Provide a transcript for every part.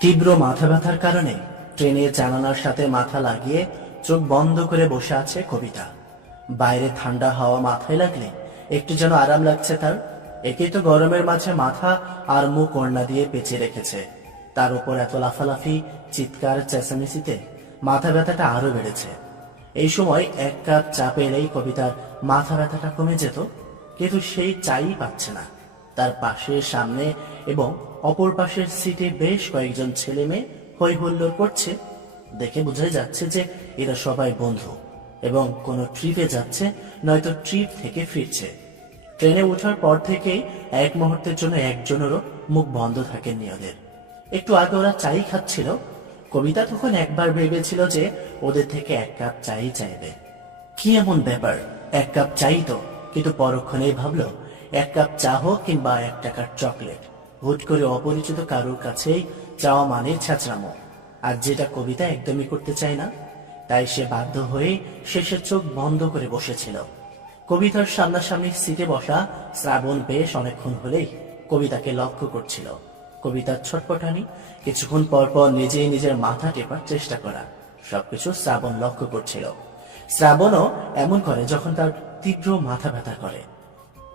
তীব্র মাথা ব্যথার কারণে ট্রেনের জানালার সাথে মাথা লাগিয়ে চোখ বন্ধ করে বসে আছে কবিতা। বাইরে ঠান্ডা হাওয়া মাথায় লাগলে একটু যেন আরাম লাগছে তার। একেই তো গরমের মাঝে মাথা আর মুখ ওড়না দিয়ে পেঁচে রেখেছে, তার উপর এত লাফালাফি, চিৎকার, চেঁচামেচিতে মাথা ব্যথাটা আরো বেড়েছে। এই সময় এক কাপ চা পেলেই কবিতার মাথা ব্যথাটা কমে যেত, কিন্তু সেই চাই পাচ্ছে না। তার পাশে, সামনে এবং অপর পাশের সিটে বেশ কয়েকজন ছেলে মেয়ে হই হুল্লোড় করছে। দেখে বোঝাই যাচ্ছে যে এরা সবাই বন্ধু এবং কোনো ট্রিপে যাচ্ছে, নয়তো ট্রিপ থেকে ফিরছে। ট্রেনে ওঠার পর থেকেই এক মুহূর্তের জন্য একজনেরও মুখ বন্ধ থাকেনি ওদের। একটু আগে ওরা চাই খাচ্ছিল, কবিতা তখন একবার ভেবেছিল যে ওদের থেকে এক কাপ চাই চাইবে। কি এমন ব্যাপার, এক কাপ চাই তো, কিন্তু পরক্ষণেই ভাবলো এক কাপ চা হোক কিংবা 1 টাকার চকলেট, হুট করে অপরিচিত কারোর কাছেই চাওয়া মানে ছাঁচড়ামো, আর যেটা কবিতা একদমই করতে চায় না। তাই সে বাধ্য হয়ে শেষে চোখ বন্ধ করে বসেছিল। কবিতার সামনাসামনি সিটে বসা শ্রাবণ বেশ অনেকক্ষণ হলেই কবিতাকে লক্ষ্য করছিল। কবিতার ছটপটানি, কিছুক্ষণ পর পর নিজেই নিজের মাথা টেপার চেষ্টা করা, সবকিছু শ্রাবণ লক্ষ্য করছিল। শ্রাবণও এমন করে যখন তার তীব্র মাথা ব্যথা করে,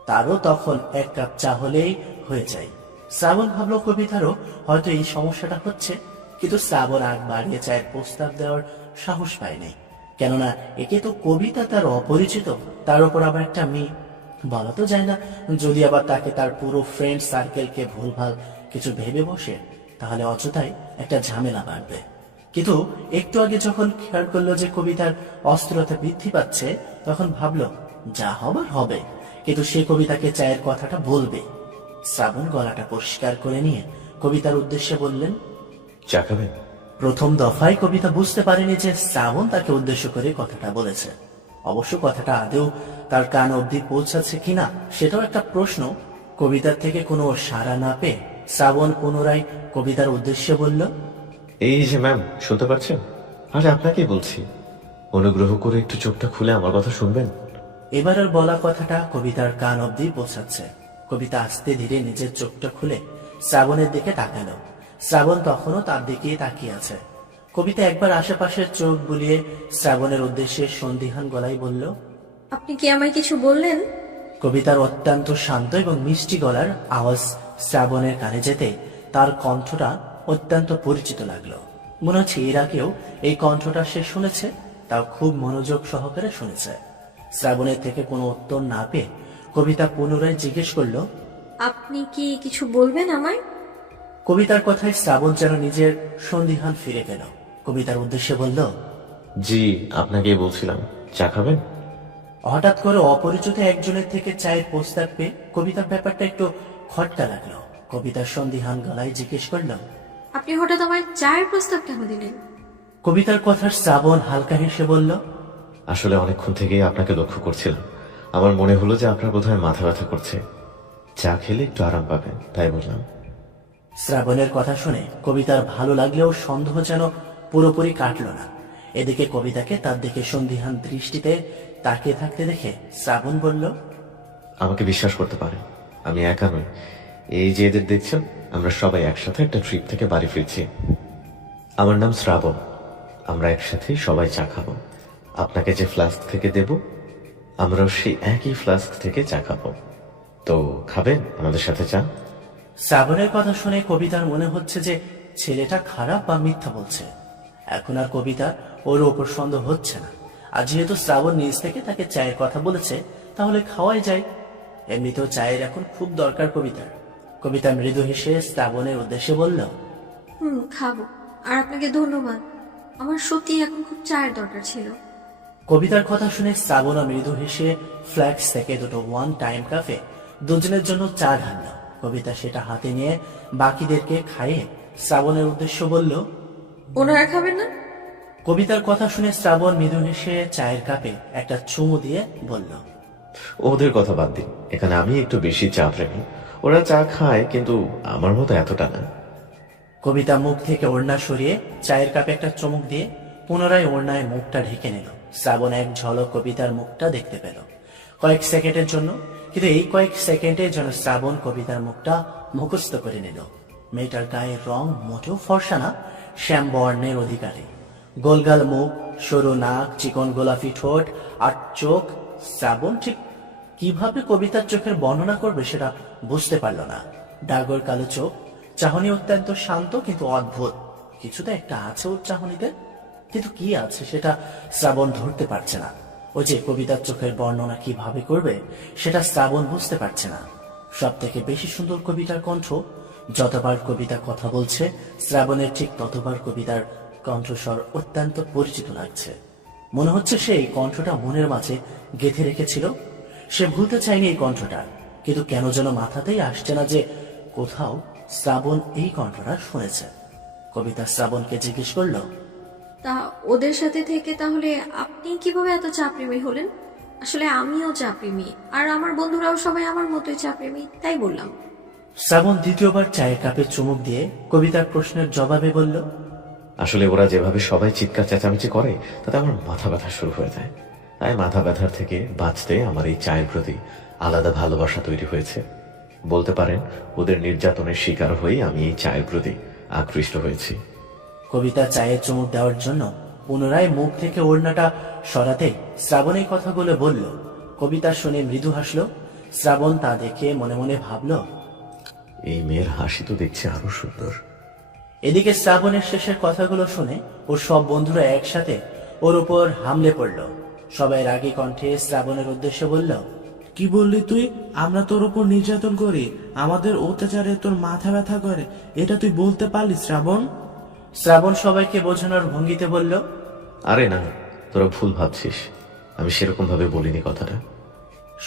তারও তখন এক কাপ চা হলেই হয়ে যায়। শ্রাবণ ভাবলো কবিতারও হয়তো এই সমস্যাটা হচ্ছে, কিন্তু শ্রাবণ আগ বাড়িয়ে চায়ের প্রস্তাব দেওয়ার সাহস পায়নি। কেননা একে তো কবিতা তার অপরিচিত, তার উপর আবার একটা মেয়ে, বলা তো যায় না যদি আবার তাকে তার পুরো ফ্রেন্ড সার্কেলকে ভুলভাল কিছু ভেবে বসে, তাহলে অযথাই একটা ঝামেলা বাড়বে। কিন্তু একটু আগে যখন খেয়াল করলো যে কবিতার অস্থিরতা বৃদ্ধি পাচ্ছে, তখন ভাবলো যা হবার হবে, কিন্তু সে কবিতাকে চায়ের কথাটা বলবে। শ্রাবণ গলাটা পরিষ্কার করে নিয়ে কবিতার উদ্দেশ্যে বললেন, চা খাবেন? প্রথম দফায় কবিতা বুঝতে পারেনি যে শ্রাবণ তাকে উদ্দেশ্য করে কথাটা বলেছে। অবশ্য কথাটা আদেও তার কান অবধি পৌঁছাচ্ছে কিনা সেটাও একটা প্রশ্ন। কবিতার থেকে কোনো সাড়া না পেয়ে শ্রাবণ পুনরায় কবিতার উদ্দেশ্যে বলল, এই যে ম্যাম, শুনতে পাচ্ছেন? আরে আপনাকেই বলছি, অনুগ্রহ করে একটু চোখটা খুলে আমার কথা শুনবেন। এবারের বলা কথাটা কবিতার কান অবধি পৌঁছাচ্ছে। কবিতা আস্তে ধীরে নিজের চোখটা খুলে শ্রাবণের দিকে তাকালো। শ্রাবণ তখনও তার দিকেই তাকিয়ে আছে। কবিতা একবার আশেপাশের চোখ বুলিয়ে শ্রাবণের উদ্দেশ্যে সন্দিহান গলায় বলল, আপনি কি আমায় কিছু বললেন? কবিতার অত্যন্ত শান্ত এবং মিষ্টি গলার আওয়াজ শ্রাবণের কানে যেতে তার কণ্ঠটা অত্যন্ত পরিচিত লাগলো। মনে হচ্ছে এর আগেও এই কণ্ঠটা সে শুনেছে, তাও খুব মনোযোগ সহকারে শুনেছে। শ্রাবণের থেকে কোনো উত্তর না পেয়ে কবিতা পুনরায় জিজ্ঞেস করলো, আপনি কি কিছু বলবেন আমায়? কবিতার কথায় শ্রাবণ যেন নিজের সন্দিহান ফিরে পেল। কবিতার উদ্দেশ্যে বলল, জি, আপনাকেই বলছিলাম, চা খাবেন? হঠাৎ করে অপরিচিত একজনের থেকে চায়ের প্রস্তাব পেয়ে কবিতার ব্যাপারটা একটু খটকা লাগলো। কবিতার সন্দিহান গলায় জিজ্ঞেস করলাম, আপনি হঠাৎ আমায় চায়ের প্রস্তাব কেন দিলেন? কবিতার কথার শ্রাবণ হালকা হেসে বলল, আসলে অনেকক্ষণ থেকেই আপনাকে লক্ষ্য করছিলাম, আমার মনে হলো যে আপনার বোধহয় মাথা ব্যথা করছে, চা খেলে একটু আরাম পাবেন, তাই বললাম। শ্রাবণের কথা শুনে কবিতার ভালো লাগলেও সন্দেহ যেন পুরোপুরি কাটল না। এদিকে কবিতাকে তার দিকে সন্দিহান দৃষ্টিতে তাকিয়ে থাকতে দেখে শ্রাবণ বলল, আমাকে বিশ্বাস করতে পারেন, আমি একা নই। এই যে এদের দেখছেন, আমরা সবাই একসাথে একটা ট্রিপ থেকে বাড়ি ফিরছি। আমার নাম শ্রাবণ, আমরা একসাথেই সবাই চা খাবো। আপনাকে যে ফ্লাস্ক থেকে দেব, আমরাও সেই একই ফ্লাস্ক থেকে চা খাবো। তো খাবেন আমাদের সাথে চা? শ্রাবণের কথা শুনে কবিতার মনে হচ্ছে যে ছেলেটা খারাপ বা মিথ্যা বলছে। এখন আর কবিতা ওর ওপর সন্দেহ হচ্ছে না। আর যেহেতু শ্রাবণ নিজ থেকে তাকে চায়ের কথা বলেছে, তাহলে খাওয়াই যায়। এমনিতেও চায়ের এখন খুব দরকার কবিতার। কবিতা মৃদু হেসে শ্রাবণের উদ্দেশ্যে বলল, খাবো। আর আপনাকে ধন্যবাদ, আমার সত্যি এখন খুব চায়ের দরকার ছিল। কবিতার কথা শুনে শ্রাবণ মৃদু হেসে ফ্ল্যাক্স থেকে দুটো 1 টাইম কাপে দুজনের জন্য চা ঢালল। কবিতা সেটা হাতে নিয়ে বাকিদেরকে খাইয়ে শ্রাবণের উদ্দেশ্য বলল, ওনারা খাবেন না? কবিতার কথা শুনে শ্রাবণ মৃদু হেসে চায়ের কাপে একটা চুমু দিয়ে বলল, ওদের কথা বাদ দিন, এখানে আমি একটু বেশি চা প্রেমী। ওরা চা খায়, কিন্তু আমার মতো এতটা না। কবিতা মুখ থেকে ওড়না সরিয়ে চায়ের কাপে একটা চুমুক দিয়ে পুনরায় ওড়নায় মুখটা ঢেকে নিল। শ্রাবণ এক ঝলক কবিতার মুখটা দেখতে পেল কয়েক সেকেন্ডের জন্য, কিন্তু এই কয়েক সেকেন্ডে যেন শ্রাবণ কবিতার মুখটা মুখস্থ করে নিল। মেয়েটার গায়ের রং মোটেও ফর্সা না, শ্যাম বর্ণের অধিকারী। গোলগাল মুখ, সরু নাক, চিকন গোলাপি ঠোঁট আর চোখ। শ্রাবণ ঠিক কিভাবে কবিতার চোখের বর্ণনা করবে সেটা বুঝতে পারল না। ডাগর কালো চোখ, চাহনি অত্যন্ত শান্ত কিন্তু অদ্ভুত। কিছুটা একটা আছে ওর চাহনিতে, কিন্তু কি আছে সেটা শ্রাবণ ধরতে পারছে না। ওই যে কবিতার চোখের বর্ণনা কিভাবে করবে সেটা শ্রাবণ বুঝতে পারছে না। সব থেকে বেশি সুন্দর কবিতার কণ্ঠ। যতবার কবিতা কথা বলছে শ্রাবণের ঠিক ততবার কবিতার কণ্ঠস্বর অত্যন্ত পরিচিত লাগছে। মনে হচ্ছে সে এই কণ্ঠটা মনের মাঝে গেঁথে রেখেছিল। সে ভুলতে চায়নি এই কণ্ঠটা, কিন্তু কেন যেন মাথাতেই আসছে না যে কোথাও শ্রাবণ এই কণ্ঠটা শুনেছে। কবিতা শ্রাবণকে জিজ্ঞেস করলো, তা ওদের সাথে থেকে তাহলে আপনি কিভাবে এত চাপ্রেমী হলেন? আসলে আমিও চাপ্রেমী, আর আমার বন্ধুরাও সবাই আমার মতোই চাপ্রেমী, তাই বললাম। শ্রাবণ দ্বিতীয়বার চায়ের কাপে চুমুক দিয়ে কবিতার প্রশ্নের জবাবে বলল, আসলে ওরা যেভাবে সবাই চিৎকার চেঁচামেচি করে তাতে আমার মাথা ব্যথা শুরু হয়ে যায়। তাই মাথা ব্যথার থেকে বাঁচতে আমার এই চায়ের প্রতি আলাদা ভালোবাসা তৈরি হয়েছে। বলতে পারেন ওদের নির্যাতনের শিকার হয়ে আমি এই চায়ের প্রতি আকৃষ্ট হয়েছি। কবিতা চায়ের চুমুক দেওয়ার জন্য পুনরায় মুখ থেকে ওড়নাটা সরাতেই শ্রাবণ এই কথাগুলো বলল। কবিতা শুনে মৃদু হাসল। শ্রাবণ তা দেখে মনে মনে ভাবল, এই মেয়ের হাসি তো দেখছি আরো সুন্দর। এদিকে শ্রাবণের শেষের কথাগুলো শুনে ওর সব বন্ধুরা একসাথে ওর উপর হামলে পড়ল। সবাই রাগী কণ্ঠে শ্রাবণের উদ্দেশ্যে বলল, কি বললি তুই? আমরা তোর উপর নির্যাতন করি, আমাদের অত্যাচারে তোর মাথা ব্যথা করে, এটা তুই বলতে পারলি শ্রাবণ? শ্রাবণ সবাইকে বোঝানোর ভঙ্গিতে বলল, আরে না, তোরা ভুল ভাবছিস, আমি সেরকম ভাবে বলিনি কথাটা।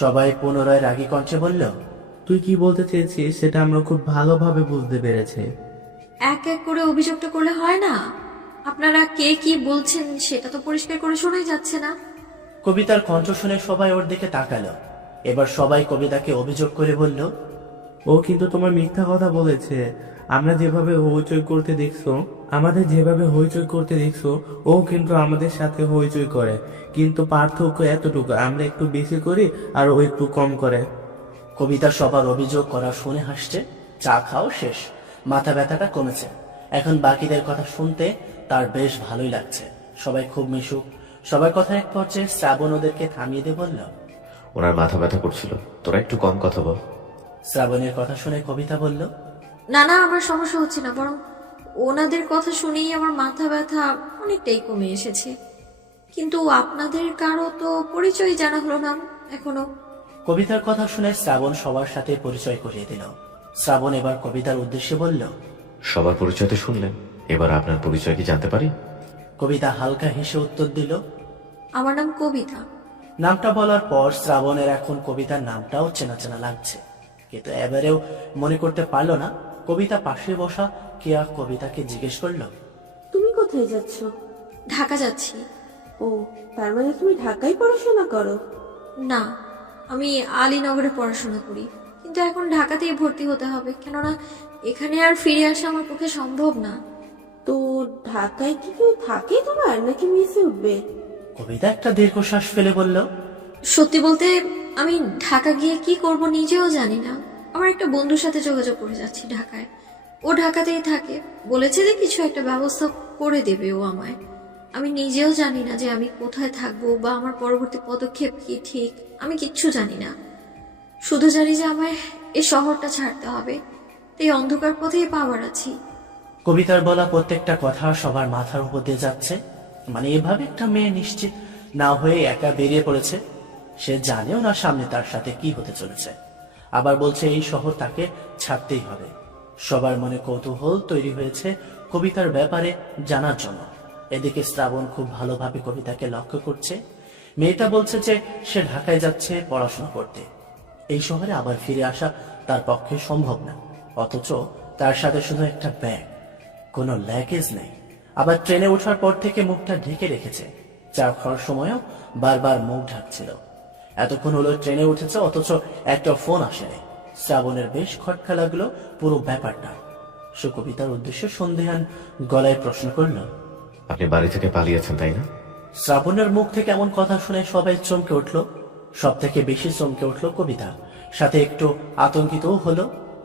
সবাই পুনরায় রাগী কণ্ঠে বলল, তুই কি বলতে চেয়েছিস সেটা আমরা খুব ভালোভাবে বুঝতে পেরেছি। এক এক করে অভিযোগটা করলে হয় না? আপনারা কে কি বলছেন সেটা তো পরিষ্কার করে শোনাই যাচ্ছে না। কবিতার কণ্ঠ শুনে সবাই ওর দিকে তাকালো। এবার সবাই কবিতাকে অভিযোগ করে বলল, ও কিন্তু তোমার মিথ্যা কথা বলেছে। আমরা যেভাবে হইচই করতে দেখছো, আমাদের যেভাবে হইচই করতে দেখছো, ও কিন্তু আমাদের সাথে হইচই করে, কিন্তু পার্থক্য এতটুকু, আমরা একটু বেশি করি আর ও একটু কম করে। কবিতা সবার অভিযোগ করা শুনে হাসছে। চা খাও শেষ, মাথা ব্যথাটা কমেছে। এখন বাকিদের কথা শুনতে তার বেশ ভালোই লাগছে। সবাই খুব মিশুক। সবার কথা এক পর্যায়ে শ্রাবণ ওদেরকে থামিয়ে দিয়ে বলল, ওনার মাথা ব্যথা করছিল, তোরা একটু কম কথা বল। শ্রাবণের কথা শুনে কবিতা বলল, না না, আমার সমস্যা হচ্ছে না, বরং ওনাদের কথা শুনেই আমার মাথা ব্যথা অনেকটাই কমে এসেছে। কিন্তু আপনাদের কারো তো পরিচয় জানা হলো না এখনো। কবিতার কথা শুনে শ্রাবণ সবার সাথে পরিচয় করিয়ে দিল। শ্রাবণ এবার কবিতার উদ্দেশ্যে বলল, সবার পরিচয় তো শুনলেন, এবার আপনার পরিচয় কি জানতে পারি? কবিতা হালকা হেসে উত্তর দিল, আমার নাম কবিতা। নামটা বলার পর শ্রাবণের এখন কবিতার নামটাও চেনা চেনা লাগছে, কিন্তু এবারেও মনে করতে পারল না। কবিতা পাশে বসা কেয়া কবিতাকে জিজ্ঞেস করলো, তুমি কোথায় যাচ্ছ? ঢাকা যাচ্ছি। ও, তার মানে তুমি ঢাকায় পড়াশোনা করো? না, আমি আলীনগরে পড়াশোনা করি, কিন্তু এখন ঢাকাতেই ভর্তি হতে হবে, কেননা এখানে আর ফিরে আসা আমার পক্ষে সম্ভব না। তো ঢাকায় কি কেউ থাকে তোমার, নাকি মিশে উঠবে? কবিতা একটা দীর্ঘশ্বাস ফেলে বলল, সত্যি বলতে আমি ঢাকা গিয়ে কি করব নিজেও জানি না। আমার একটা বন্ধুর সাথে যোগাযোগ করে যাচ্ছি ঢাকায়। ও ঢাকাতেই থাকে, বলেছে যে কিছু একটা ব্যবস্থা করে দেবে ও আমায়। আমি নিজেও জানি না যে আমি কোথায় থাকবো বা আমার পরবর্তী পদক্ষেপ কি, ঠিক আমি কিচ্ছু জানি না। শুধু জানি যে আমায় এই শহরটা ছাড়তে হবে, এই অন্ধকার পথেই পাওয়ার আছি। কবিতার বলা প্রত্যেকটা কথা সবার মাথার উপর দিয়ে যাচ্ছে। মানে এভাবে একটা মেয়ে নিশ্চিত না হয়ে একা বেরিয়ে পড়েছে। সে জানেও না সামনে তার সাথে কি হতে চলেছে। আবার বলছে এই শহর তাকে ছাড়তেই হবে। সবার মনে কৌতূহল তৈরি হয়েছে কবিতার ব্যাপারে জানার জন্য। এদিকে শ্রাবণ খুব ভালোভাবে কবিতাকে লক্ষ্য করছে। মেয়েটা বলছে যে সে ঢাকায় যাচ্ছে পড়াশোনা করতে। এই শহরে আবার ফিরে আসা তার পক্ষে সম্ভব না, অথচ তার সাথে শুধু একটা ব্যাগ, কোনো ল্যাগেজ নেই। আবার ট্রেনে ওঠার পর থেকে মুখটা ঢেকে রেখেছে। চা খাওয়ার সময়ও বারবার মুখ ঢাকছিল। এতক্ষণ হলো ট্রেনে উঠেছে, অথচ একটা ফোন আসেনি। শ্রাবণের বেশ খটকা লাগলো পুরো ব্যাপারটা। সে কবিতার উদ্দেশ্যে সন্দেহান গলায় প্রশ্ন করল, আপনি বাড়ি থেকে পালিয়েছেন তাই না? শ্রাবণের মুখ থেকে এমন কথা শুনে সবাই চমকে উঠল। সব থেকে বেশি চমকে উঠল কবিতা, সাথে একটু আতঙ্কিতও হলো।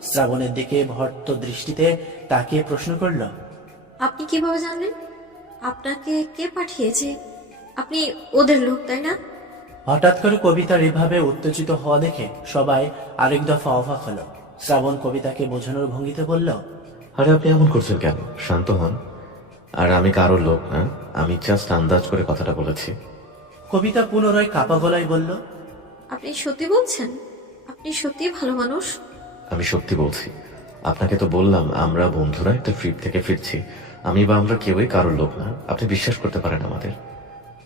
শ্রাবণের দিকে ভর্ত দৃষ্টিতে তাকিয়ে প্রশ্ন করল, আপনি কিভাবে জানলেন? আপনাকে কে পাঠিয়েছে? আপনি ওদের লোক, তাই না? হঠাৎ করে কবিতার এভাবে উত্তেজিত হওয়া দেখে সবাই আরেক দফা অবাক হলো। শ্রাবণ কবিতাকে বোঝানোর ভঙ্গিতে বলল, আরে আপনি এমন করছেন কেন? শান্ত হন। আর আমি কারোর লোক না, আমি জাস্ট আন্দাজ করে কথাটা বলেছি। কবিতা পুনরায় কাপা গলায় বলল, আপনি সত্যি বলছেন? আপনি সত্যি ভালো মানুষ। আমি সত্যি বলছি। আপনাকে তো বললাম আমরা বন্ধুরা একটা ট্রিপ থেকে ফিরছি। আমি বা আমরা কেউই কারোর লোক না, আপনি বিশ্বাস করতে পারেন আমাদের।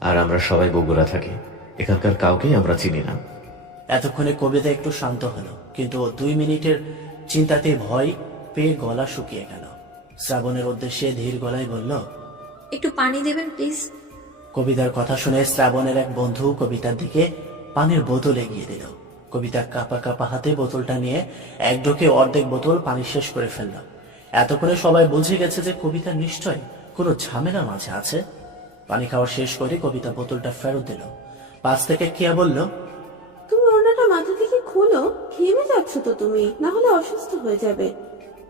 আর আমরা সবাই বগুড়া থাকি, এখানকার কাউকেই আমরা চিনি না। এতক্ষণে কবিতা একটু শান্ত হলো, কিন্তু 2 মিনিটের চিন্তাতে ভয় পেয়ে গলা শুকিয়ে গেল। শ্রাবণের উদ্দেশ্যে ধীর গলায় বলল, একটু পানি দেবেন প্লিজ। কবিতার কথা শুনে শ্রাবণের এক বন্ধু কবিতার দিকে পানির বোতল এগিয়ে দিল। কবিতা কাপা কাপা হাতে বোতলটা নিয়ে এক ঢোকে অর্ধেক বোতল পানি শেষ করে ফেলল। এতক্ষণে সবাই বুঝে গেছে যে কবিতা নিশ্চয় কোনো ঝামেলার মাঝে আছে। পানি খাওয়া শেষ করে কবিতা বোতলটা ফেরত দিল। পাশ থেকে কিয়া বলল, তুমি ওড়নাটা মাথা থেকে খোলো, ঘেমে যাচ্ছ তো তুমি, না হলে অসুস্থ হয়ে যাবে।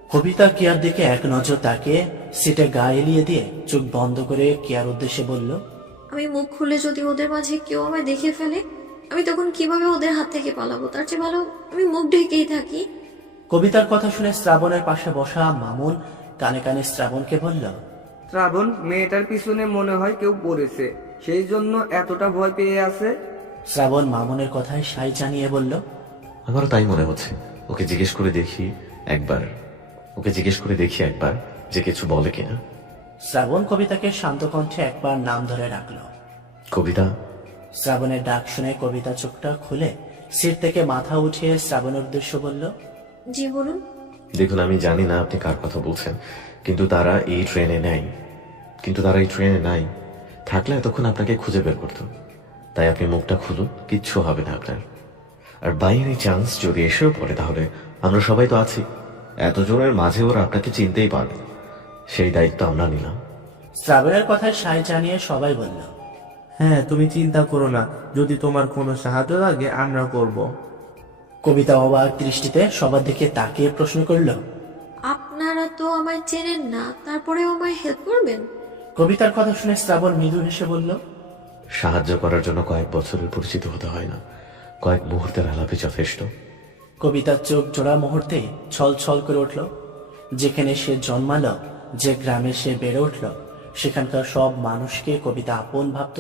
কবিতা কিয়ার দিকে এক নজর তাকিয়ে সিটে গা এলিয়ে দিয়ে চোখ বন্ধ করে কিয়ার উদ্দেশ্যে বলল, আমি মুখ খুলে যদি ওদের মাঝে কেউ আমায় দেখে ফেলে, আমি তখন কিভাবে ওদের হাত থেকে পালাবো? তার চেয়ে ভালো আমি মুখ ঢেকেই থাকি। কবিতার কথা শুনে শ্রাবণের পাশে বসা মামুন কানে কানে শ্রাবণকে বলল, শ্রাবণ, মেয়েটার পিছনে মনে হয় কেউ পড়েছে, সেই জন্য এতটা ভয় পেয়ে আছে। শ্রাবণ মামুনের কথায় সাই জানিয়ে বলল, আমারও তাই মনে হচ্ছে। ওকে জিজ্ঞেস করে দেখি একবার যে কিছু বলে কিনা। শ্রাবণ কবিতাকে শান্ত কণ্ঠে একবার নাম ধরে ডাকলো। কবিতা। শ্রাবণের ডাক শুনে কবিতা চোখটা খুলে সিট থেকে মাথা উঠিয়ে শ্রাবণের উদ্দেশ্য বলল, জি বলুন। দেখুন, আমি জানি না আপনি কার কথা বলছেন, কিন্তু তারা এই ট্রেনে নাই। থাকলে এতক্ষণ আপনাকে খুঁজে বের করতো। তাই আপনি মুখটা খুলুন, কিচ্ছু হবে না আপনার। আর বাই এনি চান্স যদি এসেও পড়ে, তাহলে আমরা সবাই তো আছি। এতজনের মাঝে ওরা আপনাকে চিনতেই পারবে না, সেই দায়িত্ব আমরা নিলাম। শ্রাবণের কথায় সাই জানিয়ে সবাই বলল, হ্যাঁ, তুমি চিন্তা করো না, যদি তোমার কোনো সাহায্য লাগে আমরা করব। কবিতা অবাক দৃষ্টিতে সবার দিকে তাকিয়ে প্রশ্ন করল, আপনারা তো আমায় চেনেন না, তারপরেও আমায় হেল্প করবেন? কবিতার কথা শুনে শ্রাবণ মৃদু হেসে বলল, সাহায্য করার জন্য কয়েক বছরের পরিচিত হতে হয় না, কয়েক মুহূর্তের আলাপে যথেষ্ট। কবিতার চোখ জোড়া মুহূর্তে ছল ছল করে উঠল। যেখানে সে জন্মালো, যে গ্রামে সে বেড়ে উঠল, সেখানকার সব মানুষকে কবিতা আপন ভাবত।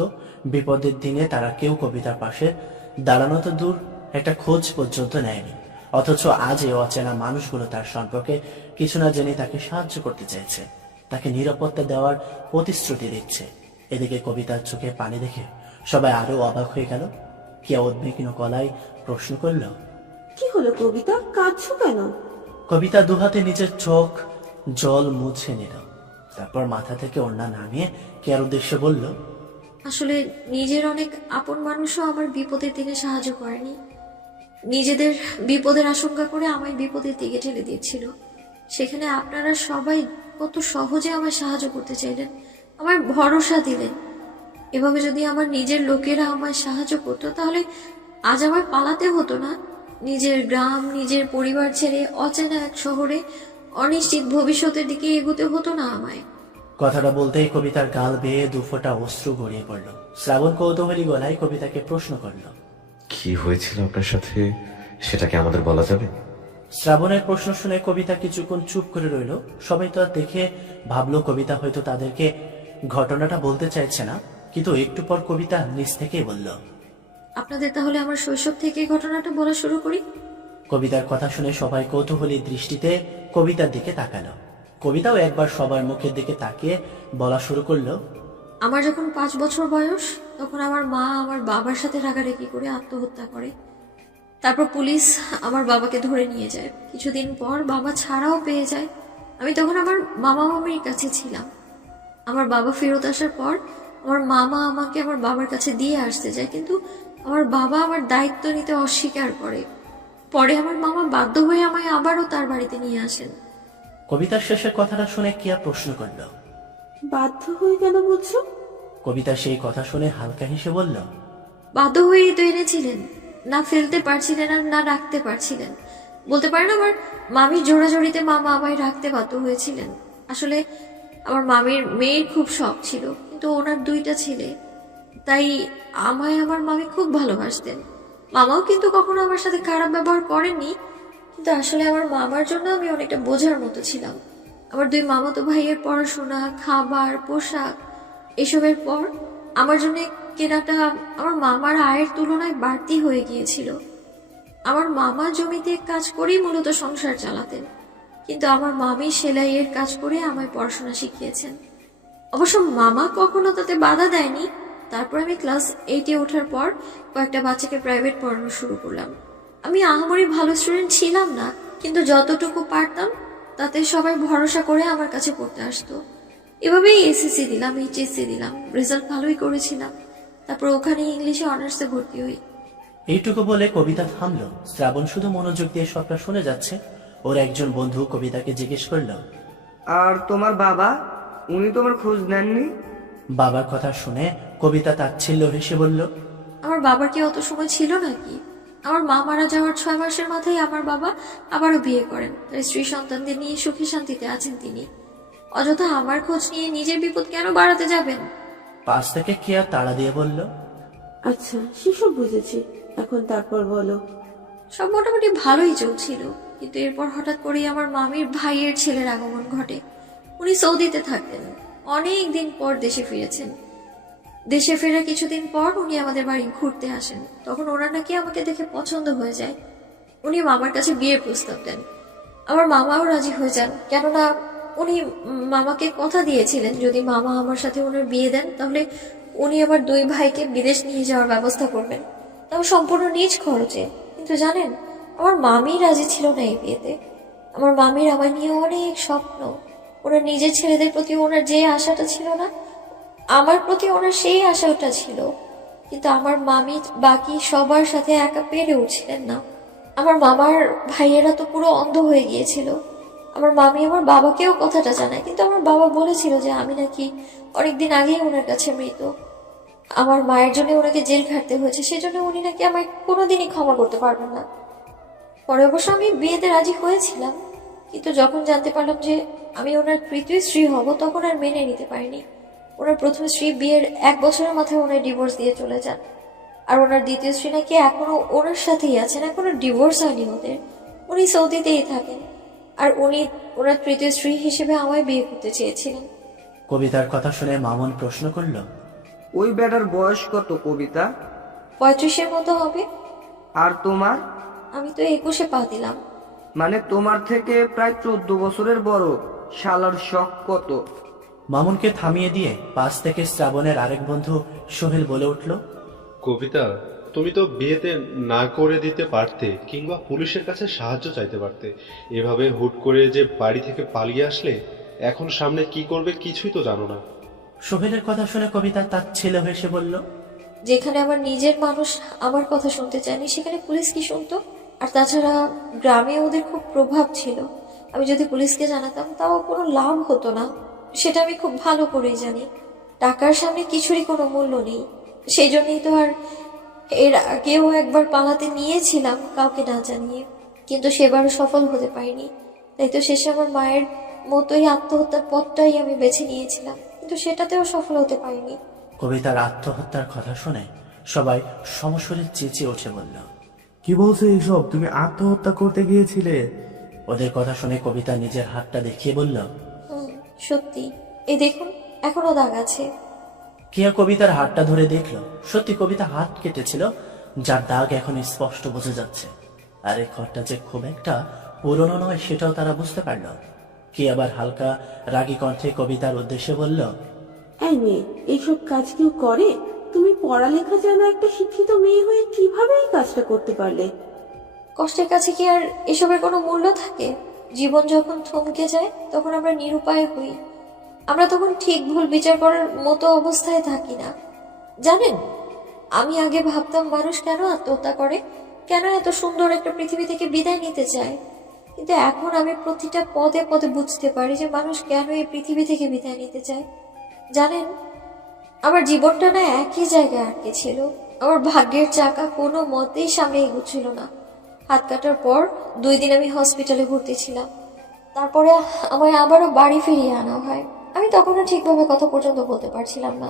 বিপদের দিনে তারা কেউ কবিতার পাশে দাঁড়ানো তো দূর, একটা খোঁজ পর্যন্ত নেয়নি। অথচ আজ এই অচেনা মানুষগুলো তার সম্পর্কে কিছু না জেনে তাকে সাহায্য করতে চাইছে, তাকে নিরাপত্তা দেওয়ার প্রতিশ্রুতি দিচ্ছে। এদিকে কবিতার চোখে পানি দেখে সবাই আরো অবাক হয়ে গেল। কিয়া উদ্বিগ্ন গলায় প্রশ্ন করল, কি হলো কবিতা, কাঁদছো কেন? কবিতা দুহাতে নিজের চোখ জল মুছে নিল, তারপর মাথা থেকে ওড়না নামিয়ে কেয়ার উদ্দেশ্যে বলল, আসলে নিজের অনেক আপন মানুষও আমার বিপদের দিনে সাহায্য করেনি। নিজেদের বিপদের আশঙ্কা করে আমায় বিপদের দিকে ঠেলে দিয়েছিল। সেখানে আপনারা সবাই কত সহজে আমায় সাহায্য করতে চাইলেন, আমায় ভরসা দিলেন। এভাবে যদি আমার নিজের লোকেরা আমায় সাহায্য করতো, তাহলে আজ আমায় পালাতে হতো না। নিজের গ্রাম, নিজের পরিবার ছেড়ে অচেনা এক শহরে অনিশ্চিত ভবিষ্যতের দিকে এগোতে হতো না আমায়। কথাটা বলতেই কবিতার গাল বেয়ে দুফোঁটা অশ্রু গড়িয়ে পড়ল। শ্রাবণ কৌতূহলী গলায় কবিতাকে প্রশ্ন করল, কি হয়েছিল আপনার সাথে, সেটা কি আমাদের বলা যাবে? শ্রাবণের প্রশ্ন শুনে কবিতা কিছুক্ষণ চুপ করে রইল। সবাই তো আর দেখে ভাবলো কবিতা হয়তো তাদেরকে ঘটনাটা বলতে চাইছে না, কিন্তু একটু পর কবিতা নিজ থেকেই বলল, আপনাদের তাহলে আমার শৈশব থেকে ঘটনাটা বলা শুরু করি। কবিতার কথা শুনে সবাই কৌতূহলী দৃষ্টিতে কবিতার দিকে তাকালো। কবিতাও একবার সবার মুখের দিকে তাকিয়ে বলা শুরু করলো, আমার যখন 5 বছর বয়স, তখন আমার মা আমার বাবার সাথে রাগারাগি করে আত্মহত্যা করে। তারপর পুলিশ আমার বাবাকে ধরে নিয়ে যায়। কিছুদিন পর বাবা ছাড়াও পেয়ে যায়। আমি তখন আমার মামা মামির কাছে ছিলাম। আমার বাবা ফেরত আসার পর আমার মামা আমাকে আমার বাবার কাছে দিয়ে আসতে যায়, কিন্তু আমার বাবা আমার দায়িত্ব নিতে অস্বীকার করে। পরে আমার মামা বাধ্য হয়ে আমায় আবারও তার বাড়িতে নিয়ে আসেন। কবিতার শেষের কথাটা শুনে কিয়া প্রশ্ন করল, বাধ্য হয়ে কেন বলছো? কবিতা সেই কথা শুনে হালকা হেসে বলল, বাধ্য হয়েই তো এনেছিলেন, না ফেলতে পারছিলেন আর না রাখতে পারছিলেন। বলতে পারেন আমার মামির জোড়াজড়িতে মামা আমায় রাখতে বাধ্য হয়েছিলেন। আসলে আমার মামির মেয়ের খুব শখ ছিল, কিন্তু ওনার 2টা ছেলে, তাই আমায় আমার মামি খুব ভালোবাসতেন। মামাও কিন্তু কখনো আমার সাথে খারাপ ব্যবহার করেননি, কিন্তু আসলে আমার মামার জন্য আমি অনেকটা বোঝার মতো ছিলাম। আমার 2 মামাতো ভাইয়ের পড়াশোনা, খাবার, পোশাক এসবের পর আমার জন্য কেনাটা আমার মামার আয়ের তুলনায় বাড়তি হয়ে গিয়েছিল। আমার মামা জমিতে কাজ করেই মূলত সংসার চালাতেন, কিন্তু আমার মামি সেলাইয়ের কাজ করে আমায় পড়াশোনা শিখিয়েছেন। অবশ্য মামা কখনো তাতে বাধা দেয়নি। তারপর আমি ক্লাস 8-এ ওঠার পর কয়েকটা বাচ্চাকে প্রাইভেট পড়ানো শুরু করলাম। আমি আহামরি ভালো স্টুডেন্ট ছিলাম না, কিন্তু যতটুকু পারতাম তাতে সবাই ভরসা করে আমার কাছে পড়তে আসতো। এভাবেই এসএসসি দিলাম, এইচএসসি দিলাম, রেজাল্ট ভালোই করেছিলাম। তারপর ওখানে ইংলিশে অনার্সে ভর্তি হই। এইটুকু বলে কবিতা থামলো। শ্রাবণ শুধু মনোযোগ দিয়ে সবটা শুনে যাচ্ছে। ওর একজন বন্ধু কবিতাকে জিজ্ঞেস করলো, আর তোমার বাবা, উনি তোমার খোঁজ নেননি? বাবার কথা শুনে কবিতা তাচ্ছিল্য হেসে বলল, আমার বাবার কি অত সময় ছিল নাকি? আমার মা মারা যাওয়ার 6 মাসের মাথায় আমার বাবা আবারও বিয়ে করেন। তার স্ত্রী সন্তানদের নিয়ে সুখে শান্তিতে আছেন তিনি। অযথা আমার খোঁজ নিয়ে নিজের বিপদ কেন বাড়াতে যাবেন? পাশ থেকে কেয়া তাড়া দিয়ে বলল, আচ্ছা, সেসব বুঝেছি। এখন তারপর বলো। সব মোটামুটি ভালোই চলছিল, কিন্তু এরপর হঠাৎ করেই আমার মামির ভাইয়ের ছেলের আগমন ঘটে। উনি সৌদিতে থাকতেন, অনেক দিন পর দেশে ফিরেছেন। দেশে ফেরার কিছুদিন পর উনি আমাদের বাড়ি ঘুরতে আসেন। তখন ওনার নাকি আমাকে দেখে পছন্দ হয়ে যায়। উনি মামার কাছে বিয়ের প্রস্তাব দেন। আমার মামাও রাজি হয়ে যান, কেননা উনি মামাকে কথা দিয়েছিলেন যদি মামা আমার সাথে ওনার বিয়ে দেন তাহলে উনি আমার 2 ভাইকে বিদেশ নিয়ে যাওয়ার ব্যবস্থা করবেন, তাও সম্পূর্ণ নিজ খরচে। কিন্তু জানেন, আমার মামি রাজি ছিল না এই বিয়েতে। আমার মামির আমার নিয়ে অনেক স্বপ্ন। ওনার নিজের ছেলেদের প্রতি ওনার যে আশাটা ছিল না, আমার প্রতি ওনার সেই আশাটা ছিল। কিন্তু আমার মামি বাকি সবার সাথে একা পেরে উঠছিলেন না। আমার মামার ভাইয়েরা তো পুরো অন্ধ হয়ে গিয়েছিল। আমার মামি আমার বাবাকেও কথাটা জানায়, কিন্তু আমার বাবা বলেছিল যে আমি নাকি অনেকদিন আগেই ওনার কাছে মৃত। আমার মায়ের জন্য ওনাকে জেল খাটতে হয়েছে, সেজন্য উনি নাকি আমায় কোনোদিনই ক্ষমা করতে পারবেন না। পরে অবশ্য আমি বিয়েতে রাজি হয়েছিলাম, কিন্তু যখন জানতে পারলাম যে আমি ওনার তৃতীয় স্ত্রী হব তখন আর মেনে নিতে পারিনি। ওনার প্রথম স্ত্রী বিয়ের 1 বছরের মাথায় ওনার ডিভোর্স দিয়ে চলে যান, আর ওনার দ্বিতীয় স্ত্রী নাকি এখনো ওনার সাথেই আছেন, এখনো ডিভোর্স হয়নি ওদের। উনি সৌদিতেই থাকেন, আর উনি ওনার তৃতীয় স্ত্রী হিসেবে আমায় বিয়ে করতে চেয়েছিলেন। কবিতার কথা শুনে মামুন প্রশ্ন করল, ওই বেটার বয়স কত কবিতা? 35-এর মতো হবে। আর তোমার? আমি তো 21-এ পা দিলাম। মানে তোমার থেকে প্রায় 14 বছরের বড়। শালার শখ কত! মামুনকে থামিয়ে দিয়ে পাশ থেকে শ্রাবণের আরেক বন্ধু সোহেল বলে উঠল, কবিতা, তুমি তো বিয়েতে না করে দিতে পারতে, কিংবা পুলিশের কাছে সাহায্য চাইতে পারতে। এভাবে হুট করে যে বাড়ি থেকে পালিয়ে আসলে, এখন সামনে কি করবে কিছুই তো জানো না। সোহেলের কথা শুনে কবিতা তাচ্ছিল্য হেসে বলল, যেখানে আমার নিজের মানুষ আমার কথা শুনতে চায়নি সেখানে পুলিশ কি শুনতো? আর তাছাড়া গ্রামে ওদের খুব প্রভাব ছিল। আমি যদি পুলিশকে জানাতাম তাও কোনো লাভ হতো না, সেটা আমি খুব ভালো করেই জানি। টাকার সামনে কিছুরই কোনো মূল্য নেই। সেই জন্যই তো আর এর আগেও একবার পালাতে নিয়েছিলাম কাউকে না জানিয়ে, কিন্তু সেবারও সফল হতে পারিনি। তাই তো শেষে আমার মায়ের মতোই আত্মহত্যার পথটাই আমি বেছে নিয়েছিলাম, কিন্তু সেটাতেও সফল হতে পারিনি। কবিতার আত্মহত্যার কথা শুনে সবাই সমস্বরে চেঁচিয়ে উঠে বলল, কি বলছো এইসব? তুমি আত্মহত্যা করতে গিয়েছিলে? ওদের কথা শুনে কবিতা নিজের হাতটা দেখিয়ে বলল, সত্যি, এই দেখুন এখনো দাগ আছে। কেয়া কবিতার হাতটা ধরে দেখলো, সত্যি কবিতা হাত কেটেছিল, যার দাগ এখন স্পষ্ট বোঝা যাচ্ছে। আর এই ঘরটা যে খুব একটা পুরনো নয় সেটাও তারা বুঝতে পারল। কে আবার হালকা রাগী কণ্ঠে কবিতার উদ্দেশ্যে বলল, এই মেয়ে, এইসব কাজ কেউ করে? তুমি পড়ালেখা জানা একটা শিক্ষিত মেয়ে হয়ে কিভাবে এই কাজটা করতে পারলে? কষ্টের কাছে কি আর এসবের কোনো মূল্য থাকে? জীবন যখন থমকে যায় তখন আমরা নিরুপায় হই। আমরা তখন ঠিক ভুল বিচার করার মতো অবস্থায় থাকি না। জানেন, আমি আগে ভাবতাম মানুষ কেন আত্মহত্যা করে, কেন এত সুন্দর একটা পৃথিবী থেকে বিদায় নিতে চায়, কিন্তু এখন আমি প্রতিটা পদে পদে বুঝতে পারি যে মানুষ কেন এই পৃথিবী থেকে বিদায় নিতে চায়। জানেন, আমার জীবনটা না একই জায়গায় আটকে ছিল। আমার ভাগ্যের চাকা কোনো মতেই সামনে এগোচ্ছিল না। হাত কাটার পর 2 দিন আমি হসপিটালে ভর্তি ছিলাম। তারপরে আমায় আবারও বাড়ি ফিরিয়ে আনা হয়। আমি তখনও ঠিকভাবে কথা পর্যন্ত বলতে পারছিলাম না,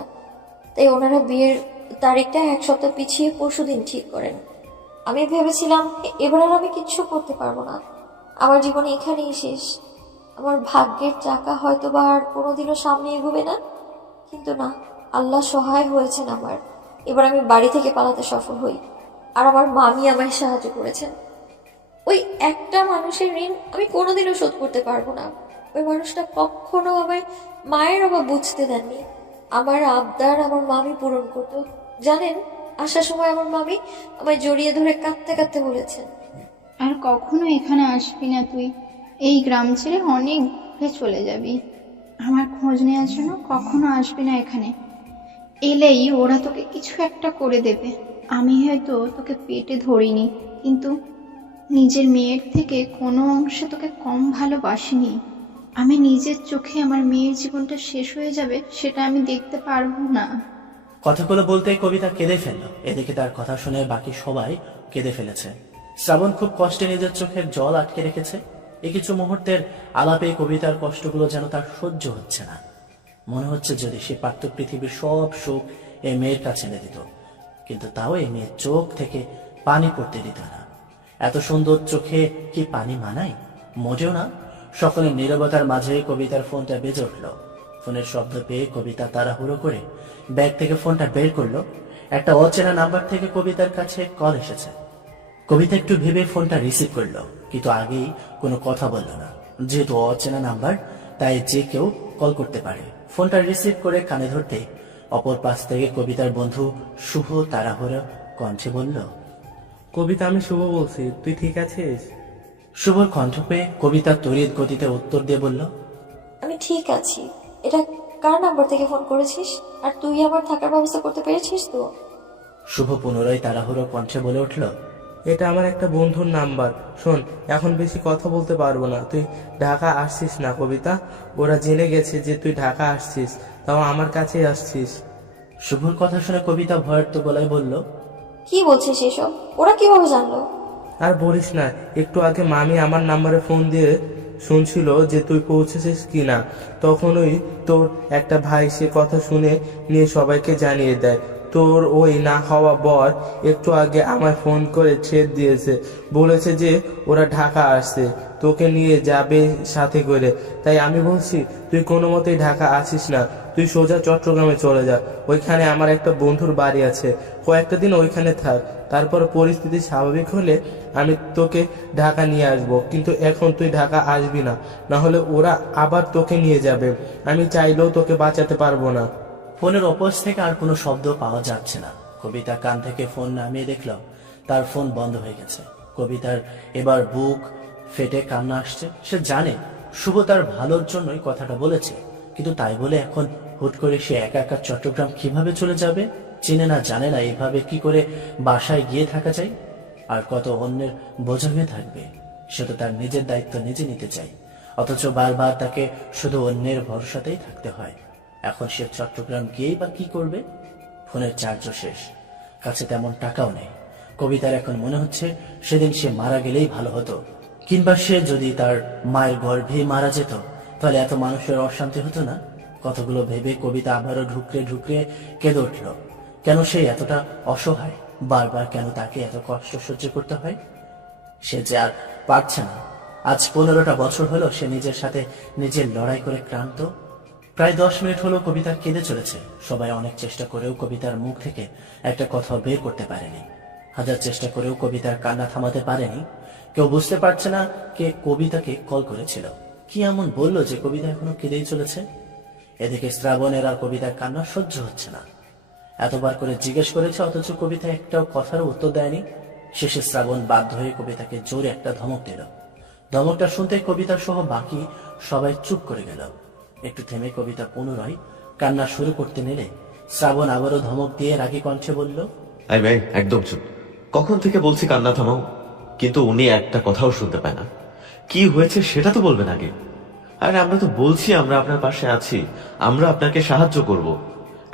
তাই ওনারা বিয়ের তারিখটা 1 সপ্তাহ পিছিয়ে পরশুদিন ঠিক করেন। আমি ভেবেছিলাম এবার আর আমি কিচ্ছু করতে পারবো না, আমার জীবন এখানেই শেষ, আমার ভাগ্যের চাকা হয়তো বা আর কোনোদিনও সামনে এগোবে না। কিন্তু না, আল্লাহ সহায় হয়েছেন আমার। এবার আমি বাড়ি থেকে পালাতে সফল হই, আর আমার মামি আমায় সাহায্য করেছেন। ওই একটা মানুষের ঋণ আমি কোনোদিনও শোধ করতে পারবো না। ওই মানুষটা কখনো আমায় মায়ের অভাব বুঝতে দেননি। আমার আবদার আমার মামি পূরণ করতো। জানেন, আসার সময় আমার মামি আমায় জড়িয়ে ধরে কাঁদতে কাঁদতে বলেছেন, আর কখনো এখানে আসবি না তুই, এই গ্রাম ছেড়ে অনেক দূরে চলে যাবি। আমার খোঁজ নেওয়ার জন্য কখনো আসবি না এখানে, এলেই ওরা তোকে কিছু একটা করে দেবে। আমি হয়তো তোকে পেটে ধরিনি, কিন্তু নিজের মেয়ের থেকে কোনো অংশে তোকে কম ভালোবাসিনি। আমি নিজের চোখে আমার মেয়ের জীবনটা শেষ হয়ে যাবে সেটা আমি দেখতে পারবো না। কথাগুলো বলতেই কবিতা কেঁদে ফেলল। এদিকে তার কথা শুনে বাকি সবাই কেঁদে ফেলেছে। শ্রাবণ খুব কষ্টে নিজের চোখের জল আটকে রেখেছে। এই কিছু মুহূর্তের আলাপে কবিতার কষ্টগুলো যেন তার সহ্য হচ্ছে না। মনে হচ্ছে যদি সে পারত পৃথিবীর সব সুখ এই মেয়ের কাছে এনে দিত, কিন্তু তাও এই মেয়ের চোখ থেকে পানি পড়তে দিত না। এত সুন্দর চোখে কি পানি মানায়? মোটেও না। সকলের নীরবতার মাঝে কবিতার ফোনটা বেজে উঠল। ফোনের শব্দ পেয়ে কবিতা তাড়াহুড়ো করে ব্যাগ থেকে ফোনটা বের করলো। একটা অচেনা নাম্বার থেকে কবিতার কাছে কল এসেছে। কবিতা একটু ভেবে ফোনটা রিসিভ করলো, কিন্তু আগেই কোনো কথা বলল না। যেহেতু অচেনা নাম্বার, তাই যে কেউ কল করতে পারে। ফোনটা রিসিভ করে কানে ধরতে অপর পাশ থেকে কবিতার বন্ধু শুভ তাড়াহুড়ো কণ্ঠে বলল, কবিতা, আমি শুভ বলছি, তুই ঠিক আছিস? শুভর কণ্ঠ পেয়ে কবিতা তড়িৎ গতিতে উত্তর দিয়ে বলল, আমি ঠিক আছি। এটা কার নাম্বার থেকে ফোন করেছিস? আর তুই আমার থাকার ব্যবস্থা করতে পেরেছিস তো? শুভ পুনরায় তাড়াহুড়ো কণ্ঠে বলে উঠল, এটা আমার একটা বন্ধুর নাম্বার। শোন, এখন বেশি কথা বলতে পারবো না। তুই ঢাকা আসছিস না কবিতা? ওরা জেনে গেছে যে তুই ঢাকা আসছিস, তাও আমার কাছেই আসছিস। শুভর কথা শুনে কবিতা ভয়ের তো গলায় বলল, কি বলছিস এসব? ওরা কিভাবে জানলো? আর বলিস না, একটু আগে মামি আমার নাম্বারে ফোন দিয়ে শুনছিল যে তুই পৌঁছেছিস কিনা। তখনই তোর একটা ভাই সে কথা শুনে নিয়ে সবাইকে জানিয়ে দেয়। তোর ওই না হওয়া বর একটু আগে আমায় ফোন করে ছেদ দিয়েছে, বলেছে যে ওরা ঢাকা আসছে, তোকে নিয়ে যাবে সাথে করে। তাই আমি বলছি তুই কোনো মতেই ঢাকা আসিস না, তুই সোজা চট্টগ্রামে চলে যা। ওইখানে আমার একটা বন্ধুর বাড়ি আছে, কয়েকটা দিন ওইখানে থাক। তারপর পরিস্থিতি স্বাভাবিক হলে আমি তোকে ঢাকা নিয়ে আসব, কিন্তু এখন তুই ঢাকা আসবি না, না হলে ওরা আবার তোকে নিয়ে যাবে। আমি চাইলেও তোকে বাঁচাতে পারবো না। ফোনের অপোজ থেকে আর কোনো শব্দ পাওয়া যাচ্ছে না। কবিতা কান থেকে ফোন নামিয়ে দেখল তার ফোন বন্ধ হয়ে গেছে। কবিতার এবার বুক ফেটে কান্না আসছে। সে জানে শুভ তার ভালোর জন্যই কথাটা বলেছে, কিন্তু তাই বলে এখন হুট করে সে একা একা চট্টগ্রাম কিভাবে চলে যাবে? চিনে না জানে না এভাবে কি করে বাসায় গিয়ে থাকা যায়? আর কত অন্যের বোঝা হয়ে থাকবে। সে তো তার নিজের দায়িত্ব নিজে নিতে চায়, অথচ বারবার তাকে শুধু অন্যের ভরসাতেই থাকতে হয়। এখন সে চট্টগ্রাম গিয়েই বা কি করবে? ফোনের চার্জও শেষ, কাছে তেমন টাকাও নেই। কবিতার এখন মনে হচ্ছে সেদিন সে মারা গেলেই ভালো হতো, কিংবা সে যদি তার মায়ের গর্ভেই মারা যেত, তাহলে এত মানুষের অশান্তি হতো না। কতগুলো ভেবে কবিতা আবারও ঢুকরে ঢুকরে কেঁদে উঠল। কেন সে এতটা অসহায়? বারবার কেন তাকে এত কষ্ট সহ্য করতে হয়? সে যে আর পারছে না। আজ 15টা বছর হলো সে নিজের সাথে নিজের লড়াই করে ক্লান্ত। প্রায় 10 মিনিট হলো কবিতা কেঁদে চলেছে। সবাই অনেক চেষ্টা করেও কবিতার মুখ থেকে একটা কথা বের করতে পারেনি। হাজার চেষ্টা করেও কবিতার কান্না থামাতে পারেনি। কেউ বুঝতে পারছে না কে কবিতাকে কল করেছিল, কি এমন বললো যে কবিতা এখনো কেঁদেই চলেছে। এদিকে শ্রাবণের আর কবিতার কান্না সহ্য হচ্ছে না। এতবার করে জিজ্ঞেস করেছে, অথচ কবিতা একটাও কথারও উত্তর দেয়নি। শেষে শ্রাবণ বাধ্য হয়ে কবিতাকে জোরে একটা ধমক দিল। ধমকটা শুনতে কবিতা সহ বাকি সবাই চুপ করে গেল। একটু থেমে কবিতা পুনরায় কান্না শুরু করতে নিলে শ্রাবণ আবারও ধমক দিয়ে রাগী কণ্ঠে বলল, আই ভাই, একদম চুপ। কখন থেকে বলছি কান্না থামাও, কিন্তু উনি একটা কথাও শুনতে পায় না। কি হয়েছে সেটা তো বলবেন আগে। আরে আমরা তো বলছি আমরা আপনার পাশে আছি, আমরা আপনাকে সাহায্য করব।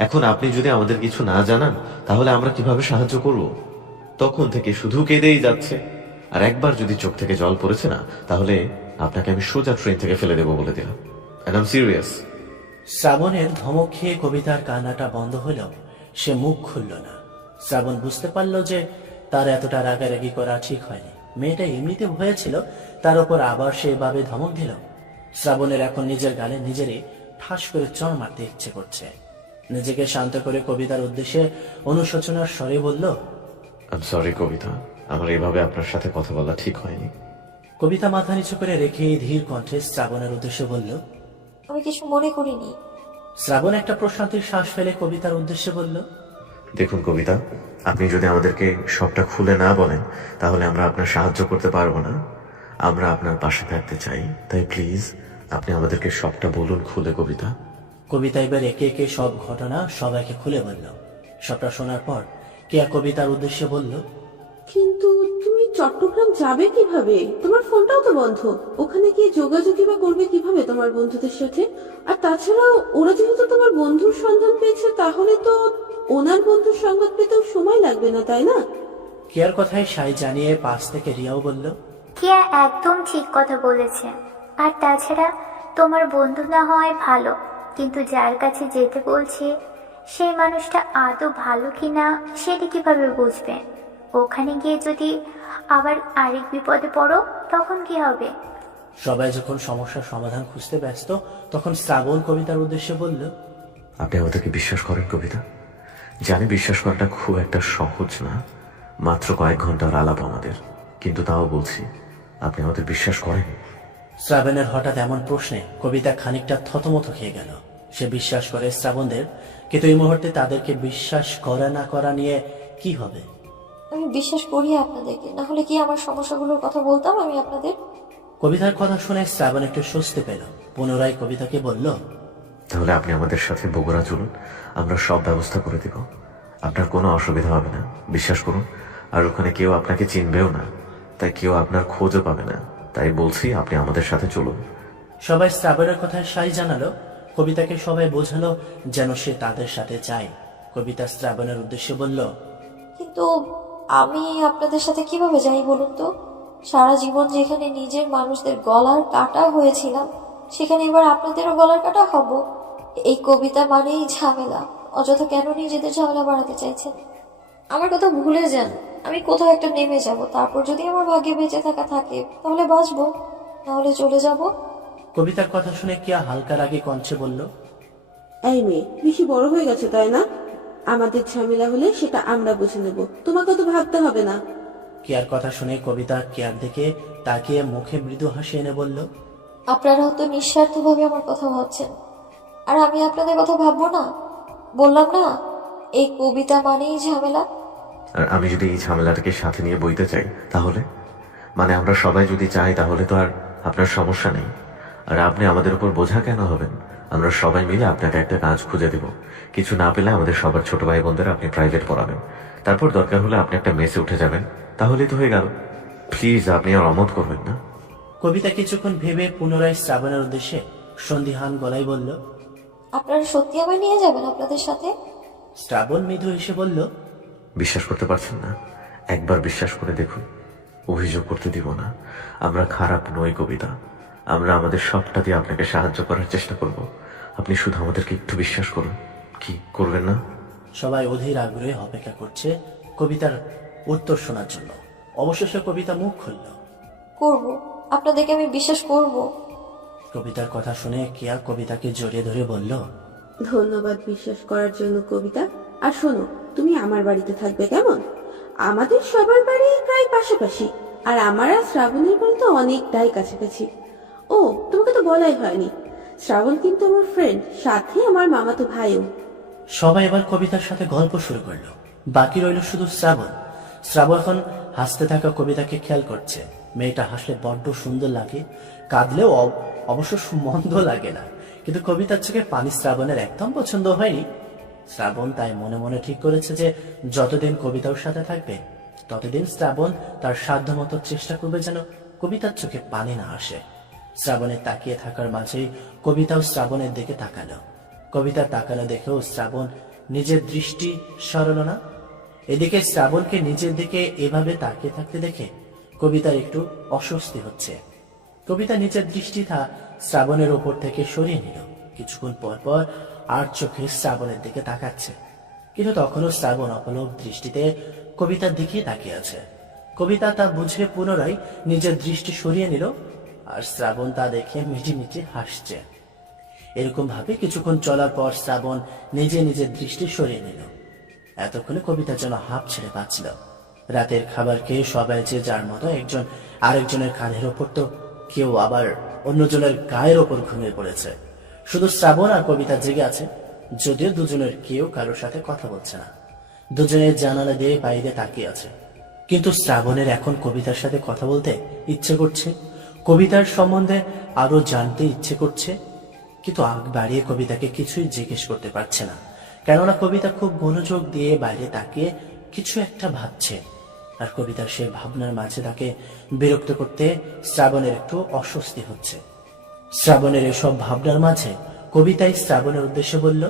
এখন আপনি যদি আমাদের কিছু না জানান তাহলে আমরা কিভাবে সাহায্য করব? তখন থেকে শুধু কেঁদেই যাচ্ছে। আর একবার যদি চোখ থেকে জল পড়েছে না, তাহলে আপনাকে আমি সোজা ট্রেন থেকে ফেলে দেবো বলে দিলাম। And I am serious. শ্রাবণের ধমক খেয়ে কবিতার কান্নাটা বন্ধ হলেও সে মুখ খুলল না। শ্রাবণ বুঝতে পারল যে তার এতটা রাগারাগি করা ঠিক হয়নি। মেয়েটা এমনিতে হয়েছিল, তার উপর আবার সে এভাবে ধমক দিল। শ্রাবণের এখন নিজের গালে নিজেরই ঠাস করে চড় মারতে ইচ্ছে করছে। নিজেকে শান্ত করে কবিতার উদ্দেশ্যে অনুশোচনার স্বরে বলল, আই এম সরি কবিতা, আমার এভাবে আপনার সাথে কথা বলা ঠিক হয়নি। কবিতা মাথা নিচু করে রেখে ধীর কণ্ঠে শ্রাবণের উদ্দেশ্যে বলল, আমি কিছু মনে করিনি। শ্রাবণ একটা প্রশান্তির শ্বাস ফেলে কবিতার উদ্দেশ্যে বলল, দেখুন কবিতা, আপনি যদি আমাদেরকে সবটা খুলে না বলেন, তাহলে আমরা আপনার সাহায্য করতে পারবো না। আমরা আপনার পাশে থাকতে চাই, তাই প্লিজ আপনি আমাদেরকে সবটা বলুন খুলে কবিতা। কবিতা এবার একে একে সব ঘটনা সবাইকে খুলে বলল। সবটা শোনার পর কেয়া কবিতার উদ্দেশ্যে বলল, কিন্তু তুমি চট্টগ্রাম যাবে কিভাবে? তোমার ফোনটাও তো বন্ধ। ওখানে গিয়ে যোগাযোগই বা করবে কিভাবে তোমার বন্ধুদের সাথে? আর তাছাড়াও ওরা যেহেতু তোমার বন্ধুর সন্ধান পেয়েছে, তাহলে তো ওনার বন্ধুর সংবাদ পেতেও সময় লাগবে না, তাই না? কেয়ার কথায় সাই জানিয়ে পাশ থেকে রিয়াও বলল, কিয়া একদম ঠিক কথা বলেছে। আর তাছাড়া তোমার বন্ধু না হয় ভালো, কিন্তু যার কাছে যেতে বলছি সেই মানুষটা আদৌ ভালো কিনা সেটা কিভাবে বুঝবে? ওখানে গিয়ে যদি আবার আরেক বিপদে পড়ো তখন কি হবে? সবাই যখন সমস্যার সমাধান খুঁজতে ব্যস্ত, তখন শ্রাবণ কবিতার উদ্দেশ্যে বলল, আপনি আমাদেরকে বিশ্বাস করেন কবিতা? জানি বিশ্বাস করাটা খুব একটা সহজ না, মাত্র কয়েক ঘন্টার আলাপ আমাদের, কিন্তু তাও বলছি আপনি আমাদের বিশ্বাস করেন? শ্রাবণের হঠাৎ এমন প্রশ্নে কবিতা খানিকটা থতমত খেয়ে গেল। সে বিশ্বাস করে শ্রাবণদের, কিন্তু এই মুহূর্তে তাদেরকে বিশ্বাস করা না করা নিয়ে কি হবে। আমি বিশ্বাস করি আপনাদেরকে, না হলে কি আমার সমস্যাগুলোর কথা বলতাম আমি আপনাদের? কবিতার কথা শুনে শ্রাবণ একটু স্বস্তি পেল। পুনরায় কবিতাকে বলল, তাহলে আপনি আমাদের সাথে বগুড়া চলুন, আমরা সব ব্যবস্থা করে দেব। আপনার কোনো অসুবিধা হবে না, বিশ্বাস করুন। আর ওখানে কেউ আপনাকে চিনবেও না, তাই কেউ আপনার খোঁজও পাবে না। তাই বলছি আপনি আমাদের সাথে চলুন। সবাই শ্রাবণের কথায় সাই জানালো। কবিতাকে সবাই বোঝালো যেন সে তাদের সাথে যায়। কবিতা শ্রাবণের উদ্দেশ্যে বলল, কিন্তু আমি আপনাদের সাথে কিভাবে যাই বলুন তো? সারা জীবন যেখানে নিজের মানুষদের গলার কাটা হয়েছিলাম, সেখানে এবার আপনাদেরও গলার কাটা হব। এই কবিতা মানেই ঝামেলা। অযথা কেন নিজেদের ঝামেলা বাড়াতে চাইছেন? আমার কথা ভুলে যান। আমি কোথাও একটা নেমে যাব, তারপর যদি আমার ভাগ্যে বেঁচে থাকা থাকে তাহলে বাঁচবো, নাহলে চলে যাব। কবিতার কথা শুনে কিয়া হালকা রাগে কণ্ঠে বলল, এই মেয়ে বেশি বড় হয়ে গেছে, তাই না? আমাদের ঝামেলা হলে সেটা আমরা বুঝে নেব, তোমাকে তো ভাবতে হবে না। কিয়ার কথা শুনে কবিতা কিয়ার দিকে তাকিয়ে মুখে মৃদু হাসি এনে বলল, আপনারাও তো নিঃস্বার্থভাবে আমার কথা ভাবছেন, আর আমি আপনাদের কথা ভাববো না? বললাম না, এই কবিতা মানেই ঝামেলা। আর আমি যদি এই ঝামেলাটাকে সাথে নিয়ে বইতে চাই, তাহলে মানে আমরা সবাই যদি চাই, তাহলে তো আর আপনার সমস্যা নেই। আর আপনি আমাদের উপর বোঝা কেন হবেন? আমরা সবাই মিলে আপনাকে একটা কাজ খুঁজে দেব। কিছু না পেলে আমাদের সবার ছোট ভাই বোনদের আপনি প্রাইভেট পড়াবেন, তারপর দরকার হলে আপনি একটা মেসে উঠে যাবেন, তাহলেই তো হয়ে গেল। প্লিজ আপনি আর অমত করবেন না। কবিতা কিছুক্ষণ ভেবে পুনরায় শ্রাবণের উদ্দেশ্যে সন্দিহান গলায় বলল, আপনারা সত্যি আমায় নিয়ে যাবেন আপনাদের সাথে? শ্রাবণ মৃদু এসে বলল, বিশ্বাস করতে পারছেন না? একবার বিশ্বাস করে দেখুন, অভিযোগ করতে দিব না। আমরা খারাপ নই কবিতা, আমরা আমাদের সবটা দিয়ে আপনাকে সাহায্য করার চেষ্টা করব। আপনি শুধু আমাদেরকে একটু বিশ্বাস করুন। কি করবেন না? সবাই অধীর আগ্রহে অপেক্ষা করছে কবিতার উত্তর শোনার জন্য। অবশেষে কবিতা মুখ খুলল। করব, আপনাদেরকে আমি বিশ্বাস করব। কবিতার কথা শুনে কিয়া কবিতাকে জড়িয়ে ধরে বলল, ধন্যবাদ বিশ্বাস করার জন্য কবিতা। আর শোনো, তুমি আমার বাড়িতে থাকবে কেমন? আমাদের সবার বাড়ি প্রায় পাশাপাশি, আর আমার আর শ্রাবণের বাড়ি তো অনেকটাই কাছাকাছি। ও, তোমাকে তো বলাই হয়নি, শ্রাবণ কিন্তু আমার ফ্রেন্ড, সাথে আমার মামাতো ভাইও। সবাই এবার কবিতার সাথে গল্প শুরু করলো। বাকি রইল শুধু শ্রাবণ। শ্রাবণ এখন হাসতে থাকা কবিতাকে খেয়াল করছে। মেয়েটা হাসলে বড্ড সুন্দর লাগে, কাঁদলেও অবশ্য মন্দ লাগে না। কিন্তু কবিতার চোখে পানি শ্রাবণের একদম পছন্দ হয়নি। শ্রাবণ তাই মনে মনে ঠিক করেছে যে যতদিন কবিতার সাথে থাকবে, ততদিন শ্রাবণ তার সাধ্যমতো চেষ্টা করবে যেন কবিতার চোখে পানি না আসে। শ্রাবণের তাকিয়ে থাকার মাঝেই কবিতাও শ্রাবণের দিকে তাকালো। কবিতা তাকানো দেখেও শ্রাবণ নিজের দৃষ্টি সরল না। এদিকে শ্রাবণকে নিজের দিকে এভাবে তাকিয়ে থাকতে দেখে কবিতার একটু অস্বস্তি হচ্ছে। কবিতা নিচের দৃষ্টিটা শ্রাবণের ওপর থেকে সরিয়ে নিল। কিছুক্ষণ পর পর আর চোখে শ্রাবণের দিকে তাকাচ্ছে, কিন্তু তখনও শ্রাবণ অপলক দৃষ্টিতে কবিতার দিকে তাকিয়ে আছে। কবিতা তা বুঝে পুনরায় নিজের দৃষ্টি সরিয়ে নিল, আর শ্রাবণ তা দেখে মিটিমিটি হাসছে। এরকম ভাবে কিছুক্ষণ চলার পর শ্রাবণ নিজে নিজের দৃষ্টি সরিয়ে নিল। এতক্ষণে কবিতা যেন হাঁপ ছেড়ে বাঁচল। রাতের খাবার খেয়ে সবাই যে যার মতো একজন আরেকজনের কাঁধের ওপর, তো কেউ আবার অন্যজনের গায়ের ওপর ঘুমিয়ে পড়েছে। শুধু শ্রাবণ আর কবিতা জেগে আছে, যদিও দুজনের কেউ কারোর সাথে কথা বলছে না। দুজনের জানালা দিয়ে বাইরে তাকিয়ে আছে, কিন্তু শ্রাবণের এখন কবিতার সাথে কথা বলতে ইচ্ছে করছে, কবিতার সম্বন্ধে আরো জানতে ইচ্ছে করছে, কিন্তু আগ বাড়িয়ে কবিতাকে কিছুই জিজ্ঞেস করতে পারছে না, কেননা কবিতা খুব মনোযোগ দিয়ে বাইরে তাকিয়ে কিছু একটা ভাবছে। আর কবিতার সেই ভাবনার মাঝে তাকে বিরক্ত করতে শ্রাবণের একটু অস্বস্তি হচ্ছে। শ্রাবণের এসব ভাবনার মাঝে কবিতাই শ্রাবণের উদ্দেশ্যে বলল,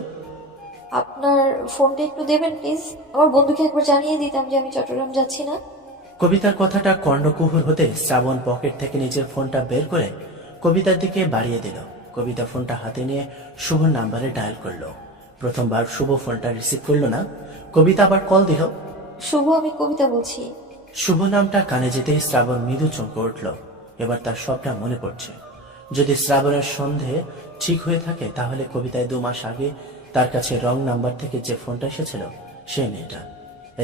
আপনার ফোনটা একটু দেবেন প্লিজ। আমার বন্ধুকে একবার জানিয়ে দিতাম যে আমি চট্টগ্রাম যাচ্ছি না। কবিতার কথাটা কর্ণকুহুর হতে শ্রাবণ পকেট থেকে নিজের ফোনটা বের করে কবিতার দিকে বাড়িয়ে দিল। কবিতা ফোনটা হাতে নিয়ে শুভর নাম্বারে ডায়াল করলো। প্রথমবার শুভ ফোনটা রিসিভ করলো না। কবিতা আবার কল দিল। শুভ, আমি কবিতা বলছি। শুভ নামটা কানে যেতেই শ্রাবণ মৃদু চমকে উঠল। এবার তার সবটা মনে পড়ছে। যদি শ্রাবণের সন্দেহ ঠিক হয়ে থাকে, তাহলে কবিতায় 2 মাস আগে তার কাছে রং নাম্বার থেকে যে ফোনটা এসেছিল সেই মেয়েটা।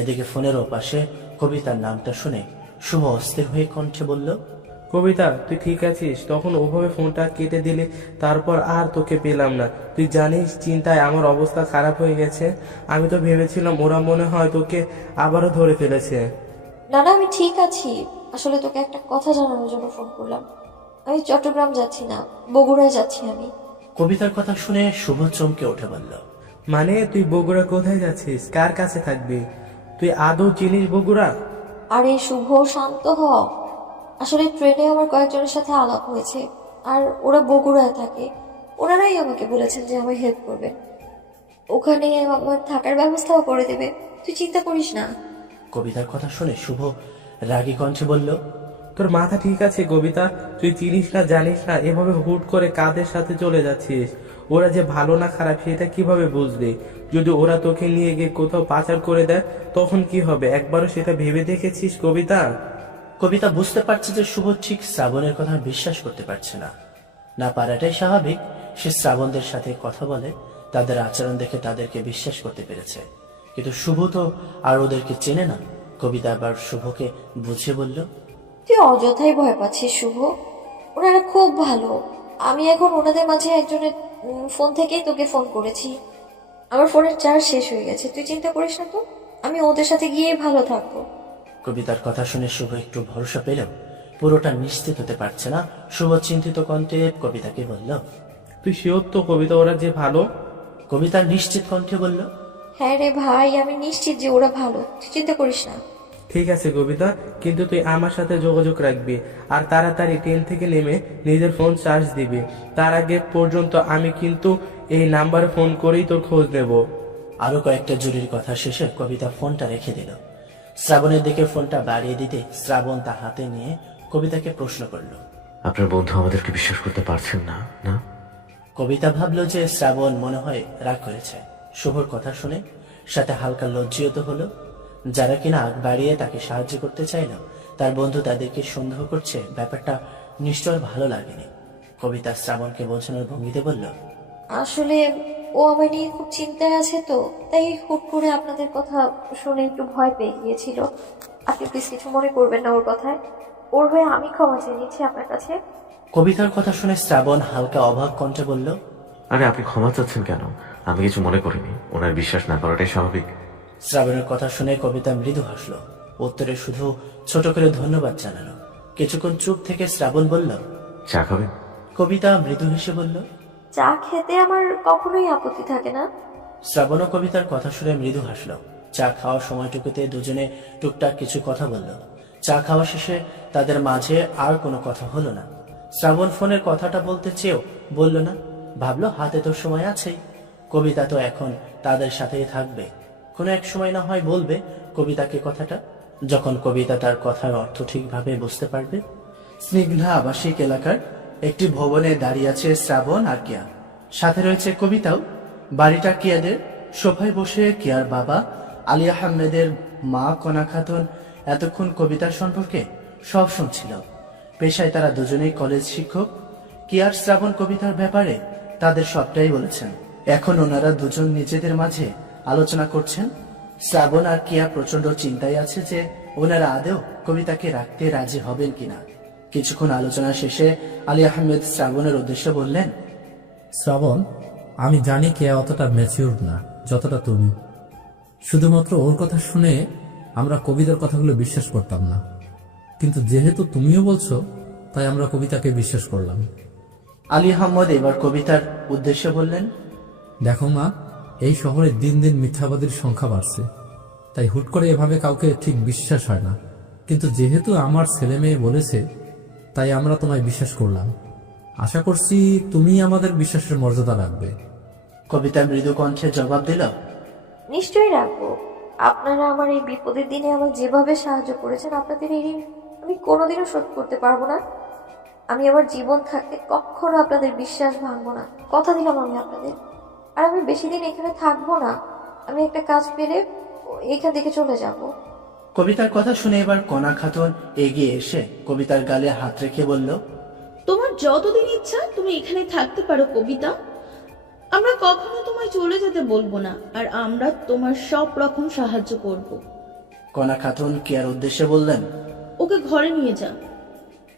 এদিকে ফোনের ওপাশে কবিতার নামটা শুনে শুভ অস্থির হয়ে কণ্ঠে বলল, কবিতা তুই ঠিক আছিস? তখন ওভাবে ফোনটা কেটে দিলে, তারপর আর তোকে পেলাম না। তুই জানিস চিন্তায় আমার অবস্থা খারাপ হয়ে গেছে। আমি তো ভেবেছিলাম ওরা মনে হয় তোকে আবারও ধরে ফেলেছে। না না, আমি ঠিক আছি। আসলে তোকে একটা কথা জানানোর জন্য ফোন করলাম। আমি চট্টগ্রাম যাচ্ছি না, বগুড়ায় যাচ্ছি আমি। কবিতার কথা শুনে শুভ চমকে উঠে বলল, মানে তুই বগুড়া কোথায় যাচ্ছিস? কার কাছে থাকবি? তুই আদৌ চিনিস বগুড়া? আরে শুভ, শান্ত হ। আসলে ট্রেনে আমার কয়েকজনের সাথে আলাপ হয়েছে, আর ওরা বগুড়ায় থাকে। ওনারাই আমাকে বলেছেন যে আমায় হেল্প করবেন, ওখানে আমার থাকার ব্যবস্থাও করে দেবে। তুই চিন্তা করিস না। কবিতার কথা শুনে শুভ রাগী কণ্ঠে বলল, তোর মাথা ঠিক আছে কবিতা? তুই চিনিস না, জানিস না, এভাবে হুট করে কাদের সাথে চলে যাচ্ছিস? ওরা যে ভালো না খারাপ সেটা কিভাবে বুঝবি? যদি ওরা তোকে নিয়ে গিয়ে কোথাও পাচার করে দেয়, তখন কি হবে? একবারও সেটা ভেবে দেখেছিস কবিতা? কবিতা বুঝতে পারছে যে শুভ ঠিক শ্রাবণের কথা বিশ্বাস করতে পারছে না। না পারাটাই স্বাভাবিক। সে শ্রাবণদের সাথে কথা বলে, তাদের আচরণ দেখে তাদেরকে বিশ্বাস করতে পেরেছে, কিন্তু শুভ তো আর ওদেরকে চেনে না। কবিতা আবার শুভকে বুঝিয়ে বলল, তুই অযথাই ভয় পাচ্ছিস শুভ। ওনারা খুব ভালো। আমি এখন ওনাদের মাঝে একজনের ফোন থেকেই তোকে ফোন করেছি। আমার ফোনের চার্জ শেষ হয়ে গেছে, তুই চিন্তা করিস না তো। আমি ওদের সাথে গিয়েই ভালো থাকবো। কবিতার কথা শুনে শুভ একটু ভরসা পেলেও পুরোটা নিশ্চিত হতে পারছে না। শুভ চিন্তিত কণ্ঠে কবিতাকে বলল, তুই শিওর তো কবিতা ওরা যে ভালো? কবিতা নিশ্চিত কণ্ঠে বলল, হ্যাঁ রে ভাই, আমি নিশ্চিত যে ওরা ভালো, তুই চিন্তা করিস না। ঠিক আছে কবিতা, কিন্তু তুই আমার সাথে যোগাযোগ রাখবি, আর তাড়াতাড়ি ট্রেন থেকে নেমে নিজের ফোন চার্জ দিবি। তার আগে পর্যন্ত আমি কিন্তু এই নাম্বারে ফোন করেই তোর খোঁজ নেব। আরো কয়েকটা জরুরি কথা শেষে কবিতা ফোনটা রেখে দিল। শ্রাবণের দিকে ফোনটা বাড়িয়ে দিতে শ্রাবণ তা হাতে নিয়ে কবিতাকে প্রশ্ন করল, আপনার বন্ধু আমাদেরকে বিশ্বাস করতে পারছেন না, না? কবিতা ভাবলো যে শ্রাবণ মনে হয় রাগ করেছে। শুভর কথা শুনে সাথে হালকা লজ্জিত হলো। যারা কিনা আগ বাড়িয়ে তাকে সাহায্য করতে চাইল, তার বন্ধু তাদেরকে সন্দেহ করছে, ব্যাপারটা নিশ্চয় ভালো লাগেনি। কবিতা শ্রাবণকে বোঝানোর ভঙ্গিতে বলল, আসলে ও আমায় নিয়ে খুব চিন্তায় আছে, তো তাই হুট করে আপনাদের কথা শুনে একটু ভয় পেয়ে গিয়েছিল। আপনি প্লিজ কিছু মনে করবেন না ওর কথায়। ওর হয়ে আমি ক্ষমা চেয়ে নিচ্ছি আপনার কাছে। কবিতার কথা শুনে শ্রাবণ হালকা অবাক কণ্ঠে বলল, আরে আপনি ক্ষমা চাচ্ছেন কেন? আমি কিছু মনে করিনি। ওনার বিশ্বাস না করাটাই স্বাভাবিক। শ্রাবণের কথা শুনে কবিতা মৃদু হাসলো। উত্তরে শুধু ছোট করে ধন্যবাদ জানালো। কিছুক্ষণ চুপ থেকে শ্রাবণ বলল, চা খাবেন? কবিতা মৃদু হেসে বলল, চা খেতে আমার কখনোই আপত্তি থাকে না। শ্রাবণ ও কবিতার কথা শুনে মৃদু হাসলো। চা খাওয়ার সময়টুকুতে দুজনে টুকটাক কিছু কথা বলল। চা খাওয়া শেষে তাদের মাঝে আর কোনো কথা হলো না। শ্রাবণ ফোনের কথাটা বলতে চেয়েও বলল না। ভাবলো হাতে তো সময় আছেই, কবিতা তো এখন তাদের সাথেই থাকবে, কোনো এক সময় না হয় বলবে কবিতাকে কথাটা। যখন কবিতা তার কথার অর্থ ঠিকভাবে বুঝতে পারবে। স্নিগ্ধা আবাসিক এলাকার একটি ভবনে দাঁড়িয়ে আছে শ্রাবণ আর কেয়া, সাথে রয়েছে কবিতাও। বাড়িটা কেয়াদের। সোফায় বসে কেয়ার বাবা আলী আহমেদের মা কণা খাতুন এতক্ষণ কবিতার সম্পর্কে সব শুনছিল। পেশায় তারা দুজনেই কলেজ শিক্ষক। কেয়ার শ্রাবণ কবিতার ব্যাপারে তাদের সবটাই বলেছেন। এখন ওনারা দুজন নিজেদের মাঝে আলোচনা করছেন। শ্রাবণ আর কেয়া প্রচন্ড চিন্তায় আছে যে ওনারা আদৌ কবিতাকে রাখতে রাজি হবেন কিনা। কিছুক্ষণ আলোচনা শেষে আলী আহমেদ শ্রাবণের উদ্দেশ্যে বললেন, শ্রাবণ, আমি জানি কে অতটা ম্যাচিউর না যতটা তুমি। শুধুমাত্র ওর কথা শুনে আমরা কবিতার কথাগুলো বিশ্বাস করতাম না, কিন্তু যেহেতু তুমিও বলছো তাই আমরা কবিতাকে বিশ্বাস করলাম। আলী আহমদ এবার কবিতার উদ্দেশ্যে বললেন, দেখো মা, এই শহরে দিন দিন মিথ্যাবাদীর সংখ্যা বাড়ছে, তাই হুট করে এভাবে কাউকে ঠিক বিশ্বাস হয় না। কিন্তু যেহেতু আমার ছেলে মেয়ে বলেছে, তাই আমরা তোমায় বিশ্বাস করলাম। আশা করছি তুমি আমাদের বিশ্বাসের মর্যাদা রাখবে। কবিতা মৃদু কণ্ঠে জবাব দিল, নিশ্চয়ই রাখবো। আপনারা আমার এই বিপদের দিনে আমার যেভাবে সাহায্য করেছেন, আপনাদের এই ঋণ আমি কোনোদিনও শোধ করতে পারবো না। আমি আমার জীবন থাকতে কখনো আপনাদের বিশ্বাস ভাঙবো না, কথা দিলাম আমি আপনাদের। আর আমি বেশি দিন এখানে থাকবো না, আমি একটা কাজ পেলে এখান থেকে চলে যাব। কবিতার কথা শুনে এবার কণা খাতুন এগিয়ে এসে কবিতার গালে হাত রেখে বলল, তোমার যতদিন ইচ্ছা তুমি এখানে থাকতে পারো কবিতা। আমরা কখনো তোমায় চলে যেতে বলবো না, আর আমরা তোমার সব রকম সাহায্য করব। কণা খাতুন কেয়ার উদ্দেশ্যে বললেন, ওকে ঘরে নিয়ে যা।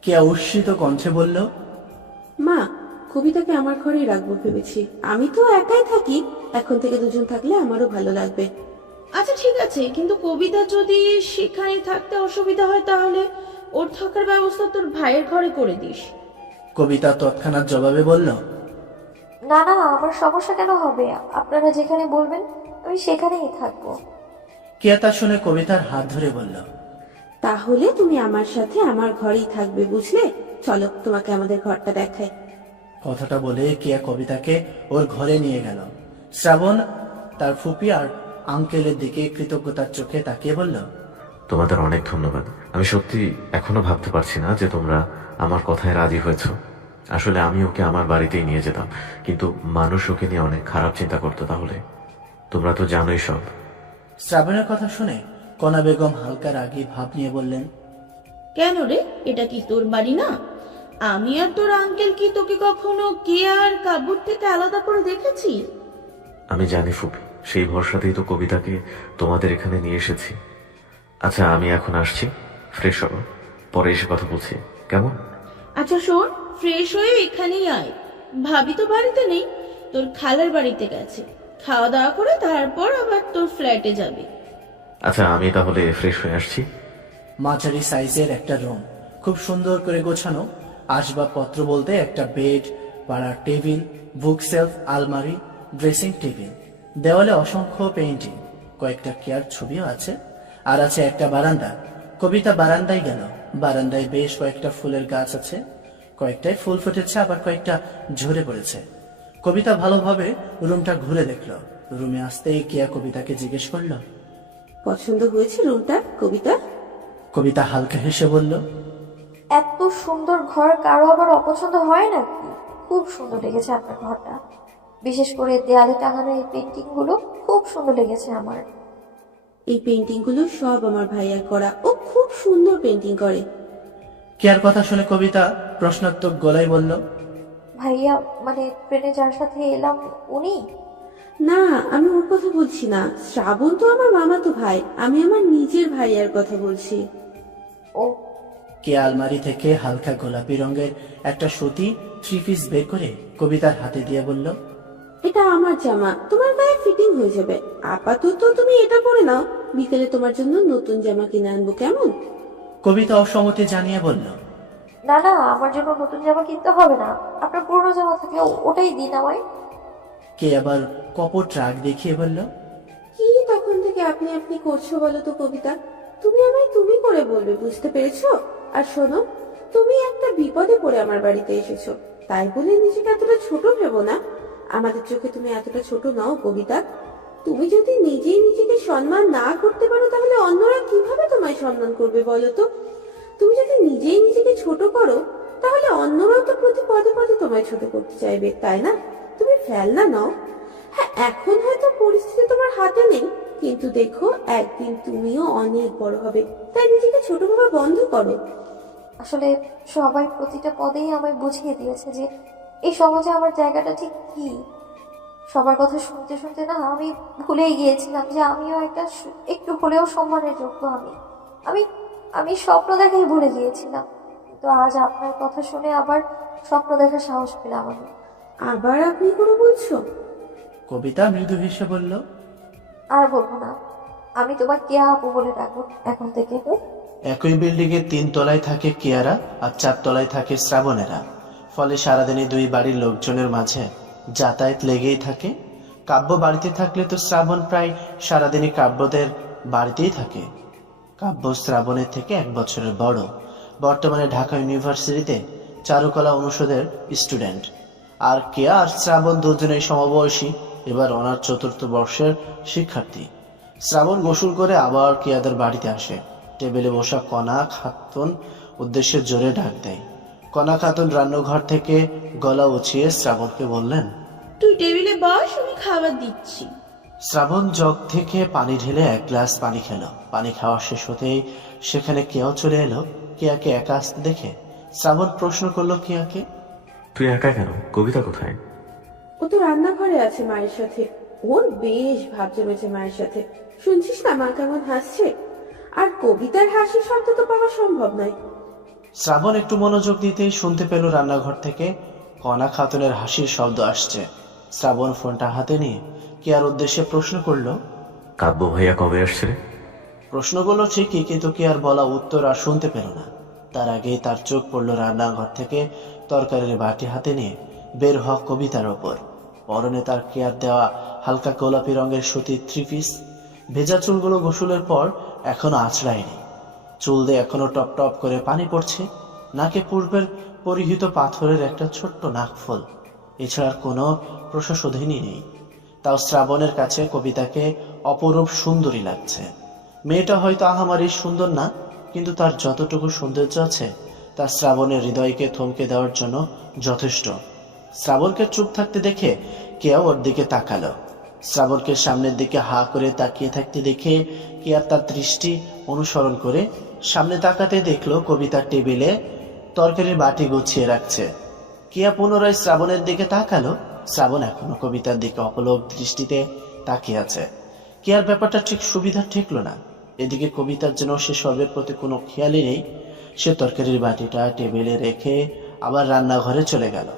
কেয়া উচ্ছ্বিত কণ্ঠে বলল, মা, কবিতাকে আমার ঘরেই রাখবো ভেবেছি। আমি তো একাই থাকি, এখন থেকে দুজন থাকলে আমারও ভালো লাগবে। আচ্ছা ঠিক আছে, কিন্তু কবিতা যদি সেখানে থাকতে অসুবিধা হয় তাহলে ওর থাকার ব্যবস্থা তোর ভাইয়ের ঘরে করে দিস। কবিতা তৎক্ষণাৎ জবাবে বলল, না না, আমার সমস্যা কেন হবে? আপনারা যেখানে বলবেন আমি সেখানেই থাকবো। কেয়া তা শুনে কবিতার হাত ধরে বলল, তাহলে তুমি আমার সাথে আমার ঘরেই থাকবে, বুঝলে? চলো তোমাকে আমাদের ঘরটা দেখাই। কথাটা বলে কেয়া কবিতাকে ওর ঘরে নিয়ে গেল। শ্রাবণ তার ফুপি আর আঙ্কেলের দিকে কৃতজ্ঞতার চোখে তাকিয়ে বলল, তোমাদের অনেক ধন্যবাদ। আমি সত্যি এখনো ভাবতে পারছি না যে তোমরা আমার কথায় রাজি হয়েছ। আসলে আমি ওকে আমার বাড়িতেই নিয়ে যেতাম, কিন্তু মানুষ ওকে নিয়ে অনেক খারাপ চিন্তা করতো। তাহলে তোমরা তো জানোই সব। শ্রাবণের কথা শুনে কণা বেগম হালকা রাগী ভাব নিয়ে বললেন, কেন রে, এটা কি তোর বাড়ি না? আমি আর তোর আঙ্কেল কি তোকে কখনো কে আর কাবুর থেকে আলাদা করে দেখেছি? আমি জানি ফুপি, সেই ভরসাতেই তো কবিতাকে তোমাদের এখানে নিয়ে এসেছি। আচ্ছা, আমি এখন আসছি, ফ্রেশ হবো, পরে এসে কথা বলছি, কেমন? আচ্ছা শোন, ফ্রেশ হয়ে এখানেই আয়। ভাবি তো বাড়িতে নেই, তোর খালার বাড়িতে গেছে। খাওয়া দাওয়া করে তারপর আবার তোর ফ্ল্যাটে যাবে। আচ্ছা, আমি তাহলে ফ্রেশ হয়ে আসছি। মাঝারি সাইজের একটা রুম, খুব সুন্দর করে গোছানো। আসবাবপত্র বলতে একটা বেড, পাড়ার টেবিল, বুক সেলফ, আলমারি, ড্রেসিং টেবিল। দেওয়ালে অসংখ্য পেইন্টিং, কয়েকটা কেয়ার ছবিও আছে। আর আছে একটা বারান্দা। কবিতা বারান্দায় গেল। বারান্দায় বেশ কয়েকটা ফুলের গাছ আছে, কয়েকটায় ফুল ফুটেছে, আবার কয়েকটা ঝরে পড়েছে। কবিতা ভালোভাবে রুমটা ঘুরে দেখলো। রুমে আসতেই কেয়া কবিতাকে জিজ্ঞেস করলো, পছন্দ হয়েছে রুমটা কবিতা? কবিতা হালকা হেসে বলল, এত সুন্দর ঘর কারো আবার অপছন্দ হয় নাকি? খুব সুন্দর লেগেছে আপনার ঘরটা, বিশেষ করে দেয়ালে টাঙানো এই পেন্টিং গুলো খুব সুন্দর লেগেছে আমার। এই পেন্টিং গুলো সব আমার ভাইয়ার করা, ও খুব সুন্দর পেন্টিং করে। কেয়ার কথা শুনে কবিতা প্রশ্নাত্মক গলায় বলল, ভাইয়া মানে ট্রেনে যার সাথে এলাম উনি? না, আমি ওর কথা বলছি না। শ্রাবণ তো আমার মামাতো ভাই, আমি আমার নিজের ভাইয়ার কথা বলছি। ও। কে আলমারি থেকে হালকা গোলাপি রঙের একটা সুতি 3 পিস বের করে কবিতার হাতে দিয়ে বলল, এটা আমার জামা, তোমার গায়ে ফিটিং হয়ে যাবে। আপাতত তুমি এটা পরে নাও, বিকেলে তোমার জন্য নতুন জামা কিনে আনবো, কেমন? কবিতা অসম্মতি জানিয়ে বলল, না না, আমার জন্য নতুন জামা কিনতে হবে না, আপনার পুরনো জামা থাকলে ওটাই দিন আমায়। কে আবার কপট রাগ দেখিয়ে বলল, কি তখন থেকে আপনি আপনি করছো বলো তো কবিতা? তুমি আমায় তুমি করে বলবে, বুঝতে পেরেছো? আর শোনো, তুমি একটা বিপদে পড়ে আমার বাড়িতে এসেছো, তাই বলে নিজেকে এতটা ছোট ভেবো না। আমাদের চোখে তুমি এতটা ছোট নও কবিতা। তুমি যদি নিজেই নিজেকে সম্মান না করতে পারো তাহলে অন্যরা কিভাবে তোমায় সম্মান করবে বলো তো? তুমি যদি নিজেই নিজেকে ছোট করো তাহলে অন্যরাও তো প্রতি পদে পদে তোমায় ছোট করতে চাইবে, তাই না? তুমি ফেলনা নও। হ্যাঁ, এখন হয়তো পরিস্থিতি তোমার হাতে নেই, কিন্তু দেখো একদিন তুমিও অনেক বড় হবে, তাই নিজেকে ছোট ভাবা বন্ধ করো। আসলে সবাই প্রতিটা পদেই আমায় বুঝিয়ে দিয়েছে যে এই সমাজে আমার জায়গাটা ঠিক কি। সবার কথা শুনতে শুনতে না আমি ভুলেই গিয়েছিলাম যে আমিও একটু হলেও সম্মানের যোগ্য। আমি আমি স্বপ্ন দেখাই ভুলে গিয়েছিলাম, কিন্তু আজ আপনার কথা শুনে আবার স্বপ্ন দেখার সাহস পেলাম আমি। আবার আপনি করে বলছো? কবিতা মৃদু হেসে বলল, আর বলবো না, আমি তোমার কেয়া আপু বলে ডাকবো এখন থেকে। একই বিল্ডিং এর 3 তলায় থাকে কিয়ারা আর 4 তলায় থাকে শ্রাবণেরা। ফলে সারাদিনই দুই বাড়ির লোকজনের মাঝে যাতায়াত লেগেই থাকে। কাব্য বাড়িতে থাকলে তো শ্রাবণ প্রায় সারাদিনই কাব্যদের বাড়িতেই থাকে। কাব্য শ্রাবণের থেকে 1 বছরের বড়, বর্তমানে ঢাকা ইউনিভার্সিটিতে চারুকলা অনুষদের স্টুডেন্ট। আর কেয়া আর শ্রাবণ দুজনেই সমবয়সী, এবার অনার 4র্থ বর্ষের শিক্ষার্থী। শ্রাবণ গোসল করে আবার কেয়াদের বাড়িতে আসে। টেবিলে বসা কণা খাতুন উদ্দেশ্যে জোরে ডাক দেয়। কণা খাতুন রান্নাঘর থেকে গলা উঁচিয়ে শ্রাবণকে বললেন, তুই টেবিলে বস, আমি খাবার দিচ্ছি। শ্রাবণ জগ থেকে পানি ঢেলে 1 গ্লাস পানি খেলো। পানি খাওয়া শেষ হতেই সেখানে কেয়াও চলে এলো। কেয়াকে একা আসতে দেখে শ্রাবণ প্রশ্ন করলো কেয়াকে, তুই একা কেন? কবিতা কোথায়? ও তো রান্নাঘরে আছে মায়ের সাথে। ওর বেশ ভাব জমেছে মায়ের সাথে। শুনছিস না মা কেমন হাসছে? আর কবিতার হাসির শব্দ তো পাওয়া সম্ভব নয়। শ্রাবণ একটু মনোযোগ দিতেই শুনতে পেল রান্নাঘর থেকে কণা খাতুনের হাসির শব্দ আসছে। শ্রাবণ ফোনটা হাতে নিয়ে কেয়ার উদ্দেশ্যে প্রশ্ন করলো, কাব্য ভাইয়া কবে আসছে রে? প্রশ্নগুলো ঠিকই, কিন্তু কেয়ার বলা উত্তর আর শুনতে পেল না। তার আগেই তার চোখ পড়ল রান্নাঘর থেকে তরকারির বাটি হাতে নিয়ে বের হওয়া কবিতার ওপর। পরনে তার কেয়ার দেওয়া হালকা গোলাপি রঙের সুতির 3 পিস। ভেজা চুলগুলো গোসলের পর এখনো আঁচড়ায়নি। চুল দিয়ে এখনো টপ টপ করে পানি পড়ছে। নাকে পূর্বের পরিহিত পাথরের একটা ছোট্ট নাকফুল, এছাড়া কোনো প্রসাধনী নেই। তাও শ্রাবণের কাছে কবিতাকে অপরূপ সুন্দরী লাগছে। মেয়েটা হয়তো আহামারি সুন্দর না, কিন্তু তার যতটুকু সৌন্দর্য আছে তা শ্রাবণের হৃদয়কে থমকে দেওয়ার জন্য যথেষ্ট। শ্রাবণকে চুপ থাকতে দেখে কেয়া ওর দিকে তাকালো। শ্রাবণকে সামনের দিকে হা করে তাকিয়ে থাকতে দেখে কেয়া তার দৃষ্টি অনুসরণ করে সামনে তাকাতে দেখলো কবিতার টেবিলে তরকারির বাটি গুছিয়ে রাখছে। কেয়া পুনরায় শ্রাবণের দিকে তাকালো। শ্রাবণ এখনো কবিতার দিকে অপলক দৃষ্টিতে তাকিয়ে আছে। কেয়ার ব্যাপারটা ঠিক সুবিধা ঠেকলো না। এদিকে কবিতার জন্য সে সবের প্রতি কোনো খেয়ালই নেই। সে তরকারির বাটিটা টেবিলে রেখে আবার রান্নাঘরে চলে গেল।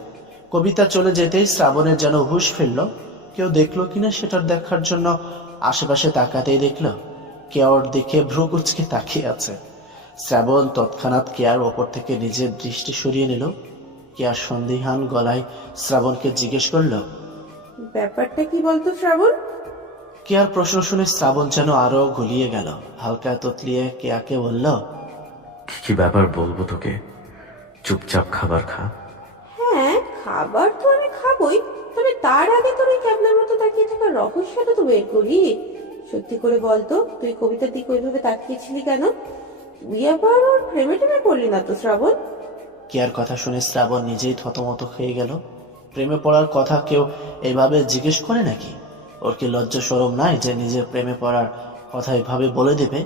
কবিতা চলে যেতেই শ্রাবণের যেন হুঁশ ফিরল। কেউ দেখলো কিনা সেটার দেখার জন্য আশেপাশে তাকাতেই দেখলো কেয়ার দিকে ভ্রু কুঁচকে তাকিয়ে আছে। শ্রাবণ তৎক্ষণাৎ কেয়ার ওপর থেকে নিজের দৃষ্টি সরিয়ে নিল। কেয়ার সন্দিহান গলায় শ্রাবণকে জিজ্ঞেস করলো, ব্যাপারটা কি বলতো শ্রাবণ? কেয়ার প্রশ্ন শুনে শ্রাবণ যেন আরো গুলিয়ে গেল। হালকা ততলিয়ে কেয়াকে বলল, কি ব্যাপার বলবো তোকে? চুপচাপ খাবার খা। হ্যাঁ, খাবার তো আমি খাবই, তবে তার আগে তোর এই ক্যাবলার মতো তাকিয়ে থাকার রহস্যটা তো বের করি। সত্যি করে বলতো, তুই কবিতার দিকে ওইভাবে তাকিয়েছিলি কেন? তুই আবার ওর প্রেমে টেমে পড়লি না তো শ্রাবণ? কেয়ার কথা শুনে শ্রাবণ নিজেই থতমত হয়ে গেল। প্রেমে পড়ার কথা কেউ এভাবে জিজ্ঞেস করে নাকি? ওর কি লজ্জা শরম নাই যে নিজের প্রেমে পড়ার কথা এভাবে বলে দেবে?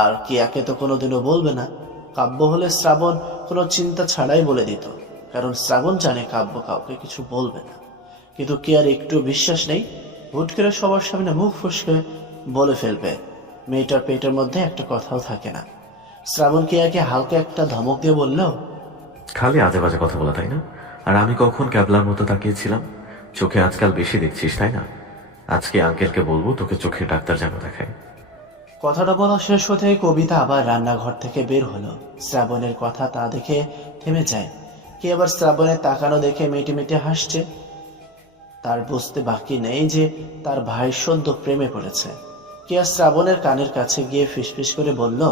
আর কেয়াকে তো কোনোদিনও বলবে না। কাব্য হলে শ্রাবণ কোনো চিন্তা ছাড়াই বলে দিত, কারণ শ্রাবণ জানে কাব্য কাউকে কিছু বলবে না। কিন্তু কেয়ার একটু বিশ্বাস নেই হুট করে সবার সামনে মুখ ফসকে বলে ফেলবে। মেয়েটার পেটের মধ্যে একটা কথাও থাকে না। শ্রাবণ কেয়াকে হালকা একটা ধমক দিয়ে বলল, খালি আজে বাজে কথা বলা, তাই না? আর আমি কখন ক্যাবলার মতো তাকিয়েছিলাম? চোখে আজকাল বেশি দেখছিস, তাই না? আজকে আঙ্কেলকে বলবো তোকে চোখের ডাক্তার যেন দেখায়। কথাটা বলা শেষ হতে কবিতা আবার রান্নাঘর থেকে বের হলো। শ্রাবণের কথা তা দেখে থেমে যায়। কে আবার শ্রাবণের তাকানো দেখে মেটে মেটে হাসছে। তার বুঝতে বাকি নেই যে তার ভাই সদ্য প্রেমে পড়েছে। কে আর শ্রাবণের কানের কাছে গিয়ে ফিসফিস করে বলল,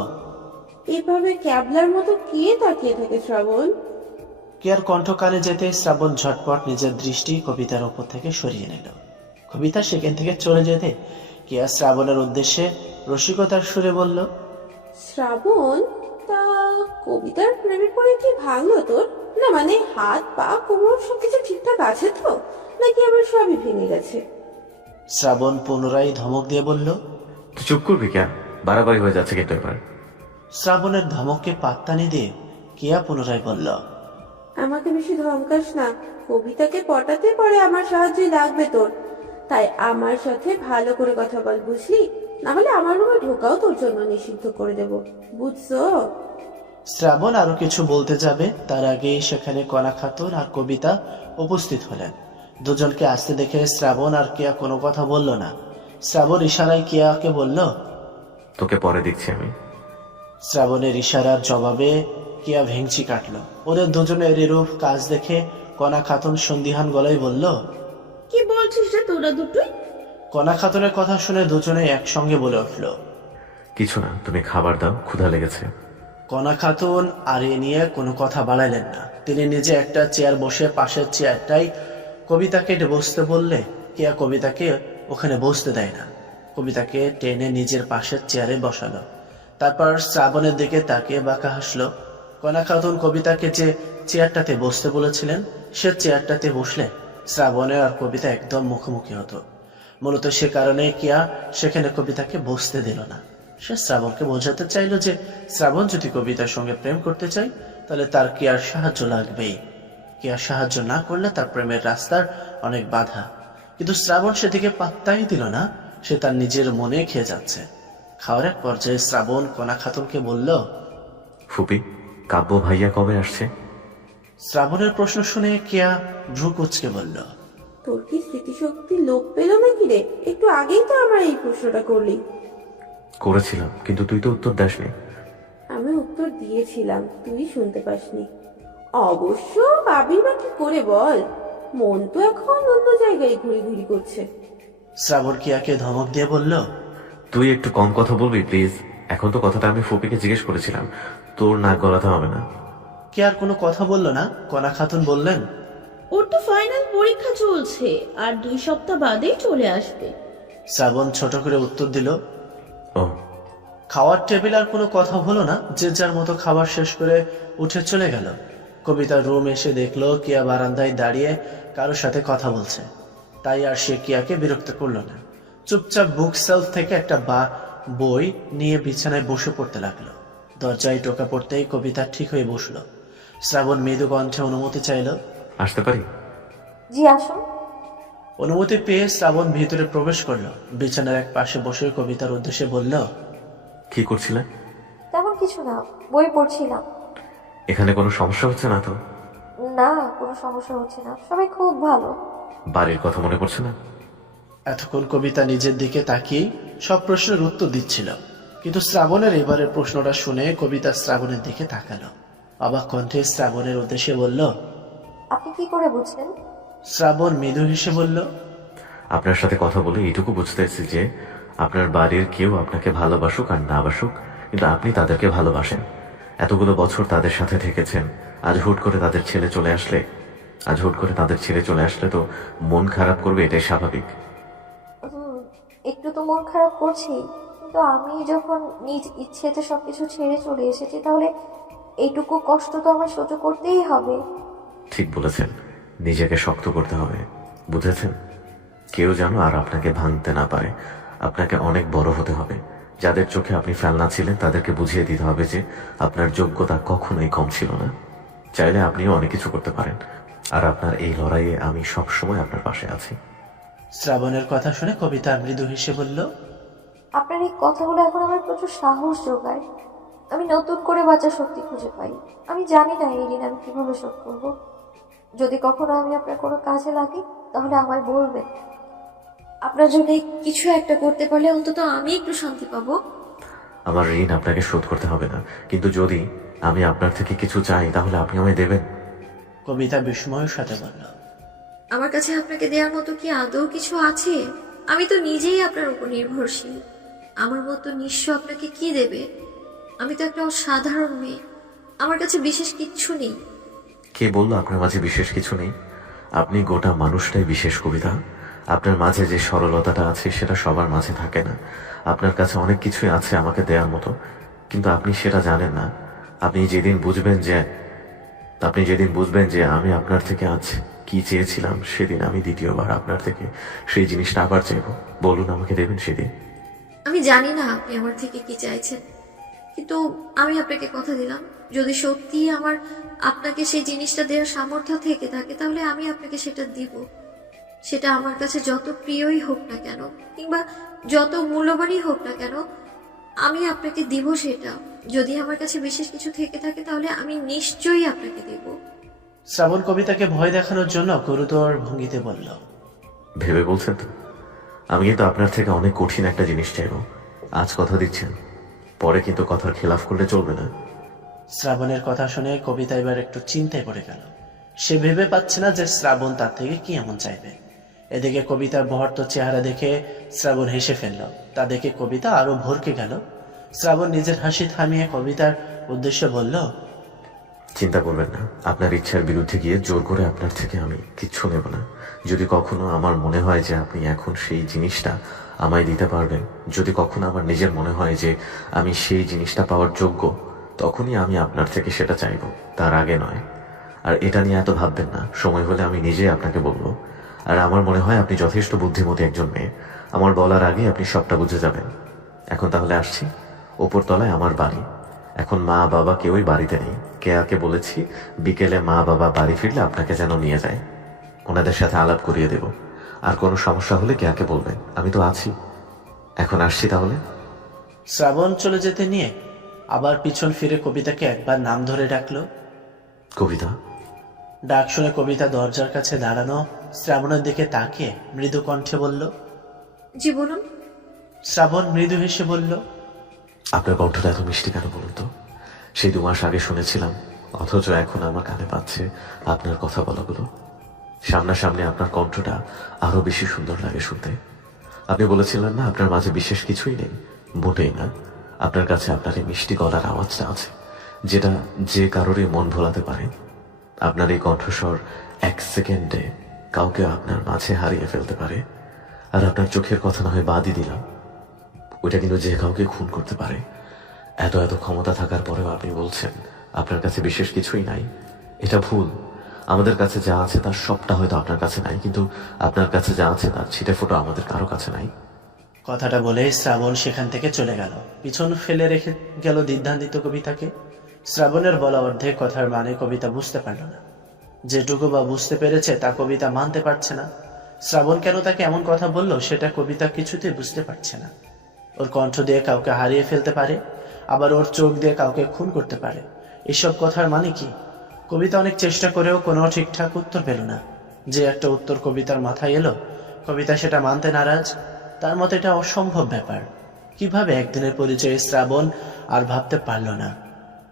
এভাবে ক্যাবলার মতো কে তাকিয়ে থাকে শ্রাবণ? কে আর কণ্ঠ কানে যেতে শ্রাবণ ঝটপট নিজের দৃষ্টি কবিতার উপর থেকে সরিয়ে নিল। কবিতা সেখান থেকে চলে যেতে কেয়া শ্রাবণের উদ্দেশ্যে রসিকতার সুরে বলল, শ্রাবণ, তা কবিতার প্রেমে পড়ে কি ভাঙলো তোর? না মানে হাত পা কোমর সবকিছু ঠিকঠাক আছে তো, নাকি আবার সবই ভেঙে গেছে? শ্রাবণ পুনরায় ধমক দিয়ে বলল। তুই চুপ করবি কেন? বাড়াবাড়ি হয়ে যাচ্ছে কিন্তু এবার। শ্রাবণের ধমককে পাত্তানি দিয়ে কেয়া পুনরায় বলল, আমাকে বেশি ধমকাস না, কবিতাকে পটাতে পরে আমার সাহায্যই লাগবে তোর। তাই আমার সাথে ভালো করে কথা বল, বুঝলি? না হলে আমার রুমে ঢোকাও তোর জন্য নিষিদ্ধ করে দেব, বুঝছো? শ্রাবণ আরো কিছু বলতে যাবে তার আগেই সেখানে কণা খাতুন আর কবিতা উপস্থিত হলেন। দুজনকে আসতে দেখে শ্রাবণ আর কেয়া কোনো কথা বলল না। শ্রাবণ ইশারায় কেয়াকে বলল, তোকে পরে দেখছি আমি। শ্রাবণের ইশারার জবাবে কেয়া ভেঙচি কাটল। ওদের দুজনের এরূপ কাজ দেখে কণা খাতুন সন্দিহান গলায় বলল, কি বলছিস রে তোরা দুটোই? কণা খাতুনের কথা শুনে দুজনে একসঙ্গে বলে উঠল, কিছু না, তুমি খাবার দাও, ক্ষুধা লেগেছে। কণা খাতুন আর এ নিয়ে কোনো কথা বাড়াইলেন না। তিনি নিজে একটা চেয়ার বসে পাশের চেয়ারটাই কবিতাকে বসতে বললে কেয়া কবিতাকে ওখানে বসতে দেয় না। কবিতাকে টেনে নিজের পাশের চেয়ারে বসালো। তারপর শ্রাবণের দিকে তাকিয়ে বাঁকা হাসলো। কণা খাতুন কবিতাকে যে চেয়ারটাতে বসতে বলেছিলেন সে চেয়ারটাতে বসলে শ্রাবণের আর কবিতা একদম মুখোমুখি হতো। মূলত সে কারণে কেয়া সেখানে কবিতাকে বসতে দিল না। সে শ্রাবণকে বোঝাতে চাইল যে শ্রাবণ যদি কবিতার সঙ্গে প্রেম করতে চায় তাহলে তার কেয়ার সাহায্য লাগবেই। কেয়ার সাহায্য না করলে তার প্রেমের রাস্তার অনেক বাধা। কিন্তু শ্রাবণ সেদিকে পাত্তাই দিল না। সে তার নিজের মনে খেয়ে যাচ্ছে। খাওয়ার এক পর্যায়ে শ্রাবণ কণা খাতুনকে বলল, ফুপি, কাব্য ভাইয়া কবে আসছে? শ্রাবণের প্রশ্ন শুনে কেয়া ভ্রু কুঁচকে বলল, তোর কি স্মৃতিশক্তি লোপ পেল নাকি রে? একটু আগেই তো আমার এই প্রশ্নটা করলি। করেছিলাম, কিন্তু তুই তো উত্তর দাসনি। আমি উত্তর দিয়েছিলাম, তুই শুনতে পাসনি। অবশ্য পাবি বা কি করে বল, মন তো এখন অন্য জায়গায় ঘুরি ঘুরি করছে। শ্রাবণ কেয়াকে ধমক দিয়ে বলল, তুই একটু কম কথা বলবি প্লিজ? এখন তো কথাটা আমি ফুপিকে জিজ্ঞেস করেছিলাম, তোর নাক গলাতে হবে না। কেয়ার কোনো কথা বলল না। কণা খাতুন বললেন, ওর তো ফাইনাল পরীক্ষা চলছে, আর 2 সপ্তাহ বাদেই চলে আসবে। শ্রাবণ ছোট করে উত্তর দিল। ও, খাওয়ার টেবিল আর কোনো কথা হলো না। যে যার মতো খাবার শেষ করে উঠে চলে গেল। কবিতার রুম এসে দেখলো কেয়া বারান্দায় দাঁড়িয়ে কারোর সাথে কথা বলছে। তাই আর সে কেয়াকে বিরক্ত করলো না। চুপচাপ বুক সেলফ থেকে একটা বই নিয়ে বিছানায় বসে পড়তে লাগলো। দরজায় টোকা পড়তেই কবিতা ঠিক হয়ে বসলো। শ্রাবণ মৃদু কণ্ঠে অনুমতি চাইল। আসতে পারি? জি আসুন। অনুমতি পেয়ে শ্রাবণ ভিতরে প্রবেশ করলো। বিছানার এক পাশে বসে কবিতার উদ্দেশ্যে বলল, কি করছিলে? তেমন কিছু না, বই পড়ছিলাম। এখানে কোনো সমস্যা হচ্ছে না তো? না, কোনো সমস্যা হচ্ছে না, সবাই খুব ভালো। বাড়ির কথা মনে পড়ছে না? এতক্ষণ কবিতা নিজের দিকে তাকিয়ে সব প্রশ্নের উত্তর দিচ্ছিল। কিন্তু শ্রাবণের এবারের প্রশ্নটা শুনে কবিতা শ্রাবণের দিকে তাকালো। অবাক কণ্ঠে শ্রাবণের উদ্দেশ্যে বলল, আপনি কি করে বুঝলেন? শ্রাবণ মৃদু হেসে বলল, আপনার সাথে কথা বলে এইটুকু বুঝতেছি যে আপনার বাড়ির কেউ আপনাকে ভালোবাসুক আর না বাসুক, কিন্তু আপনি তাদেরকে ভালোবাসেন। এতগুলো বছর তাদের সাথে থেকেছেন। আজ হুট করে তাদের ছেড়ে চলে আসলে তো মন খারাপ করবে, এটাই স্বাভাবিক। একটু তো মন খারাপ করছি, কিন্তু আমি যখন নিজ ইচ্ছেতে সবকিছু ছেড়ে চলে এসেছি তাহলে এইটুকু কষ্ট তো আমার সহ্য করতেই হবে। ঠিক বলেছেন, নিজেকে শক্ত করতে হবে, বুঝেছেন? কেউ যেন আর আপনাকে ভাঙতে না পারে। আপনাকে অনেক বড় হতে হবে। যাদের চোখে আপনি ফেলনা ছিলেন তাদেরকে বুঝিয়ে দিতে হবে যে আপনার যোগ্যতা কখনোই কম ছিল না। চাইলে আপনিও অনেক কিছু করতে পারেন, আর আপনার এই লড়াইয়ে আমি সবসময় আপনার পাশে আছি। শ্রাবণের কথা শুনে কবিতা মৃদু হেসে বলল, আপনার এই কথাগুলো এখন আমার প্রচুর সাহস যোগায়। আমি নতুন করে বাঁচার শক্তি খুঁজে পাই। আমি জানি না এই ঋণ আমি কিভাবে শোধ করবো। যদি কখনো আমি আপনার কোনো কাজে লাগি তাহলে আমায় বলবেন। আপনার জন্য কিছু একটা করতে পারলে অন্তত আমি একটু শান্তি পাবো। আমার ঋণ আপনাকে শোধ করতে হবে না, কিন্তু যদি আমি আপনার থেকে কিছু চাই তাহলে আপনি আমায় দেবেন। কবিতা বিস্ময়ের সাথে বলল, আমার কাছে আপনাকে দেওয়ার মতো কি আদৌ কিছু আছে? আমি তো নিজেই আপনার উপর নির্ভরশীল। আমার মতো নিঃস্ব আপনাকে কি দেবে? আমি তো একটা সাধারণ মেয়ে, আমার কাছে বিশেষ কিচ্ছু নেই। কে বললো আপনার মাঝে বিশেষ কিছু নেই? আপনি গোটা মানুষটাই বিশেষ কবিতা। আপনার মাঝে যে সরলতাটা আছে সেটা সবার মাঝে থাকে না। আপনার কাছে অনেক কিছুই আছে আমাকে দেওয়ার মতো, কিন্তু আপনি সেটা জানেন না। আপনি যেদিন বুঝবেন যে আমি আপনার থেকে আজ কি চেয়েছিলাম, সেদিন আমি দ্বিতীয়বার আপনার থেকে সেই জিনিসটা আবার চাইব। বলুন, আমাকে দেবেন সেদিন? আমি জানি না আপনি আমার থেকে কি চাইছেন, কিন্তু আমি আপনাকে কথা দিলাম, যদি সত্যি আমার আপনাকে সেই জিনিসটা দেওয়ার সামর্থ্য থেকে থাকে তাহলে আমি আপনাকে সেটা দিব। সেটা আমার কাছে যত প্রিয়ই হোক না কেন, কিংবা যত মূল্যবানই হোক না কেন, আমি আপনাকে দিব সেটা। যদি আমার কাছে বিশেষ কিছু থেকে থাকে তাহলে আমি নিশ্চয়ই আপনাকে দেব। শ্রাবণ কবিতাকে ভয় দেখানোর জন্য গুরুতর ভঙ্গিতে বলল, ভেবে বলছেন তো? আমি কিন্তু আপনার থেকে অনেক কঠিন একটা জিনিস চাইব। আজ কথা দিচ্ছেন, পরে কিন্তু কথার খেলাফ করলে চলবে না। শ্রাবণের কথা শুনে কবিতা এবার একটু চিন্তায় পড়ে গেল। সে ভেবে পাচ্ছে না যে শ্রাবণ তার থেকে কি এমন চাইবে। এদিকে কবিতার বহর্ত চেহারা দেখে শ্রাবণ হেসে ফেলল। তা দেখে কবিতা আরো ভরকে গেল। শ্রাবণ নিজের হাসি থামিয়ে কবিতার উদ্দেশ্যে বলল, চিন্তা করবেন না, আপনার ইচ্ছার বিরুদ্ধে গিয়ে জোর করে আপনার থেকে আমি কিচ্ছু নেব না। যদি কখনো আমার মনে হয় যে আপনি এখন সেই জিনিসটা আমায় দিতে পারবেন, যদি কখনো আমার নিজের মনে হয় যে আমি সেই জিনিসটা পাওয়ার যোগ্য, তখনই আমি আপনার থেকে সেটা চাইব, তার আগে নয়। আর এটা নিয়ে এত ভাববেন না, সময় হলে আমি নিজে আপনাকে বলবো। আর আমার মনে হয় আপনি যথেষ্ট বুদ্ধিমতী একজন মেয়ে, আমার বলার আগে আপনি সবটা বুঝে যাবেন। এখন তাহলে আসছি। ওপরতলায় আমার বাড়ি। এখন মা বাবা কেউই বাড়িতে নেই। কেয়াকে বলেছি বিকেলে মা বাবা বাড়ি ফিরলে আপনাকে যেন নিয়ে যায়, ওনাদের সাথে আলাপ করিয়ে দেব। আর কোনো সমস্যা হলে কেয়াকে বলবেন, আমি তো আছি। এখন আসছি তাহলে। শ্রাবণ চলে যেতে নিয়ে আবার পিছন ফিরে কবিতাকে একবার নাম ধরে ডাকলো। কবিতা। ডাক শুনে কবিতা দরজার কাছে দাঁড়ানো শ্রাবণের দিকে তাকিয়ে মৃদু কণ্ঠে বলল, জি বলুন। শ্রাবণ মৃদু হেসে বলল, আপনার কণ্ঠটা এত মিষ্টি কেন বলুন তো? সেই 2 মাস আগে শুনেছিলাম, অথচ এখন আমার কানে পাচ্ছে আপনার কথা বলাগুলো। সামনাসামনি আপনার কণ্ঠটা আরো বেশি সুন্দর লাগে শুনতে। আপনি বলেছিলেন না আপনার মাঝে বিশেষ কিছুই নেই? মোটেই না। আপনার কাছে আপনার এই মিষ্টি গলার আওয়াজটা আছে, যেটা যে কারোরই মন ভোলাতে পারে। আপনার এই কণ্ঠস্বর 1 সেকেন্ডে কাউকে আপনার মাঝে হারিয়ে ফেলতে পারে। আর আপনার চোখের কথা না হয় বাদই দিলাম, ওইটা কিন্তু যে কাউকে খুন করতে পারে। এত এত ক্ষমতা থাকার পরেও আপনি বলছেন আপনার কাছে বিশেষ কিছুই নাই। এটা ভুল। আমাদের কাছে যা আছে তার সবটা হয়তো আপনার কাছে নাই, কিন্তু আপনার কাছে যা আছে তার ছিটে ফোঁটা আমাদের কারো কাছে নাই। কথাটা বলে শ্রাবণ সেখান থেকে চলে গেল। পিছন ফেলে রেখে গেল দ্বিধান্বিত কবিতাকে। শ্রাবণের বলা অর্ধেক কথার মানে কবিতা বুঝতে পারল না। যেটুকু বা বুঝতে পেরেছে তা কবিতা মানতে পারছে না। শ্রাবণ কেন তাকে এমন কথা বলল সেটা কবিতা কিছুতেই বুঝতে পারছে না। ওর কণ্ঠ দিয়ে কাউকে হারিয়ে ফেলতে পারে, আবার ওর চোখ দিয়ে কাউকে খুন করতে পারে। এসব কথার মানে কি? কবিতা অনেক চেষ্টা করেও কোনো ঠিকঠাক উত্তর পেল না। যে একটা উত্তর কবিতার মাথায় এলো, কবিতা সেটা মানতে নারাজ। তার মতে এটা অসম্ভব ব্যাপার। কিভাবে একদিনের পরিচয়ে শ্রাবণ আর ভাবতে পারল না।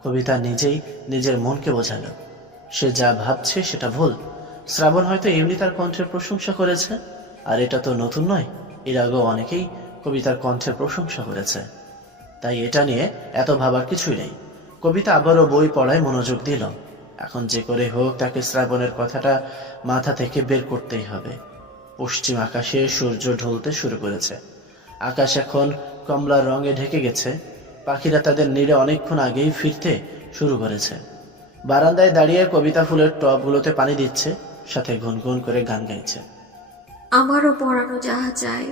কবিতা নিজেই নিজের মনকে বোঝালো সে যা ভাবছে সেটা ভুল। শ্রাবণ হয়তো এমনি তার কণ্ঠের প্রশংসা করেছে, আর এটা তো নতুন নয়। এর আগেও অনেকেই কবিতার কণ্ঠের প্রশংসা করেছে, তাই এটা নিয়ে এত ভাবার কিছুই নেই। কবিতা আবারও বই পড়ায় মনোযোগ দিল। এখন যে করে হোক তাকে শ্রাবণের কথাটা মাথা থেকে বের করতেই হবে। পশ্চিম আকাশে সূর্য ঢলতে শুরু করেছে। আকাশ এখন কমলা রঙে ঢেকে গেছে। পাখিরা তাদের নিড়ে অনেকক্ষণ আগেই ফিরতে শুরু করেছে। বারান্দায় দাঁড়িয়ে কবিতা ফুলের টবগুলোতে পানি দিচ্ছে, সাথে গুনগুন করে গান গাইছে। আমারও পরানো যাহা চায়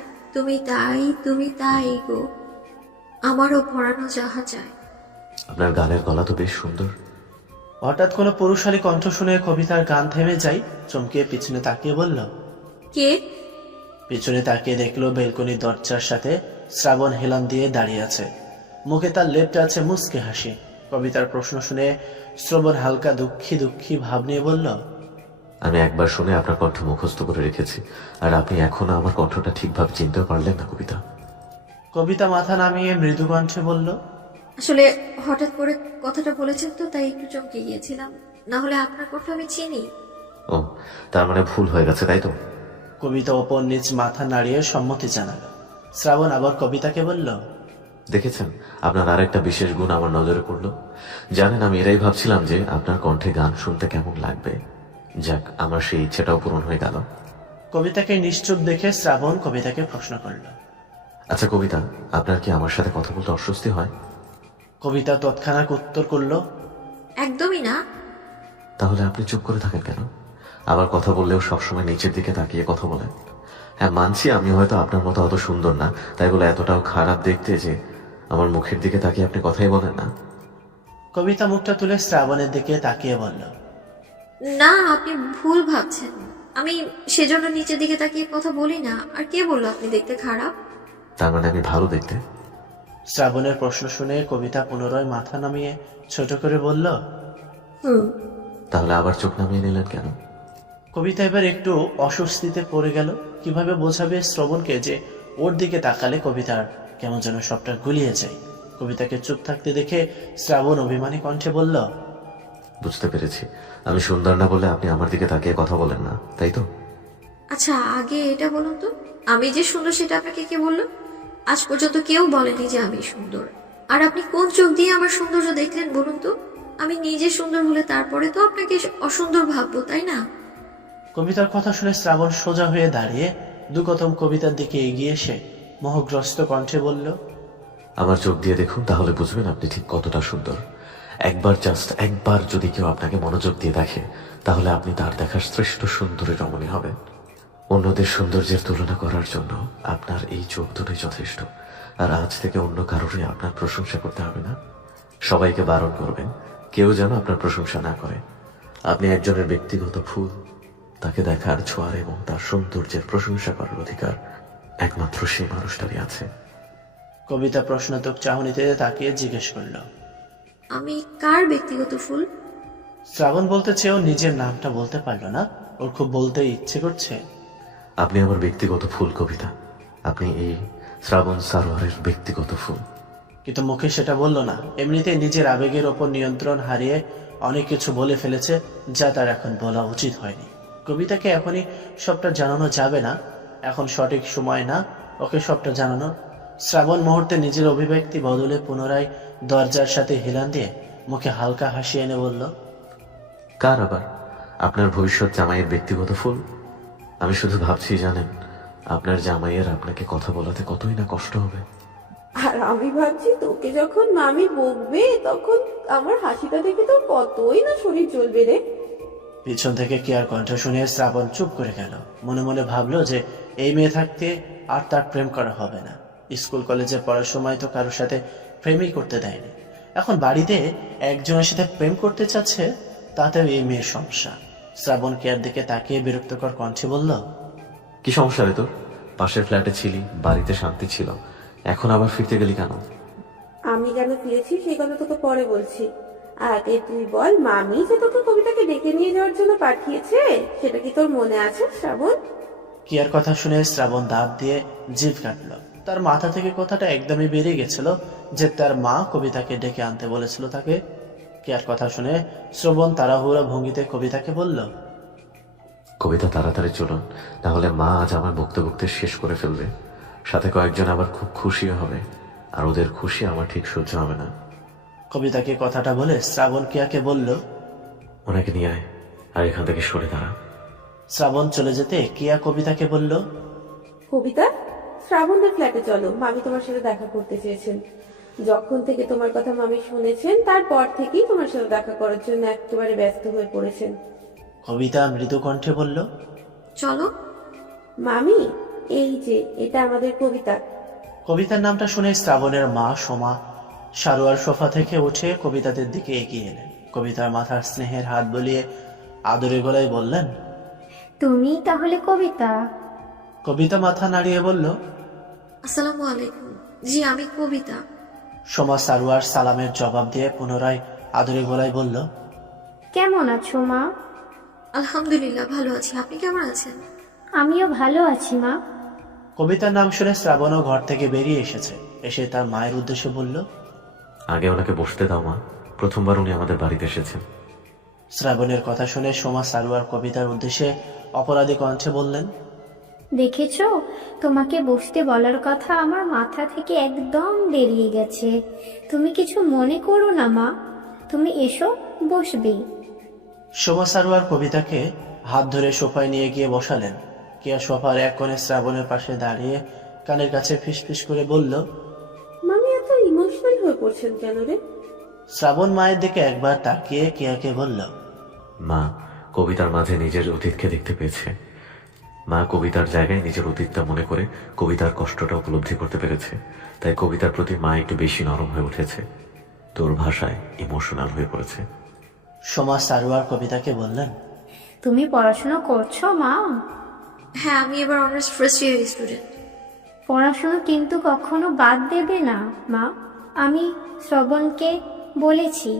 তুমি তাই গো, আমারও পরানো যাহা চায়। আপনার গানের গলা তো বেশ সুন্দর। হঠাৎ কোনো পুরুষালী কণ্ঠ শুনে কবিতার গান থেমে যায়। চমকে পিছনে তাকিয়ে বলল, কে? পিছনে তাকিয়ে দেখলো বেলকনির দরজার সাথে শ্রাবণ হেলান দিয়ে দাঁড়িয়ে আছে। মুখে তার লেপটা আছে মুচকে হাসি। কবিতার প্রশ্ন শুনে শ্রবণ হালকা দুঃখী দুঃখী ভাব নিয়ে বলল, আমি একবার শুনে আপনার কণ্ঠ মুখস্থ করে রেখেছি, আর আপনি এখনো আমার কণ্ঠটা ঠিকভাবে চিনতে পারলেন না কবিতা? কবিতা মাথা নামিয়ে মৃদু কণ্ঠে বলল, আসলে হঠাৎ করে কথাটা বলেছেন তো, তাই একটু চমকে গিয়েছিলাম, না হলে আপনার কথা আমি চিনি। ও, তার মানে ভুল হয়ে গেছে, তাই তো? কবিতা ওপর নিচ মাথা নাড়িয়ে সম্মতি জানালো। শ্রাবণ আবার কবিতাকে বলল, দেখেছেন, আপনার আরেকটা বিশেষ গুণ আমার নজরে পড়লো। জানেন, আমি এরাই ভাবছিলাম যে আপনার কণ্ঠে গান শুনতে কেমন লাগবে। যাক, আমার সেই ইচ্ছেটাও পূরণ হয়ে গেল। কবিতাকে নিশ্চুপ দেখে শ্রাবণ কবিতাকে প্রশ্ন করল। আচ্ছা কবিতা, আপনার কি আমার সাথে কথা বলতে অস্বস্তি হয়? কবিতা তৎক্ষণাৎ উত্তর করল, একদমই না। তাহলে আপনি চুপ করে থাকেন কেন? আবার কথা বললেও সবসময় নিচের দিকে তাকিয়ে কথা বলেন। হ্যাঁ মানছি আমি হয়তো আপনার মতো অত সুন্দর না, তাই বলে এতটাও খারাপ দেখতে যে আমার মুখের দিকে তাকিয়ে আপনি কথাই বলেন না। কবিতা মুখটা তুলে শ্রাবণের দিকে তাকিয়ে বলল, না, আপনি ভুল ভাবছেন। আমি সেজন্য নিচের দিকে তাকিয়ে কথা বলি না। আর কে বললো আপনি দেখতে খারাপ? তার মানে আমি ভালো দেখতে? শ্রাবণের প্রশ্ন শুনে কবিতা পুনরায় মাথা নামিয়ে ছোট করে বলল, তাহলে আবার চোখ নামিয়ে নিলেন কেন? কবিতা এবার একটু অস্বস্তিতে পড়ে গেল। কিভাবে বোঝাবে শ্রবণকে যে ওর দিকে তাকালে কবিতার কেমন যেন সবটা গুলিয়ে যায়। কবিতাকে চুপ থাকতে দেখে শ্রাবণ অভিমানী কণ্ঠে বলল, বুঝতে পেরেছি, আমি সুন্দর না বলে আপনি আমার দিকে তাকিয়ে কথা বলেন না, তাই তো? আচ্ছা, আগে এটা বলুন তো, আমি যে সুন্দর সেটা আপনাকে কে বললো? আজ পর্যন্ত কেউ বলেনি যে আমি সুন্দর। আর আপনি কোন চোখ দিয়ে আমার সৌন্দর্য দেখলেন বলুন তো? আমি নিজে সুন্দর হলে তারপরে তো আপনাকে অসুন্দর ভাববো, তাই না? কবিতার কথা শুনে শ্রাবণ সোজা হয়ে দাঁড়িয়ে দু কদম কবিতার দিকে এগিয়ে এসে মোহগ্রস্ত কণ্ঠে বলল, আমার চোখ দিয়ে দেখুন, তাহলে বুঝবেন আপনি ঠিক কতটা সুন্দর। একবার, জাস্ট একবার যদি কেউ আপনাকে মনোযোগ দিয়ে দেখে, তাহলে আপনি তার দেখার শ্রেষ্ঠ সুন্দরী রমণী হবেন। অন্যদের সৌন্দর্যের তুলনা করার জন্য আপনার এই চোখ দুটোই যথেষ্ট। আর আজ থেকে অন্য কারোরই আপনার প্রশংসা করতে হবে না। সবাইকে বারণ করবেন কেউ যেন আপনার প্রশংসা না করে। আপনি একজনের ব্যক্তিগত ফুল, তাকে দেখার, ছোঁয়ার এবং তার সৌন্দর্যের প্রশংসা করার অধিকার একমাত্র সেই মানুষটারই আছে। কবিতা প্রশ্নাত্মক চাহনিতে তাকিয়ে জিজ্ঞেস করল, আমি কার ব্যক্তিগত ফুল? শ্রাবণ বলতে চেয়েও নিজের নামটা বলতে পারল না। ওর খুব বলতে ইচ্ছে করছে। আপনি আমার ব্যক্তিগত ফুল কবিতা, আপনি এই শ্রাবণ সারোয়ারের ব্যক্তিগত ফুল। কিন্তু মুখে সেটা বলল না। এমনিতে নিজের আবেগের ওপর নিয়ন্ত্রণ হারিয়ে অনেক কিছু বলে ফেলেছে, যা তার এখন বলা উচিত হয়নি। কবিতাকে এখনই সবটা জানানো যাবে না, এখন সঠিক সময় না ওকে সবটা জানানো। শ্রাবণ মুহূর্তে নিজের অভিব্যক্তি বদলে পুনরায় দরজার সাথে হেলান দিয়ে মুখে হালকা হাসি এনে বলল, কার আবার? আপনার ভবিষ্যৎ জামাইয়ের ব্যক্তিগত ফুল? আমি শুধু ভাবছি জানেন, আপনার জামাইয়ের আপনাকে কথা বলাতে কতই না কষ্ট হবে। আর আমি ভাবছি তোকে যখন মামি বকবে তখন আমার হাসিটা দেখে তো কতই না শরীর চলবে রে। পিছন থেকে কেয়ার কণ্ঠ শুনে শ্রাবণ চুপ করে গেল। মনে মনে ভাবলো যে এই মেয়ে থাকতে আর তার প্রেম করা হবে না। স্কুল কলেজে পড়ার সময় তো কারোর সাথে প্রেমই করতে দেয়নি, এখন বাড়িতে একজনের সাথে প্রেম করতে চাচ্ছে, তাতেও এই মেয়ের সমস্যা। শ্রাবণ কেয়ার দিকে তাকিয়ে বিরক্তকর কণ্ঠে বলল, কি সমস্যা রে তোর? পাশের ফ্ল্যাটে ছিলি, বাড়িতে শান্তি ছিল, এখন আবার ফিরতে গেলি কেন? আমি কেন ফিরেছি সেই কথা তোকে পরে বলছি। আগে তুই বল, মামি যে তোকে কবিতাকে ডেকে নিয়ে যাওয়ার জন্য পাঠিয়েছে সেটা কি তোর মনে আছে শ্রাবণ? কেয়ার কথা শুনে শ্রাবণ দাঁত দিয়ে জিভ কাটল। তার মাথা থেকে কথাটা একদমই বেরিয়ে গেছিল যে তার মা কবিতাকে ডেকে আনতে বলেছিল তাকে। কেয়ার কথা শুনে শ্রবণ তাড়াহুড়া ভঙ্গিতে কবিতাকে বলল, কবিতা তাড়াতাড়ি চলুন, তাহলে মা আজ আমার বকতে বকতে শেষ করে ফেলবে। সাথে কয়েকজন আবার খুব খুশিও হবে, আর ওদের খুশি আমার ঠিক সহ্য হবে না। কবিতাকে কথাটা বলে শ্রাবণ কেয়াকে বলল, ওনাকে নিয়ে আয় আর এখান থেকে সরে দাঁড়া। শ্রাবণ চলে যেতে কেয়া কবিতাকে বলল, কবিতা, শ্রাবণদের ফ্ল্যাটে চলো, মামি তোমার সাথে দেখা করতে চেয়েছেন। যখন থেকে তোমার কথা মামি শুনেছেন তারপর থেকেই তোমার সাথে দেখা করার জন্য একেবারে ব্যস্ত হয়ে পড়েছেন। কবিতা মৃদু কণ্ঠে বলল, চলো। মামি, এই যে এটা আমাদের কবিতা। কবিতার নামটা শুনে শ্রাবণের মা সোমা সারোয়ার সোফা থেকে উঠে কবিতাদের দিকে এগিয়ে এলেন। কবিতার মাথার স্নেহের হাত বলিয়ে আদরে গলায় বললেন, তুমি তাহলে কবিতা? কবিতা মাথা নাড়িয়ে বলল, আসসালামু আলাইকুম। জি, আমি কবিতা। সোমা সারোয়ার সালামের জবাব দিয়ে পুনরায় আদরে গলায় বলল, কেমন আছো মা? আলহামদুলিল্লাহ, ভালো আছি। আপনি কেমন আছেন? আমিও ভালো আছি মা। কবিতার নাম শুনে শ্রাবণও ঘর থেকে বেরিয়ে এসেছে। এসে তার মায়ের উদ্দেশ্যে বলল, আগে ওনাকে বসতে দাও মা, প্রথমবার উনি আমাদের বাড়িতে এসেছেন। শ্রাবণের কথা শুনে সোমা সারোয়ার কবিতার উদ্দেশ্যে অপরাধী কণ্ঠে বললেন, দেখেছো, তোমাকে বসতে বলার কথা আমার মাথা থেকে একদম বেরিয়ে গেছে। তুমি কিছু মনে করো না মা, তুমি এসো, বসবে। সোমা সারোয়ার কবিতাকে হাত ধরে সোফায় নিয়ে গিয়ে বসালেন। কেয়া সোফার এক কোণে শ্রাবণের পাশে দাঁড়িয়ে কানের কাছে ফিসফিস করে বলল, মামি এত ইমোশনাল হয়ে পড়ছেন কেন রে? শ্রাবণ মায়ের দিকে একবার তাকিয়ে কেয়াকে বলল, মা কবিতার মাঝে নিজের অতীতকে দেখতে পেয়েছে। মা কবিতার জায়গায় নিজের অতীতটা মনে করে কবিতার কষ্টটা উপলব্ধি করতে পেরেছে। তাই কবিতার প্রতি মা একটু বেশি নরম হয়ে উঠেছে, তোর ভাষায় ইমোশনাল হয়ে পড়েছে। সোমা সারোয়ার কবিতাকে বললেন, তুমি পড়াশোনা করছো মা? হ্যাঁ, আমি এবার অনার্স ফার্স্ট ইয়ার স্টুডেন্ট। পড়াশোনা কিন্তু কখনো বাদ দেবে না মা। আমি শ্রবণকে বলেছি,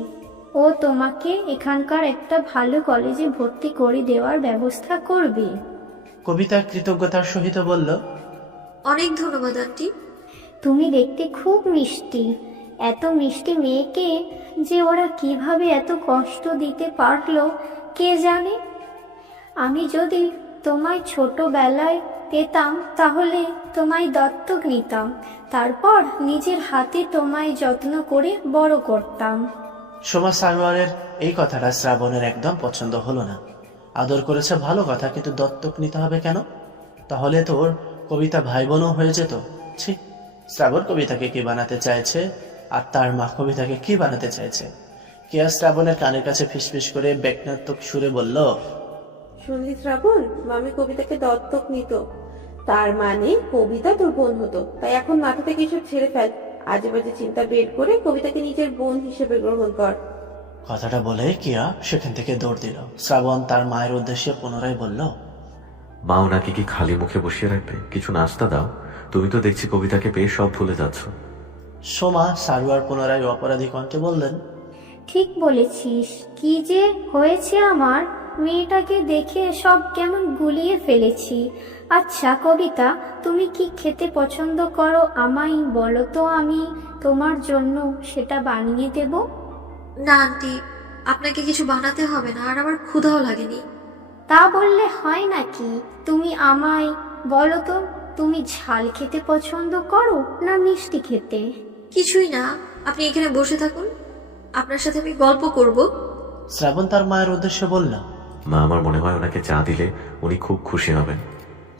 ও তোমাকে এখানকার একটা ভালো কলেজে ভর্তি করে দেওয়ার ব্যবস্থা করবে। কবিতা কৃতজ্ঞতার সহিত বলল, অনেক ধন্যবাদ আন্টি। তুমি দেখতে খুব মিষ্টি। এত মিষ্টি মেয়েকে যে ওরা কিভাবে এত কষ্ট দিতে পারলো কে জানে। আমি যদি তোমায় ছোটবেলায় পেতাম তাহলে তোমায় দত্তক নিতাম, তারপর নিজের হাতে তোমায় যত্ন করে বড় করতাম। সোমা সারোয়ারের এই কথাটা শ্রাবণের একদম পছন্দ হলো না। আদর করেছে ভালো কথা, কিন্তু দত্তক নিতে হবে কেন? তাহলে তো ওর কবিতা ভাই বোনও হয়ে যেত। ছি, শ্রাবণ কবিতাকে কি বানাতে চাইছে আর তার মা কবিতাকে কি বানাতে চাইছে? কেয়া শ্রাবণের কানের কাছে ফিসফিস করে ব্যঙ্গাত্মক সুরে বলল, শুনলি শ্রাবণ, মামি কবিতাকে দত্তক নিত, তার মানে কবিতা তোর বোন হতো। তাই এখন মাথা থেকে এসব ছেড়ে ফেল, আজে বাজে চিন্তা বের করে কবিতাকে নিজের বোন হিসেবে গ্রহণ কর। কথাটা বলে কিয়া সেখান থেকে দৌড় দিল। শ্রাবণ তার মায়ের উদ্দেশ্যে পুনরায় বলল, মা ওনাকে কি খালি মুখে বসিয়ে রাখবে? কিছু নাস্তা দাও। তুমি তো দেখছি কবিতাকে পেয়ে সব ভুলে যাচ্ছ। সোমা সারোয়ার পুনরায় অপরাধী কণ্ঠে বললেন, ঠিক বলেছিস। কি যে হয়েছে আমার মেয়েটাকে দেখে সব কেমন গুলিয়ে ফেলেছি। আচ্ছা কবিতা, তুমি কি খেতে পছন্দ করো আমায় বলো তো, আমি তোমার জন্য সেটা বানিয়ে দেব। না আন্টি, আপনাকে কিছু বানাতে হবে না, আর আমার ক্ষুধাও লাগেনি। তা বললে হয় নাকি? তুমি আমায় বলো তো, তুমি ঝাল খেতে পছন্দ করো না মিষ্টি খেতে? কিছুই না, আপনি এখানে বসে থাকুন, আপনার সাথে আমি গল্প করব। শ্রাবণ তার মায়ের উদ্দেশ্যে বলল, মা আমার মনে হয় ওনাকে চা দিলে উনি খুব খুশি হবেন।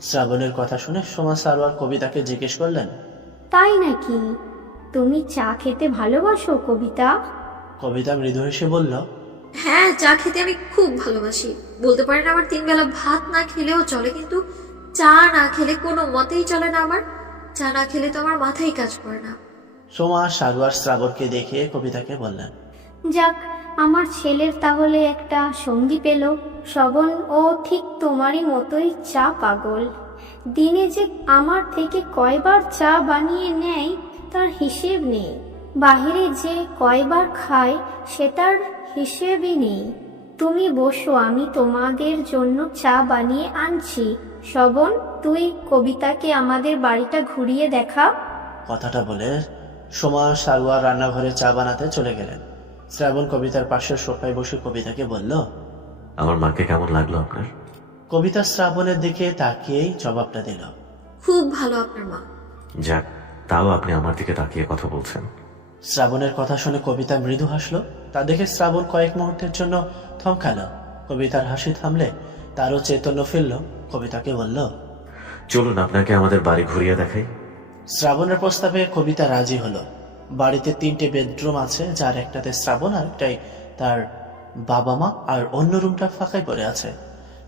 শ্রাবণের কথা শুনে সোমা সারোয়ার কবিতাকে জিজ্ঞেস করলেন, তাই নাকি? তুমি চা খেতে ভালোবাসো কবিতা? কবিতা মৃদু হেসে বলল, হ্যাঁ, চা খেতে আমি খুব ভালোবাসি। বলতে পারেন আমার 3 বেলা ভাত না খেলেও চলে, কিন্তু চা না খেলে কোনো মতেই চলে না আমার। চা না খেলে তো আমার মাথায় কাজ করে না। সোমা সারোয়ার শ্রাবণকে দেখে কবিতাকে বললেন, যাক, আমার ছেলের তাহলে একটা সঙ্গী পেল। শ্রবণ ও ঠিক তোমারই মতোই চা পাগল। দিনে যে আমার থেকে কয়বার চা বানিয়ে নেয় তার হিসেব নেই। বাহিরে যে কয়বার খায় সেটার হিসেবই নেই। তুমি বসো, আমি তোমাদের জন্য চা বানিয়ে আনছি। শ্রবণ, তুই কবিতাকে আমাদের বাড়িটা ঘুরিয়ে দেখা। কথাটা বলে সোমা সারোয়ার রান্নাঘরে চা বানাতে চলে গেলেন। শ্রাবণ কবিতার পাশের সোফায় বসে কবিতাকে বলল, আমার মাকে কেমন লাগলো আপনার? কবিতা শ্রাবণের দিকে তাকিয়েই জবাবটা দিল, খুব ভালো আপনার মা। যাক, তাও আপনি আমার দিকে তাকিয়ে কথা বলছেন। শ্রাবণের কথা শুনে কবিতা মৃদু হাসলো। তা দেখে শ্রাবণ কয়েক মুহূর্তের জন্য থমকালো। কবিতার হাসি থামলে তারও চৈতন্য ফিরল। কবিতাকে বলল, চলুন আপনাকে আমাদের বাড়ি ঘুরিয়ে দেখাই। শ্রাবণের প্রস্তাবে কবিতা রাজি হলো। বাড়িতে 3টে বেডরুম আছে, যার একটাতে শ্রাবণ আর একটাই তার বাবা মা, আর অন্য রুমটা ফাঁকাই পড়ে আছে।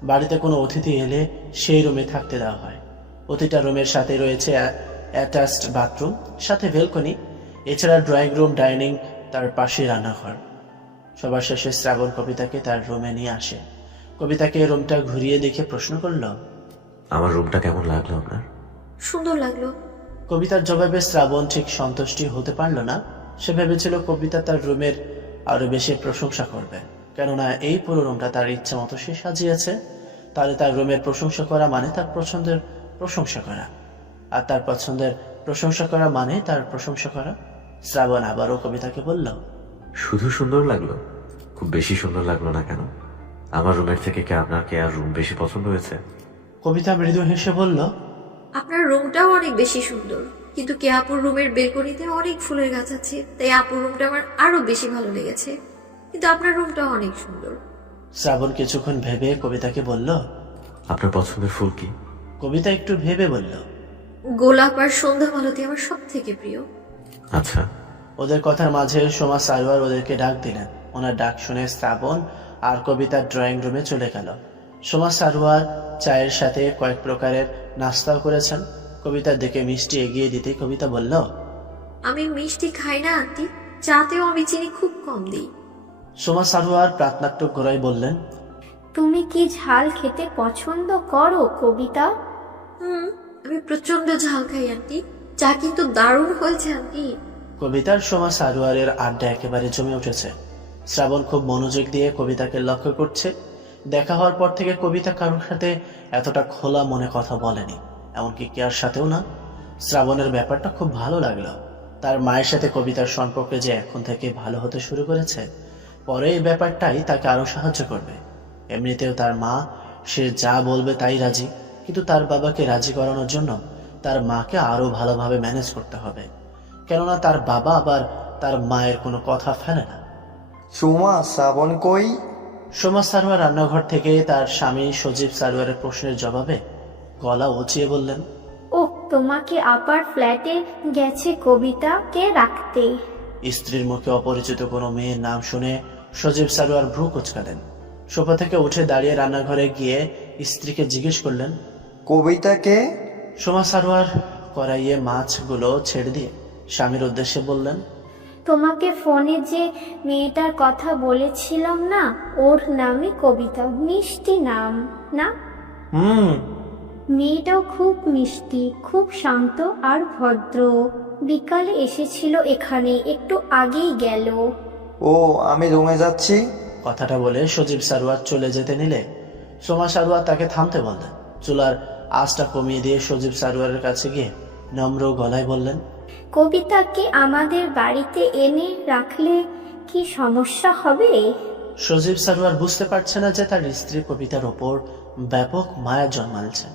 বাড়িতে কোনো অতিথি এলে সেই রুমে থাকতে দেওয়া হয়। প্রতিটা রুমের সাথে রয়েছে অ্যাটাচড বাথরুম, সাথে ব্যালকনি, এছাড়া ড্রয়িং রুম, ডাইনিং, তার পাশে রান্নাঘর। সবার শেষে শ্রাবণ কবিতাকে তার রুমে নিয়ে আসে। কবিতাকে রুমটা ঘুরিয়ে দেখে প্রশ্ন করল, আমার রুমটা কেমন লাগলো আপনার? সুন্দর লাগলো। কবিতার জবাবে শ্রাবণ ঠিক সন্তুষ্টি হতে পারল না। সে ভেবেছিল কবিতা তার রুমের আরো বেশি প্রশংসা করবে, কেননা এই পুরো রুমটা তার ইচ্ছা মতো সে সাজিয়েছে। তাহলে তার রুমের প্রশংসা করা মানে তার পছন্দের প্রশংসা করা, আর তার পছন্দের প্রশংসা করা মানে তার প্রশংসা করা। শ্রাবণ আবারও কবিতাকে বলল, শুধু সুন্দর লাগলো? খুব বেশি সুন্দর লাগলো না কেন? আমার রুমের থেকে কি আপনার আর রুম বেশি পছন্দ হয়েছে? কবিতা মৃদু হেসে বলল, আপনার রুমটাও অনেক বেশি সুন্দর, কিন্তু কে আপুর রুমের বেলকনিতে অনেক ফুলের গাছ আছে, তাই আপুর রুমটা আমার আরো বেশি ভালো লেগেছে, কিন্তু আপনার রুমটাও অনেক সুন্দর। শ্রাবণ কিছুক্ষণ ভেবে কবিতাকে বলল, আপনার পছন্দের ফুল কি? কবিতা একটু ভেবে বলল, গোলাপ আর সন্ধ্যা মালতী আমার সব থেকে প্রিয়। আচ্ছা। ওদের কথার মাঝে সোমা সারোয়ার ওদেরকে ডাক দিলেন। ওনার ডাক শুনে শ্রাবণ আর কবিতা ড্রয়িং রুমে চলে গেল। সোমা সারোয়ার চায়ের সাথে কয়েক প্রকারের নাস্তাও করেছেন। কবিতার দিকে মিষ্টি এগিয়ে দিতে কবিতা বলল, আমি মিষ্টি খাই না আন্টি, চাতেও আমি চিনি খুব কম দিই। সোমা সারোয়ার প্রাতনাট্যক গলায় বললেন, তুমি কি ঝাল খেতে পছন্দ করো কবিতা? আমি প্রচন্ড ঝাল খাই আন্টি, চা কিন্তু দারুণ হয়েছে আন্টি। কবিতার সোমা সারোয়ারের আড্ডা একেবারে জমে উঠেছে। শ্রাবণ খুব মনোযোগ দিয়ে কবিতাকে লক্ষ্য করছে। দেখা হওয়ার পর থেকে কবিতা কারোর সাথে এতটা খোলা মনে কথা বলেনি, এমনকি কেয়ার সাথেও না। শ্রাবণের ব্যাপারটা খুব ভালো লাগলো। তার মায়ের সাথে কবিতার সম্পর্কে যে এখন থেকে ভালো হতে শুরু করেছে, পরে এই ব্যাপারটাই তাকে আরো সাহায্য করবে। এমনিতেও তার মা, সে যা বলবে তাই রাজি, কিন্তু তার বাবাকে রাজি করানোর জন্য তার মাকে আরো ভালোভাবে ম্যানেজ করতে হবে, কেননা তার বাবা আবার তার মায়ের কোনো কথা ফেলে না। সুমা, শ্রাবণ কই? সোমা সারোয়ার রান্নাঘর থেকে তার স্বামী সজীব সারোয়ারের প্রশ্নের জবাবে গলা উঁচিয়ে বললেন, ও তোমাকে আপার ফ্ল্যাটে গেছে কবিতাকে রাখতে। স্ত্রীর মুখে অপরিচিত কোনো মেয়ের নাম শুনে সজীব সারোয়ার ভ্রু কুঁচকালেন। সোফা থেকে উঠে দাঁড়িয়ে রান্নাঘরে গিয়ে স্ত্রীকে জিজ্ঞেস করলেন, কবিতাকে? সোমা সারোয়ার কড়াইয়ে মাছগুলো ছেড়ে দিয়ে স্বামীর উদ্দেশ্যে বললেন, তোমাকে ফোনে যে মেয়েটার কথা বলেছিলাম না, ওর নামই কবিতা। মিষ্টি নাম না? মেয়েটাও খুব মিষ্টি, খুব শান্ত আর ভদ্র। বিকালে এসেছিল এখানে, একটু আগেই গেল। ও, আমি রুমে যাচ্ছি। কথাটা বলে সজীব সারোয়ার চলে যেতে নিলে সোমা সারোয়ার তাকে থামতে বললেন। চুলার আঁচটা কমিয়ে দিয়ে সজীব সারোয়ারের কাছে গিয়ে নম্র গলায় বললেন, কবিতাকে আমাদের বাড়িতে এনে রাখলে কি সমস্যা হবে? সজীব সারোয়ার বুঝতে পারছে না যে তার স্ত্রী কবিতার ওপর ব্যাপক মায়া জন্মালছে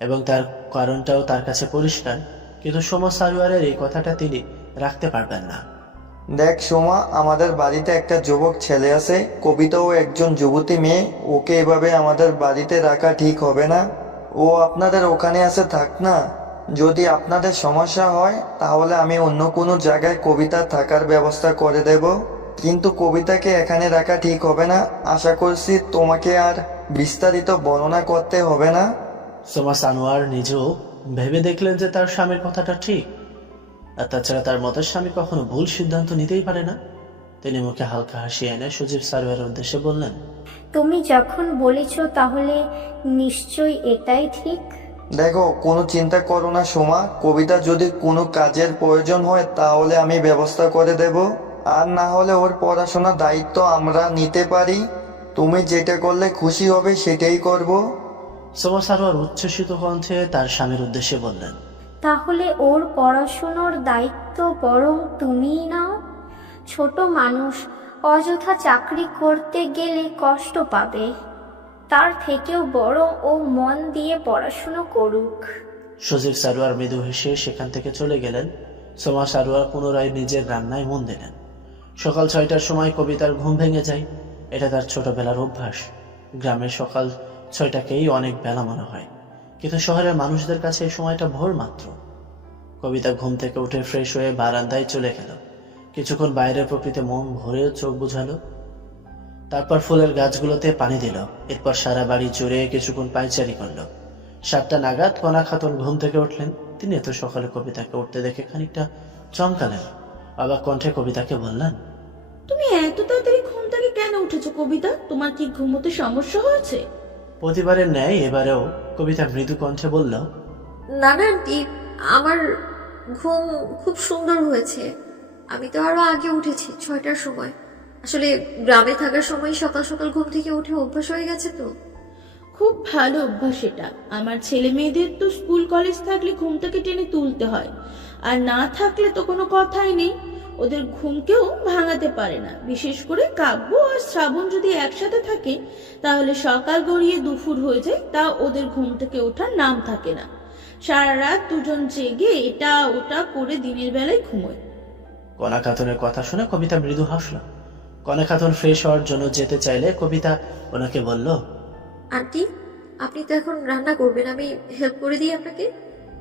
এবং তার কারণটাও তার কাছে পরিষ্কার, কিন্তু সোমা সারোয়ারের এই কথাটা তিনি রাখতে পারবেন না। দেখ সোমা, আমাদের বাড়িতে একটা যুবক ছেলে আছে, কবিতাও একজন যুবতী মেয়ে। ওকে এভাবে আমাদের বাড়িতে রাখা ঠিক হবে না। ও আপনাদের ওখানে আছে, থাক না। যদি আপনাদের সমস্যা হয় তাহলে আমি অন্য কোনো জায়গায় কবিতা থাকার ব্যবস্থা করে দেব, কিন্তু কবিতাকে এখানে রাখা ঠিক হবে না। আশা করছি তোমাকে আর বিস্তারিত বর্ণনা করতে হবে না। সোমা সানোয়ার নিজেও ভেবে দেখলেন যে তার স্বামীর কথাটা ঠিক, আর তাছাড়া তার মতের স্বামী কখনো ভুল সিদ্ধান্ত নিতেই পারে না। তিনি মুখে হালকা হাসি এনে সজীব সারোয়ারের উদ্দেশ্যে বললেন, তুমি যখন বলেছ তাহলে নিশ্চয়ই এটাই ঠিক। দেখো, কোনো চিন্তা করো না সোমা। কবিতা যদি কোনো কাজের প্রয়োজন হয় তাহলে আমি ব্যবস্থা করে দেব, আর না হলে ওর পড়াশোনার দায়িত্ব আমরা নিতে পারি। তুমি যেটা করলে খুশি হবে সেটাই করব। সোমা সারোয়ার উচ্ছ্বসিত কণ্ঠে তার স্বামীর উদ্দেশ্যে বললেন, তাহলে ওর পড়াশুনোর দায়িত্ব বরং তুমিই নাও। ছোট মানুষ অযথা চাকরি করতে গেলে কষ্ট পাবে, তার থেকেও বরং ও মন দিয়ে পড়াশুনো করুক। সজীব সারোয়ার মৃদু হেসে সেখান থেকে চলে গেলেন। সোমা সারোয়ার পুনরায় নিজের রান্নায় মন দিলেন। সকাল 6টার সময় কবিতার ঘুম ভেঙে যায়। এটা তার ছোটবেলার অভ্যাস। গ্রামের সকাল 6টাকেই অনেক বেলা মনে হয়, কিন্তু শহরের মানুষদের কাছে এই সময়টা ভোর মাত্র। কবিতা ঘুম থেকে উঠে ফ্রেশ হয়ে বারান্দায় চলে গেল। কিছুক্ষণ বাইরের প্রকৃতি মন ভরে চোখ বুঝালো, তারপর ফুলের গাছগুলোতে পানি দিল। এরপর সারা বাড়ি জুড়ে কিছুক্ষণ পায়চারি করল। 7টা নাগাদ কণা খাতুন ঘুম থেকে উঠলেন। তিনি এত সকালে কবিতাকে উঠতে দেখে খানিকটা চমকালেন। অবাক কণ্ঠে কবিতাকে বললেন, তুমি এত তাড়াতাড়ি ঘুম থেকে কেন উঠেছো কবিতা? তোমার কি ঘুমোতে সমস্যা হয়েছে? প্রতিবারের ন্যায় এবারেও কবিতা মৃদু কণ্ঠে বলল, না না আন্টি, আমার ঘুম খুব সুন্দর হয়েছে। আমি তো আরো আগে উঠেছি, 6টার সময়। আসলে গ্রামে থাকার সময় সকাল সকাল ঘুম থেকে উঠে অভ্যাস হয়ে গেছে তো। খুব ভালো অভ্যাস এটা। আমার ছেলে মেয়েদের তো স্কুল কলেজ থাকলে ঘুম থেকে টেনে তুলতে হয়, আর না থাকলে তো কোনো কথাই নেই। ওদের ঘুমকেও ভাঙাতে পারে না। বিশেষ করে কাব্য আর শ্রাবণ যদি একসাথে থাকে তাহলে সকাল গড়িয়ে দুপুর হয়ে যায়, তা ওদের ঘুম থেকে ওঠার নাম থাকে না। সারা রাত দুজন জেগে এটা ওটা করে দিনের বেলায় ঘুমোয়। কণা খাতুনের কথা শুনে কবিতা মৃদু হাসল। কণা খাতুন ফ্রেশ হওয়ার জন্য যেতে চাইলে কবিতা ওনাকে বলল, আন্টি, আপনি তো এখন রান্না করবেন, আমি হেল্প করে দিই আপনাকে।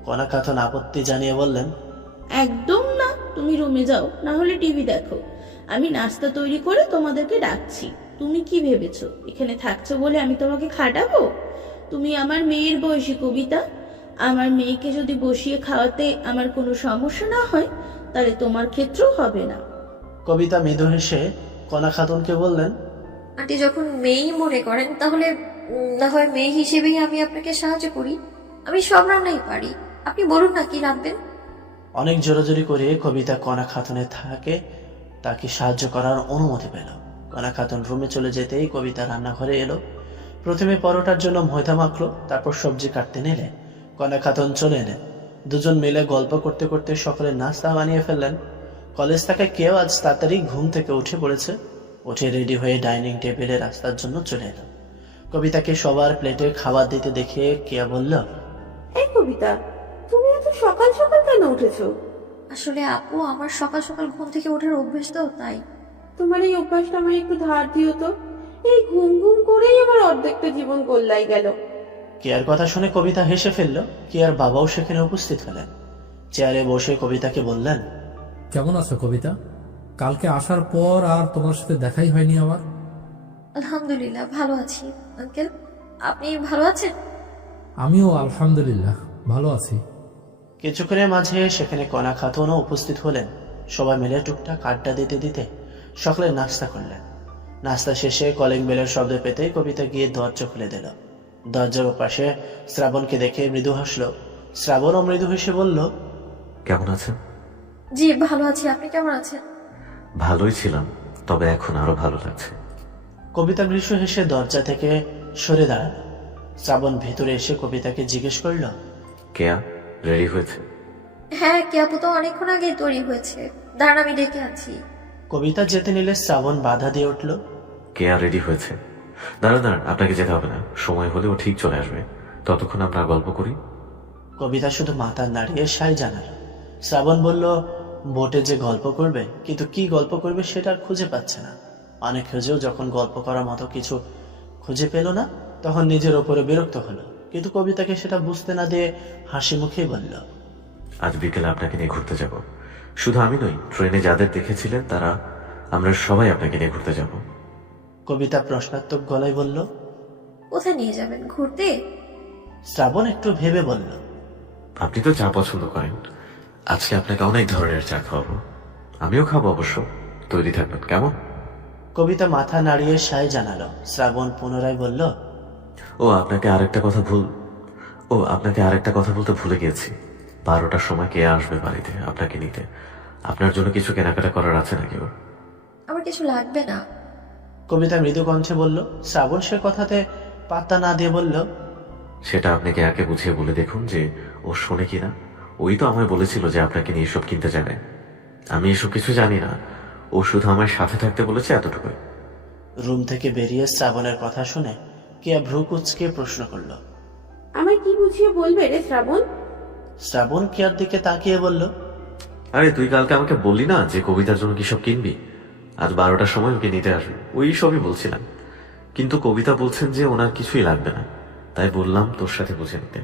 কনা খাতুন আপত্তি জানিয়ে বললেন, একদম না, তুমি রুমে যাও, না হলে টিভি দেখো। আমি নাস্তা তৈরি করে তোমাদেরকে ডাকছি। তুমি কি ভেবেছো এখানে থাকছো বলে আমি তোমাকে খাটাবো? তুমি আমার মেয়ের বয়সী কবিতা। আমার মেয়েকে যদি বসিয়ে খাওয়াতে আমার কোনো সমস্যা না হয়, তাহলে তোমার ক্ষেত্রেও হবে না। কবিতা মৃদু হেসে কনা খাতুনকে বললেন, আন্টি যখন মেয়েই মনে করেন, তাহলে না হয় মেয়ে হিসেবেই আমি আপনাকে সাহায্য করি। আমি সব রান্নাই পারি, আপনি বলুন না কি রাঁধবেন। অনেক জোরাজোরি করে কবিতা কনা খাতুনের তাকে সাহায্য করার অনুমতি পেল। কনা খাতুন রুমে চলে যেতেই কবিতা রান্নাঘরে এলো। প্রথমে পরোটার জন্য ময়দা মাখলো, তারপর সবজি কাটতে নিলে কনা খাতুন চলে এলেন। দুজন মিলে গল্প করতে করতে সকলে নাস্তা বানিয়ে ফেললেন। কলেজ থেকে কেউ আজ তাড়াতাড়ি ঘুম থেকে উঠে পড়েছে। উঠে রেডি হয়ে ডাইনিং টেবিলে রাস্তার জন্য চলে এলো। কবিতাকে সবার প্লেটে খাবার দিতে দেখে কেয়া বলল, এই কবিতা, তুমি এত সকাল সকাল কেন উঠেছো? আসলে আপু, আমার সকাল সকাল ঘুম থেকে ওঠার অভ্যেস তো, তাই। তোমার এই অভ্যাসটা আমায় একটু ধার দিও তো। এই ঘুম ঘুম করেই আমার অর্ধেকটা জীবন গোল্লাই গেল। কেয়ার কথা শুনে কবিতা হেসে ফেলল। কেয়ার বাবাও সেখানে উপস্থিত হলেন। চেয়ারে বসে কবিতাকে বললেন, কেমন আছো কবিতা? কালকে আসার পর আর তোমার সাথে দেখাই হয়নি আমার। আলহামদুলিল্লাহ ভালো আছি আঙ্কেল, আপনি ভালো আছেন? আমিও আলহামদুলিল্লাহ ভালো আছি। কিছুক্ষণের মাঝে সেখানে কনা খাতুনও উপস্থিত হলেন। সবাই মিলে টুকটাক আড্ডা দিতে দিতে সকলে নাস্তা করলেন। নাস্তা শেষে কলিং বেলের শব্দ পেতেই কবিতা গিয়ে দরজা খুলে দিল। দরজার পাশে শ্রাবণকে দেখে মৃদু হাসলো। শ্রাবণও মৃদু হেসে বলল, কেমন আছেন? জি ভালো আছি, আপনি কেমন আছেন? ভালোই ছিলাম, তবে এখন আরো ভালো লাগছে। কবিতা মৃদু হেসে দরজা থেকে সরে দাঁড়ালো। শ্রাবণ ভেতরে এসে কবিতাকে জিজ্ঞেস করল, কেয়া রেডি হয়েছে? হ্যাঁ, কে আপু তো অনেকক্ষণ আগে তৈরি হয়েছে, দাঁড়ান আমি ডেকে আছি। কবিতা যেতে নিলে শ্রাবণ বাধা দিয়ে উঠল। কেয়া রেডি হয়েছে? দাঁড়ান দাঁড়ান, আপনাকে যেতে হবে না, সময় হলে ও ঠিক চলে আসবে। ততক্ষণ আমরা গল্প করি। কবিতা শুধু মাথা নাড়িয়ে সাই জানাল। শ্রাবণ বলল, বোটে যে গল্প করবে, কিন্তু কি গল্প করবে সেটা আর খুঁজে পাচ্ছে না। অনেক খুঁজেও যখন গল্প করার মতো কিছু খুঁজে পেল না, তখন নিজের ওপরে বিরক্ত হলো। কিন্তু কবিতাকে সেটা বুঝতে না দিয়ে হাসি মুখেই বলল, আজ বিকেলে আপনাকে নিয়ে ঘুরতে যাব। শুধু আমি নই, ট্রেনে যাদের দেখেছিলেন তারা, আমরা সবাই আপনাকে নিয়ে ঘুরতে যাব। কবিতা প্রশ্নাত্মক গলায় বলল, কোথায় নিয়ে যাবেন ঘুরতে? শ্রাবণ একটু ভেবে বলল, আপনি তো চা পছন্দ করেন, আজকে আপনাকে অনেক ধরনের চা খাওয়াবো। আমিও খাবো অবশ্য, তৈরি থাকবেন কেমন? কবিতা মাথা নাড়িয়ে সায় জানালো। শ্রাবণ পুনরায় বলল, আপনাকে আরেকটা কথা বলতে ভুলে গিয়েছি। 12টার সময় কে আসবে বাড়িতে আপনাকে নিতে? আপনার জন্য কিছু কেনাকাটা করার আছে নাকি ওর? আমার কিছু লাগবে না। কবিতা মৃদু কণ্ঠে বলল। শ্রাবণ সে কথাতে পাত্তা না দিয়ে বলল, সেটা আপনি কেয়াকে বুঝিয়ে বলে দেখুন যে ও শোনে কিনা। ওই তো আমায় বলেছিল যে আপনাকে নিয়ে এসব কিনতে যাবে। আমি এসব কিছু জানি না, ও শুধু আমার সাথে থাকতে বলেছে, এতটুকুই। রুম থেকে বেরিয়ে শ্রাবণের কথা শুনে কেয়া ভ্রু কুঁচকে প্রশ্ন করল, আমায় কি বুঝিয়ে বলবে রে শ্রাবণ? শ্রাবণ কেয়ার দিকে তাকিয়ে বলল, আরে তুই কালকে আমাকে বললি না যে কবিতার জন্য কিসব কিনবি? আজ 12টার সময় ওকে নিতে আসবি, ওই সবই বলছিলাম। কিন্তু কবিতা বলছেন যে ওনার কিছুই লাগবে না, তাই বললাম তোর সাথে বুঝে নিতে।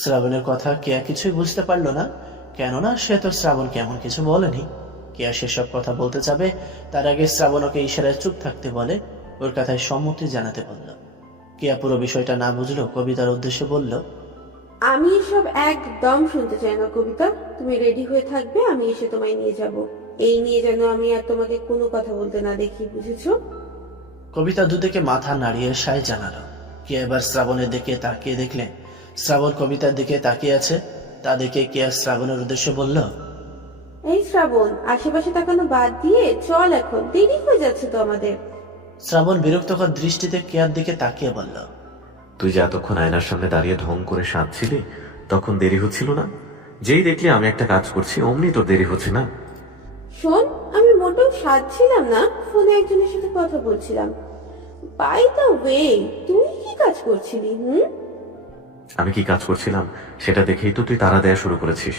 শ্রাবণের কথা কেয়া কিছুই বুঝতে পারল না, কেননা সে তো শ্রাবণকে এমন কিছু বলেনি। কেয়া সেসব কথা বলতে যাবে তার আগে শ্রাবণ ওকে ইশারায় চুপ থাকতে বলে ওর কথায় সম্মতি জানাতে বলল। কেয়া পুরো বিষয়টা না বুঝলো কবিতার উদ্দেশ্যে বলল, আমি এসব একদম শুনতে চাই না কবিতা। তুমি রেডি হয়ে থাকবে, আমি এসে তোমায় নিয়ে যাব। এই নিয়ে যেন আমি আর তোমাকে কোনো কথা বলতে না দেখি, বুঝেছো? কবিতা দুদিকে মাথা নাড়িয়ে সায় জানালো। কেয়া এবার শ্রাবণের দিকে তাকিয়ে দেখলেন শ্রাবণ কবিতার দিকে তাকিয়ে আছে। তা দেখে কেয়া শ্রাবণের উদ্দেশ্যে বলল, এই শ্রাবণ, আশেপাশে তাকানো বাদ দিয়ে চল, এখন দেরি হয়ে যাচ্ছে তো আমাদের। শ্রাবণ বিরক্তকর দৃষ্টিতে কেয়ার দিকে তাকিয়ে বলল, তুই যে এতক্ষণ আয়নার সামনে দাঁড়িয়ে ঢং করে সাজছিলি, তখন দেরি হচ্ছিল না? যেই দেখলি আমি একটা কাজ করছি অমনি তোর দেরি হচ্ছে না? শোন, আমি মোটেও সাজছিলাম না, ফোনে একজনের সাথে কথা বলছিলাম। বাই দ্য ওয়ে, তুই কি কাজ করছিলি? আমি কি কাজ করছিলাম সেটা দেখেই তো তুই তাড়া দেয়া শুরু করেছিস।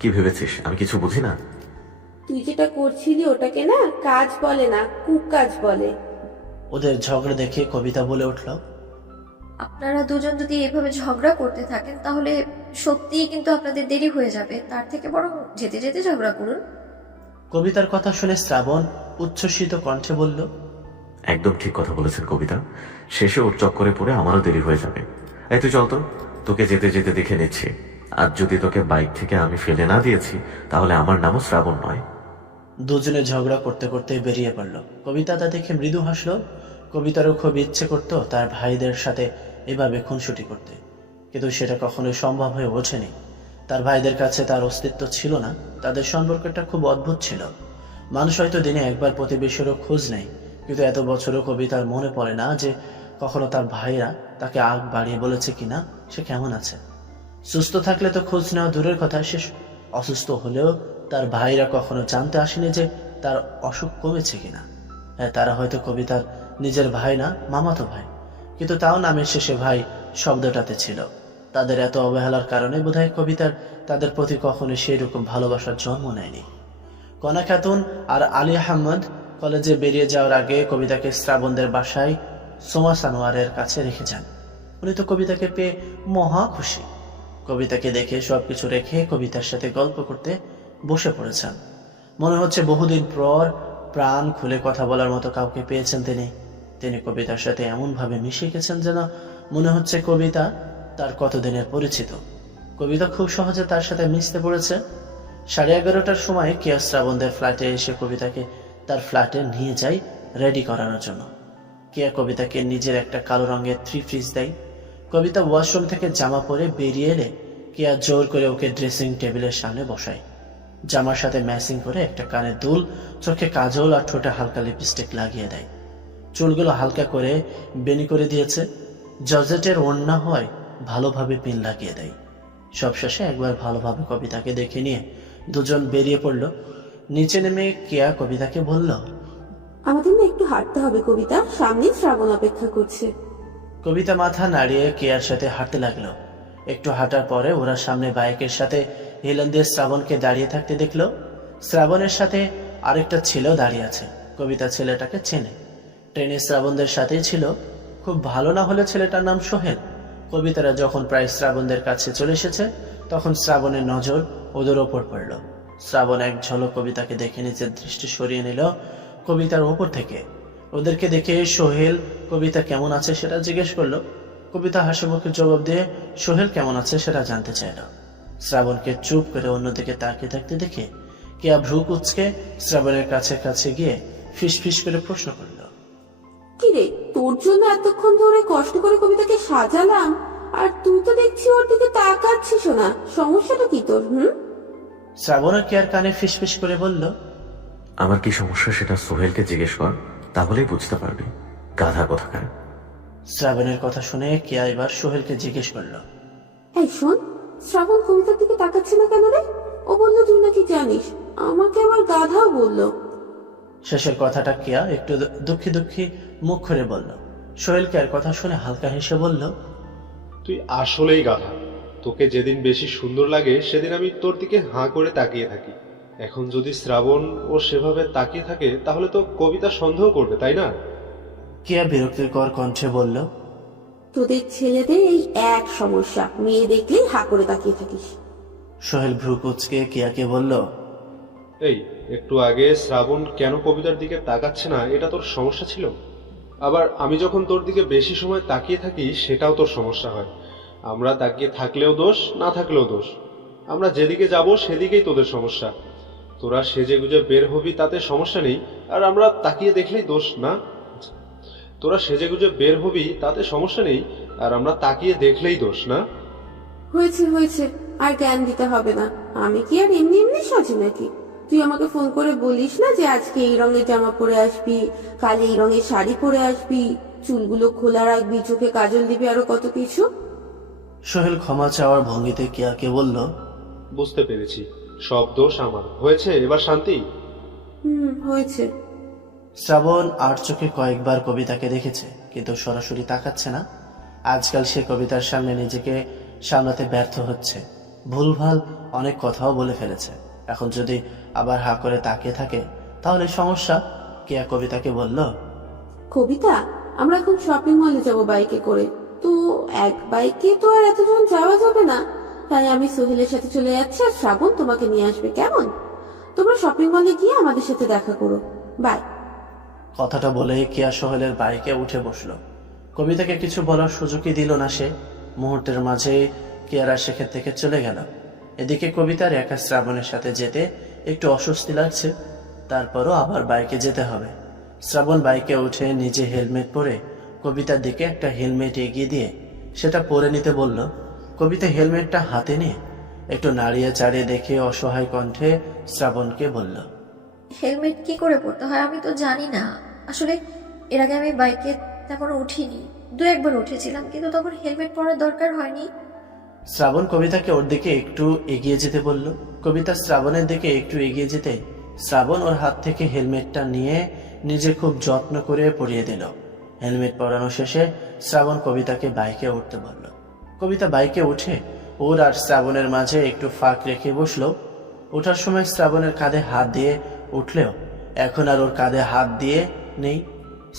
কি ভেবেছিস আমি কিছু বুঝি না? তুই যেটা করছিলি ওটাকে না কাজ বলে না, কুকাজ বলে। ওদের ঝগড়া দেখে কবিতা বলে উঠল, আপনারা দুজন যদি এভাবে ঝগড়া করতে থাকেন তাহলে সত্যিই কিন্তু আপনাদের দেরি হয়ে যাবে। তার থেকে বরং যেতে যেতে ঝগড়া করুন। কবিতার কথা শুনে শ্রাবণ উচ্ছ্বসিত কণ্ঠে বলল, একদম ঠিক কথা বলেছেন কবিতা, শেষে ওর চক্করে পড়ে আমারও দেরি হয়ে যাবে। এই তুই চল তো, তোকে যেতে যেতে দেখে নিচ্ছি। আর যদি তোকে বাইক থেকে আমি ফেলে না দিয়েছি তাহলে আমার নামও শ্রাবণ নয়। দুজনে ঝগড়া করতে করতে বেরিয়ে পড়ল। কবিতা তা দেখে মৃদু হাসল। কবিতারও খুব ইচ্ছে করত তার ভাইদের সাথে এভাবে খুনসুটি করতে, কিন্তু সেটা কখনোই সম্ভব হয়ে ওঠেনি। তার ভাইদের কাছে তার অস্তিত্ব ছিল না। তাদের সম্পর্কটা খুব অদ্ভুত ছিল। মানুষ হয়তো দিনে একবার প্রতিবেশীরও খোঁজ নেয়, কিন্তু এত বছরও কবিতার মনে পড়ে না যে কখনো তার ভাইরা তাকে আগ বাড়িয়ে বলেছে কিনা সে কেমন আছে। সুস্থ থাকলে তো খোঁজ নেওয়া দূরের কথা, সে অসুস্থ হলেও তার ভাইরা কখনো জানতে আসেনি যে তার অসুখ কমেছে কিনা। হ্যাঁ, তারা হয়তো কবিতার নিজের ভাই না, মামাতো ভাই, কিন্তু তাও নামের শেষে ভাই শব্দটাতে ছিল। তাদের এত অবহেলার কারণে বোধহয় কবিতার তাদের প্রতি কখনো সেই রকম ভালোবাসার জন্ম নেয়নি। কনা খাতুন আর আলী আহমদ কলেজে বেরিয়ে যাওয়ার আগে কবিতাকে শ্রাবণদের বাসায় সোমা সানোয়ারের কাছে রেখে যান। উনি তো কবিতাকে পেয়ে মহা খুশি। কবিতাকে দেখে সবকিছু রেখে কবিতার সাথে গল্প করতে বসে পড়েছেন। মনে হচ্ছে বহুদিন পর প্রাণ খুলে কথা বলার মতো কাউকে পেয়েছেন তিনি কবিতার সাথে এমনভাবে মিশে গেছেন যেন মনে হচ্ছে কবিতা তার কতদিনের পরিচিত। কবিতা খুব সহজে তার সাথে মিশতে পড়েছে। 11:30টার সময় কেয়া শ্রাবণদের ফ্ল্যাটে এসে কবিতাকে তার ফ্ল্যাটে নিয়ে যায় রেডি করানোর জন্য। কেয়া কবিতাকে নিজের একটা কালো রঙের 3 পিস দেয়। কবিতা ওয়াশরুম থেকে জামা পরে বেরিয়ে এলে কেয়া জোর করে ওকে ড্রেসিং টেবিলের সামনে বসায়। জামার সাথে ম্যাচিং করে একটা কানের দুল, চোখে কাজল আর ঠোঁটে হালকা লিপস্টিক লাগিয়ে দেয়। চুলগুলো হালকা করে বেনি করে দিয়েছে। জর্জেটের ওড়না হয় ভালোভাবে পিন লাগিয়ে দেয়। সবশেষে একবার ভালোভাবে কবিতাকে দেখে নিয়ে দুজন বেরিয়ে পড়ল। নিচে নেমে কেয়া কবিতাকে বলল, আমাদের না একটু হাঁটতে হবে কবিতা, সামনে শ্রাবণ অপেক্ষা করছে। কবিতা মাথা নাড়িয়ে কেয়ার সাথে হাঁটতে লাগলো। একটু হাঁটার পরে ওরা সামনে বাইকের সাথে হেলান দিয়ে শ্রাবণকে দাঁড়িয়ে থাকতে দেখলো। শ্রাবণের সাথে আরেকটা ছেলেও দাঁড়িয়ে আছে। কবিতা ছেলেটাকে চেনে, ট্রেনে শ্রাবণদের সাথেই ছিল। খুব ভালো না হলে ছেলেটার নাম সোহেল। কবিতারা যখন প্রায় শ্রাবণদের কাছে চলে এসেছে তখন শ্রাবণের নজর ওদের ওপর পড়ল। শ্রাবণ এক ঝলক কবিতাকে দেখে নিজের দৃষ্টি সরিয়ে নিল কবিতার ওপর থেকে। ওদেরকে দেখে সোহেল কবিতা কেমন আছে সেটা জিজ্ঞেস করলো। কবিতা হাসি মুখে জবাব দিয়ে সোহেল কেমন আছে সেটা জানতে চাইল। শ্রাবণকে চুপ করে অন্যদিকে তাকিয়ে থাকতে দেখে কেয়া ভ্রু কুঁচকে শ্রাবণের কাছে কাছে গিয়ে ফিস ফিস করে প্রশ্ন করল, কিরে, তোর জন্য এতক্ষণ ধরে কষ্ট করে কবিতাকে সাজালাম আর তুই তো দেখছি ওর দিকে তাকাচ্ছিস না, সমস্যাটা কি তোর? শ্রাবণ কেয়ার কানে ফিস ফিস করে বলল, আমার কি সমস্যা সেটা সোহেলকে জিজ্ঞেস কর, তাহলেই বুঝতে পারবি, গাধা কোথাকার। শ্রাবণের কথা শুনে কেয়া এবার সোহেলকে জিজ্ঞেস করলো, এই শোন, শ্রাবণ কবিতার দিকে তাকাচ্ছে না কেন রে? ও বললো তুই নাকি জানিস, আমাকে আবার গাধাও বললো। শেষের কথাটা কেয়া একটু দুঃখী দুঃখী মুখ করে বলল। সোহেল কেয়ার কথা শুনে হালকা হেসে বলল, তুই আসলেই গাধা। তোকে যেদিন বেশি সুন্দর লাগে সেদিন আমি তোর দিকে হাঁ করে তাকিয়ে থাকি। এখন যদি শ্রাবণ ও সেভাবে তাকিয়ে থাকে তাহলে তো কবিতা সন্দেহ করবে, তাই না? কেয়া বিরক্তিকর কণ্ঠে বলল, তোদের ছেলেদের এই এক সমস্যা, মেয়ে দেখলেই হা করে তাকিয়ে থাকিস। সোহেল ভ্রু কুঁচকে কেয়াকে বলল, এই একটু আগে শ্রাবণ কেন কবিতার দিকে তাকাচ্ছে না এটা তোর সমস্যা ছিল? আবার আমি যখন তোর দিকে বেশি সময় তাকিয়ে থাকি সেটাও তোর সমস্যা হয়। আমরা তাকিয়ে থাকলেও দোষ, না থাকলেও দোষ। আমরা যেদিকে যাব সেদিকেই তোদের সমস্যা। তোরা সেজে গুজে বের হবি তাতে সমস্যা নেই, আর আমরা তাকিয়ে দেখলেই দোষ না? তোরা সেজে গুজে বের হবি তাতে সমস্যা নেই, আর আমরা তাকিয়ে দেখলেই দোষ না? হয়েছে হয়েছে, আর জ্ঞান দিতে হবে না। আমি কি আর এমনি এমনি সাজি নাকি? তুই আমাকে ফোন করে বলিস না যে আজকে এই রঙের জামা পরে আসবি, কাল এই রঙের শাড়ি পরে আসবি, চুলগুলো খোলা রাখবি, চোখে কাজল দিবি, আরো কত কিছু। সোহেল ক্ষমা চাওয়ার ভঙ্গিতে কেয়াকে বলল, বুঝতে পেরেছি, সব দোষ আমার। হয়েছে, এবার শান্তি? হয়েছে। শ্রাবণ আর চোখে কয়েকবার কবিতাকে দেখেছে, কিন্তু সরাসরি তাকাচ্ছে না। আজকাল সে কবিতার সামনে নিজেকে সামলাতে ব্যর্থ হচ্ছে। ভুলভাল অনেক কথাও বলে ফেলেছে। এখন যদি আবার হা করে তাকিয়ে থাকে তাহলে সমস্যা। কেয়া কবিতাকে বলল, কবিতা, আমরা এখন শপিং মলে যাব বাইকে করে, তো এক বাইকে তো আর এতজন যাওয়া যাবে না, তাই আমি সোহেলের সাথে চলে যাচ্ছি আর শ্রাবণ তোমাকে নিয়ে আসবে, কেমন? তোমরা শপিং মলে গিয়ে আমাদের সাথে দেখা করো, বাই। কথাটা বলে কেয়া সোহেলের বাইকে উঠে বসলো। কবিতাকে কিছু বলার সুযোগই দিল না সে। মুহূর্তের মাঝে কেয়ারা সেখান থেকে চলে গেল। এদিকে কবিতার একা শ্রাবণের সাথে যেতে একটু অস্বস্তি লাগছে, তারপরও আবার বাইকে যেতে হবে। শ্রাবণ বাইকে উঠে নিজে হেলমেট পরে কবিতার দিকে একটা হেলমেট এগিয়ে দিয়ে সেটা পরে নিতে বলল। কবিতা হেলমেটটা হাতে নিয়ে একটু নাড়িয়ে চাড়িয়ে দেখে অসহায় কণ্ঠে শ্রাবণকে বলল, হেলমেট কি করে পরতে হয় আমি তো জানি না। আসলে এর আগে আমি বাইকে তেমন উঠিনি, দু একবার উঠেছিলাম, কিন্তু তখন হেলমেট পরার দরকার হয়নি। শ্রাবণ কবিতাকে ওর দিকে একটু এগিয়ে যেতে বলল। কবিতা শ্রাবণের দিকে একটু এগিয়ে যেতে শ্রাবণ ওর হাত থেকে হেলমেটটা নিয়ে নিজে খুব যত্ন করে পরিয়ে দিল। হেলমেট পরানো শেষে শ্রাবণ কবিতাকে বাইকে উঠতে বলল। কবিতা বাইকে উঠে ওর আর শ্রাবণের মাঝে একটু ফাঁক রেখে বসলো। ওঠার সময় শ্রাবণের কাঁধে হাত দিয়ে উঠলেও এখন আর ওর কাঁধে হাত দিয়ে নেই।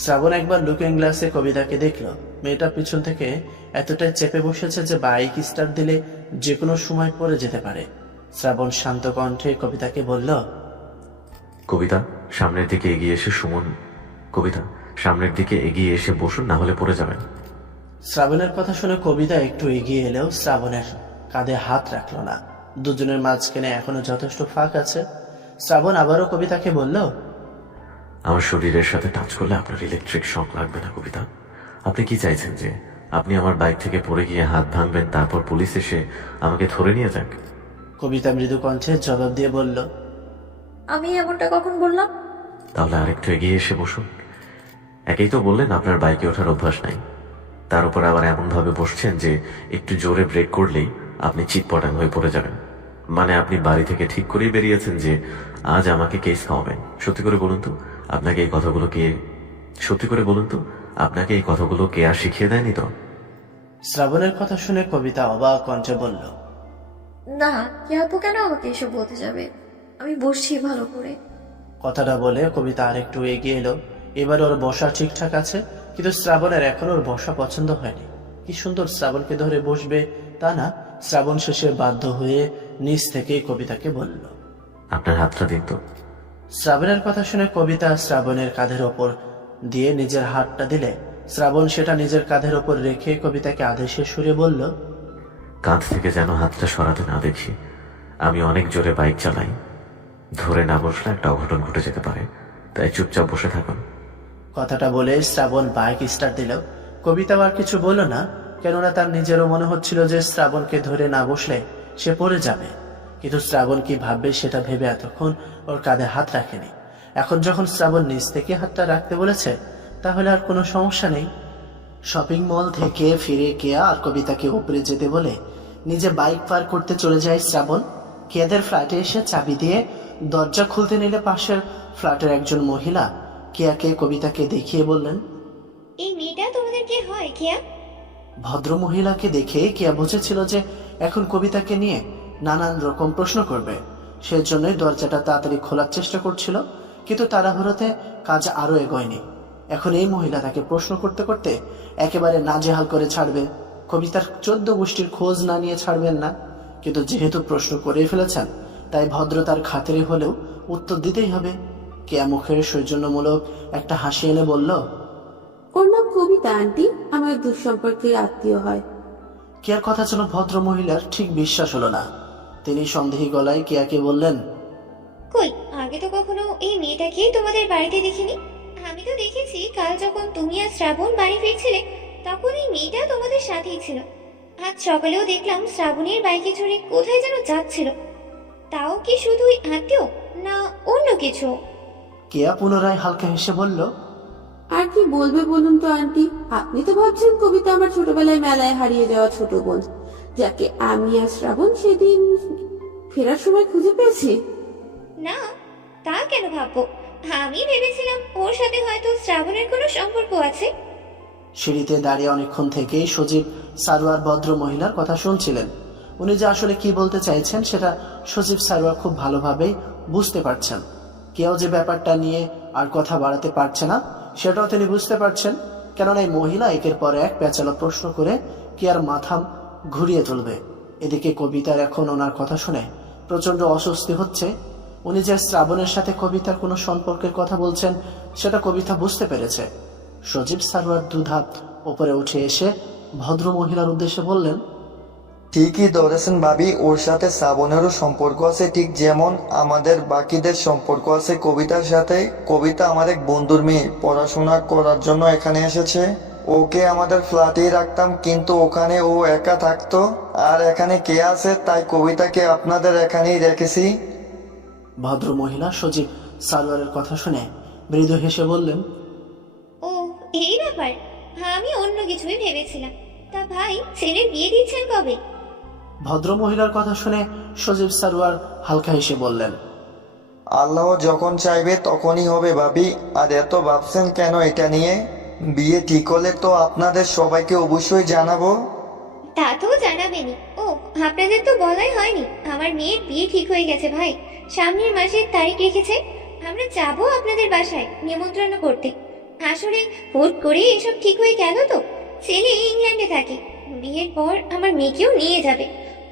শ্রাবণ একবার লুকিং গ্লাসে কবিতাকে দেখলো। মেয়েটা পিছন থেকে এতটাই চেপে বসেছে যে বাইক স্টার্ট দিলে যে কোনো সময় পড়ে যেতে পারে। শ্রাবণ শান্ত কণ্ঠে কবিতাকে বলল, কবিতা সামনের দিকে এগিয়ে এসে সুমন, কবিতা সামনের দিকে এগিয়ে এসে বসুন, না হলে পড়ে যাবেন। শ্রাবণের কথা শুনে কবিতা একটু এগিয়ে এলেও শ্রাবণের কাঁধে হাত রাখলো না। দুজনের মাঝখানে এখনো যথেষ্ট ফাঁক আছে। শ্রাবণ আবারও কবিতাকে বলল, আমার শরীরের সাথে টাচ করলে আপনার ইলেকট্রিক শক লাগবে না কবিতা? আপনি কি চাইছেন যে আপনি আমার বাইক থেকে পড়ে গিয়ে হাত ভাঙবেন, তারপর পুলিশ এসে আমাকে ধরে নিয়ে যাক? কবিতা মৃদু কণ্ঠে জবাব দিয়ে বলল, আমি এমনটা কখন বললাম? তাহলে আরেকটু এগিয়ে এসে বসুন। একেই তো বললেন আপনার বাইকে ওঠার অভ্যাস নাই, তার উপর আবার এমন ভাবে বসছেন যে একটু জোরে ব্রেক করলেই আপনি চিৎপটাং হয়ে পড়ে যাবেন। মানে আপনি বাড়ি থেকে ঠিক করেই বেরিয়েছেন যে আজ আমাকে কেস খাওয়াবেন। সত্যি করে বলুন তো আপনাকে এই কথাগুলো কে আর শিখিয়ে দেয়নি তো? শ্রাবণের কথা শুনে কবিতা অবাক কণ্ঠে বলল, না, কেউ তো কেন আমাকে এসব বলতে যাবে? আমি বসছি ভালো করে। কথাটা বলে কবিতা আরেকটু এগিয়ে এলো। এবার ওর বসা ঠিকঠাক আছে, কিন্তু শ্রাবণের এখন ওর বসা পছন্দ হয়নি। কি সুন্দর শ্রাবণকে ধরে বসবে তা না, শ্রাবণ শেষে বাধ্য হয়ে নিচ থেকে কবিতাকে বলল, আপনার হাতটা দিন তো। শ্রাবণের কথা শুনে কবিতা শ্রাবণের কাঁধের ওপর দিয়ে নিজের হাতটা দিলে শ্রাবণ সেটা নিজের কাঁধের ওপর রেখে কবিতাকে আদেশের সুরে বলল, কাঁধ থেকে যেন হাতটা সরাতে না দেখি। আমি অনেক জোরে বাইক চালাই, ধরে না বসলে একটা অঘটন ঘটে যেতে পারে, তাই চুপচাপ বসে থাকুন। কথাটা বলে শ্রাবণ বাইক স্টার্ট দিল। কবিতা আর কিছু বলল না, কেননা তার নিজেরও মনে হচ্ছিল যে শ্রাবণকে ধরে না বসলে সে পড়ে যাবে। কিন্তু শ্রাবণ কি ভাববে সেটা ভেবে এতক্ষণ ওর কাঁধে হাত রাখেনি। এখন যখন শ্রাবণ নিচ থেকে হাতটা রাখতে বলেছে তাহলে আর কোনো সমস্যা নেই। শপিং মল থেকে ফিরে কেয়া আর কবিতাকে উপরে যেতে বলে নিজে বাইক পার করতে চলে যায় শ্রাবণ। কেয়াদের ফ্ল্যাটে এসে চাবি দিয়ে দরজা খুলতে নিলে পাশের ফ্ল্যাটের একজন মহিলা কেয়াকে কবিতাকে দেখিয়ে বললেন, এই মেয়েটা তোমাদের কে হয় কেয়া? ভদ্র মহিলাকে দেখে কেয়া বুঝেছিল যে এখন কবিতাকে নিয়ে নানান রকম প্রশ্ন করবে, সেজন্যই দরজাটা তাড়াতাড়ি খোলার চেষ্টা করছিল, কিন্তু তাড়াহুড়োতে কাজ আরো এগোয়নি। এখন এই মহিলা তাকে প্রশ্ন করতে করতে একেবারে নাজেহাল করে ছাড়বে। কবিতার 14 গোষ্ঠীর খোঁজ না নিয়ে ছাড়বেন না, কিন্তু যেহেতু প্রশ্ন করে ফেলেছেন তাই ভদ্রতার খাতিরে হলেও উত্তর দিতেই হবে। কেয়া মুখের সৌজন্যমূলক একটা হাসি এনে বলল, ওর নাম কবিতা আন্টি, আমার দুঃসম্পর্কের আত্মীয় হয়। কেয়ার কথা যেন ভদ্র মহিলার ঠিক বিশ্বাস হলো না। তিনি সন্দেহী গলায় কেয়াকে বললেন, কই, আগে তো কখনো এই মেয়েটাকে তোমাদের বাড়িতে দেখিনি। আমি তো দেখেছি কাল যখন তুমি আর শ্রাবণ বাড়ি ফিরছিলে তখন এই মেয়েটা তোমাদের সাথেই ছিল। আজ সকালেও দেখলাম শ্রাবণীর বাইকে চড়ে কোথায় যেন যাচ্ছিল। তাও কি শুধুই আত্মীয় না অন্য কিছু? কেয়া পুনরায় হালকা হেসে বলল, আর কি বলবে বলুন তো আন্টি, আপনি তো ভাবছেন কবিতা আমার ছোটবেলায় মেলায় হারিয়ে যাওয়া ছোট বোন, যাকে আমি আর শ্রাবণ সেদিন ফেরার সময় খুঁজে পেয়েছি। না, তা কেন ভাববো? আমি ভেবেছিলাম ওর সাথে হয়তো শ্রাবণের কোনো সম্পর্ক আছে। সিঁড়িতে দাঁড়িয়ে অনেকক্ষণ থেকেই সজীব সারোয়ার ভদ্র মহিলার কথা শুনছিলেন। উনি যে আসলে কি বলতে চাইছেন সেটা সজীব সারোয়ার খুব ভালোভাবেই বুঝতে পারছেন। কেউ যে ব্যাপারটা নিয়ে আর কথা বাড়াতে পারছে না সেটাও তিনি বুঝতে পারছেন, কেননা এই মহিলা একের পর এক পেঁচালো প্রশ্ন করে কি আর মাথা ঘুরিয়ে তুলবে। এদিকে কবিতার এখন ওনার কথা শুনে প্রচন্ড অস্বস্তি হচ্ছে। উনি যে শ্রাবণের সাথে কবিতার কোনো সম্পর্কের কথা বলছেন সেটা কবিতা বুঝতে পেরেছে। সজীব সারোয়ার দুধাপ উপরে উঠে এসে ভদ্র মহিলার উদ্দেশ্যে বললেন, ঠিকই ধরেছেন ভাবি, ওর সাথে শ্রাবণেরও সম্পর্ক আছে, ঠিক যেমন আমাদের বাকিদের সম্পর্ক আছে কবিতার সাথে। কবিতা আমার এক বন্ধুর মেয়ে, পড়াশোনা করার জন্য এখানে এসেছে। ওকে আমাদের ফ্ল্যাটেই রাখতাম, কিন্তু ওখানে ও একা থাকতো, আর এখানে কে আছে তাই কবিতাকে আপনাদের এখানেই রেখেছি। ভদ্র মহিলা সজীব সারোয়ারের কথা শুনে মৃদু হেসে বললেন, ও এই ব্যাপার, আমি অন্য কিছুই ভেবেছিলাম। তা ভাই, ছেলের বিয়ে দিচ্ছেন কবে? ভদ্র মহিলার কথা শুনে সজীব সারোয়ার হালকা হেসে বললেন, আল্লাহ যখন চাইবে তখনই হবে ভাবি। আর এত ভাবছেন কেন এটা নিয়ে? বিয়ে ঠিক হলে তো আপনাদের সবাইকে অবশ্যই জানাবো। তা তো জানাবেনি। ও, আপনাদের তো বলাই হয়নি আমার মেয়ের বিয়ে ঠিক হয়ে গেছে ভাই। সামনের মাসের তারিখ রেখেছে। আমরা যাবো আপনাদের বাসায় নিমন্ত্রণ করতে। আসলে হুট করে এসব ঠিক হয়ে গেল তো। ছেলে ইংল্যান্ডে থাকে, বিয়ের পর আমার মেয়েকেও নিয়ে যাবে।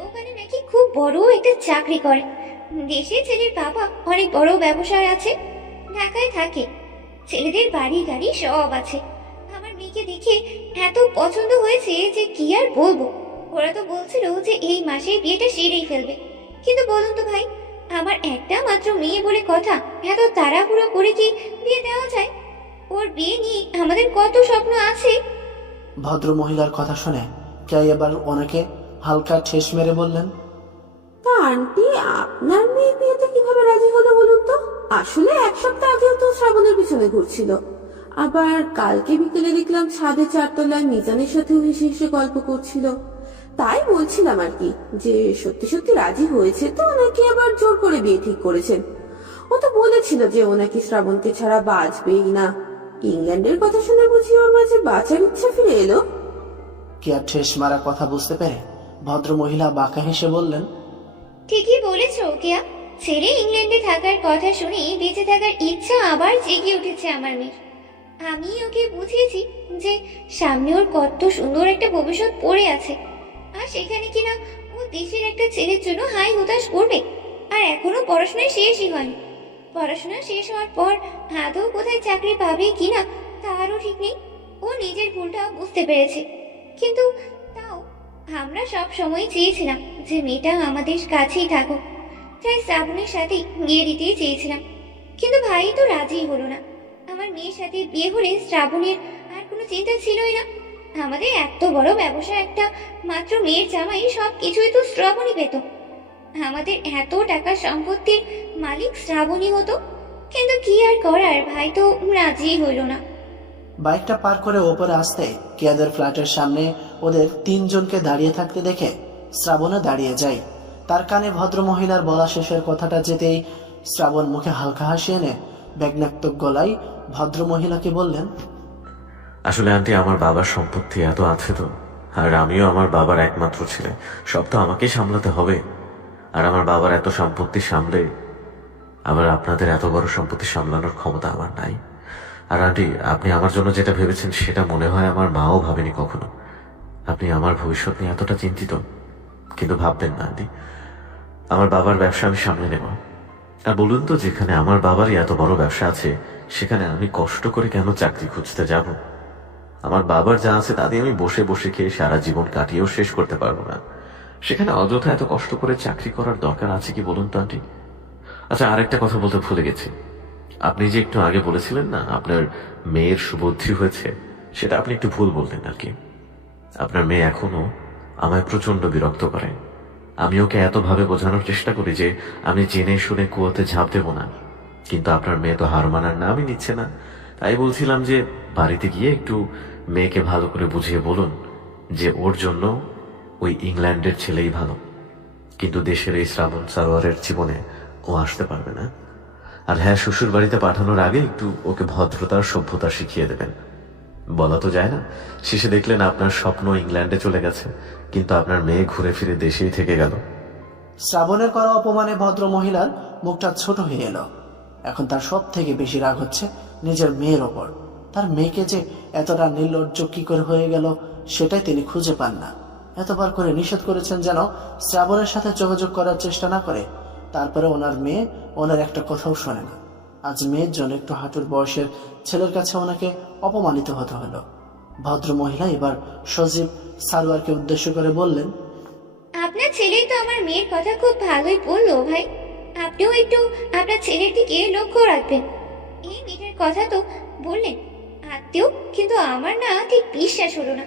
ওখানে নাকি খুব বড় একটা চাকরি করে। দেশে ছেলের বাবা অনেক বড় ব্যবসায় আছে, ঢাকায় থাকে। ছেলেদের বাড়ি গাড়ি সব আছে। আমার মেয়েকে দেখে এত পছন্দ হয়েছে যে কি আর বলবো। ওরা তো বলছিল যে এই মাসে বিয়েটা সেরেই ফেলবে। কিন্তু বলুন তো ভাই, আমার একটা মাত্র মেয়ে বলে কথা, এত তাড়াহুড়ো করে কি বিয়ে দেওয়া যায়? ওর বিয়ে নিয়ে আমাদের কত স্বপ্ন আছে। ভদ্র মহিলার কথা শুনে কে এবার ওনাকে হালকা ঠেস মেরে বললেন, তা আন্টি, আপনার মেয়ে বিয়েতে কিভাবে রাজি হলো বলুন তো? আসলে এক সপ্তাহ আগেও তো শ্রাবণের পিছনে ঘুরছিল। আবার কালকে বিকেলে দেখলাম ছাদে 4 তলায় মিজানের সাথেও হেসে হেসে গল্প করছিল। তাই বলছিলাম আর কি, যে সত্যি সত্যি রাজি হয়েছে তো নাকি আবার জোর করে বিয়ে ঠিক করেছেন। ও তো বলেছিল যে ও নাকি শ্রাবণকে ছাড়া বাঁচবেই না। ইংল্যান্ডের কথা শুনে বুঝি ওর মাঝে বাঁচার ইচ্ছা ফিরে এলো। কি আর ঠেস মারা কথা বুঝতে পেরে ভদ্র মহিলা বাঁকা হেসে বললেন, ঠিকই বলেছ কেয়া। ছেলে ইংল্যান্ডে থাকার কথা শুনে বেঁচে থাকার ইচ্ছা আবার জেগে উঠেছে আমার মেয়ের। আমি ওকে বুঝিয়েছি যে সামনে ওর কত সুন্দর একটা ভবিষ্যৎ পড়ে আছে, আর সেখানে কিনা ও দেশের একটা ছেলের জন্য হাই হুতাশ করবে। আর এখনো পড়াশোনা শেষই হয়নি। পড়াশোনা শেষ হওয়ার পর আদৌ কোথায় চাকরি পাবে কিনা তারও ঠিক নেই। ও নিজের ভুলটা বুঝতে পেরেছে। কিন্তু তাও আমরা সব সময় চেয়েছিলাম যে মেয়েটা আমাদের কাছেই থাকুক। তাই শ্রাবণের সাথে বিয়ে দিতেই চেয়েছিলাম। কিন্তু ভাই তো রাজি হলো না। আমার মেয়ের সাথে বিয়ে হলে শ্রাবণের আর কোনো চিন্তা ছিলই না। আমাদের এত বড় ব্যবসা, একটা মাত্র মেয়ের জামাই, সব কিছুই তো শ্রাবণী পেত। আমাদের এত টাকা সম্পত্তির মালিক শ্রাবণী হতো। কিন্তু কি আর করার, ভাই তো রাজি হইল না। বাইকটা পার করে ওপরে আসতে কেয়াদের ফ্ল্যাটের সামনে ওদের 3 জনকে দাঁড়িয়ে থাকতে দেখে শ্রাবণও দাঁড়িয়ে যায়। তার কানে ভদ্র মহিলার বলা শেষের কথাটা যেতেই শ্রাবণ মুখে হালকা হাসি এনে ব্যগ্নাত্মক গলায় ভদ্র মহিলাকে বললেন, আসলে আন্টি, আমার বাবার সম্পত্তি এত আছে তো, আর আমিও আমার বাবার একমাত্র ছেলে, সব তো আমাকেই সামলাতে হবে। আর আমার বাবার এত সম্পত্তি সামলে আবার আপনাদের এত বড় সম্পত্তি সামলানোর ক্ষমতা আমার নাই। আর আন্টি, আপনি আমার জন্য যেটা ভেবেছেন সেটা মনে হয় আমার মাও ভাবেনি কখনো। আপনি আমার ভবিষ্যৎ নিয়ে এতটা চিন্তিত, কিন্তু ভাববেন না আন্টি, আমার বাবার ব্যবসা আমি সামলে নেব। আর বলুন তো, যেখানে আমার বাবারই এত বড় ব্যবসা আছে সেখানে আমি কষ্ট করে কেন চাকরি খুঁজতে যাব? আমার বাবার যা আছে তা দিয়ে আমি বসে বসে খেয়ে সারা জীবন কাটিয়েও শেষ করতে পারবো না। সেখানে অযথা এত কষ্ট করে চাকরি করার দরকার আছে কি বলুন তো আন্টি? আচ্ছা, আরেকটা কথা বলতে ভুলে গেছি। আপনি যে একটু আগে বলেছিলেন না আপনার মেয়ের সুবুদ্ধি হয়েছে, সেটা আপনি একটু ভুল বললেন আর কি। আপনার মেয়ে এখনো আমায় প্রচন্ড বিরক্ত করে। আমি ওকে এতভাবে বোঝানোর চেষ্টা করি যে আমি জেনে শুনে কুয়োতে ঝাঁপ দেবো না, কিন্তু আপনার মেয়ে তো হার মানার নামই নিচ্ছে না। তাই বলছিলাম যে বাড়িতে গিয়ে একটু মেয়েকে ভালো করে বুঝিয়ে বলুন যে ওর জন্য ওই ইংল্যান্ডের ছেলেই ভালো, কিন্তু দেশের এই শ্রাবণ সারোয়ারের জীবনে ও আসতে পারবে না। আর হ্যাঁ, শ্বশুর বাড়িতে পাঠানোর আগে একটু ওকে ভদ্রতার সভ্যতা শিখিয়ে দেবেন। বলা তো যায় না, শেষে দেখলেন আপনার স্বপ্ন ইংল্যান্ডে চলে গেছে, কিন্তু আপনার মেয়ে ঘুরে ফিরে দেশেই থেকে গেল। শ্রাবণের করা অপমানে ভদ্র মহিলার মুখটা ছোট হয়ে এলো। এখন তার সব থেকে বেশি রাগ হচ্ছে নিজের মেয়ের ওপর। তার মেয়েকে যে এতটা নির্লজ্জ কি করে হয়ে গেল সেটাই তিনি খুঁজে পান না। এতবার করে নিষেধ করেছেন যেন শ্রাবণের সাথে যোগাযোগ করার চেষ্টা না করে, তারপরে ওনার মেয়ে ওনার একটা কথাও শোনে না। আজ মেয়ের জন্য একটু হাঁটুর বয়সের ছেলের কাছে ওনাকে অপমানিত হতে হলো। ভদ্র মহিলা এবার সজীব সারোয়ারকে উদ্দেশ্য করে বললেন, আপনার ছেলেই তো আমার মেয়ের কথা খুব ভালোই বললো ভাই। আপনিও একটু আপনার ছেলের দিকে লক্ষ্য রাখবেন। এই মেয়েটার কথা তো বললেন আত্মীয়, কিন্তু আমার না ঠিক বিশ্বাস হলো না।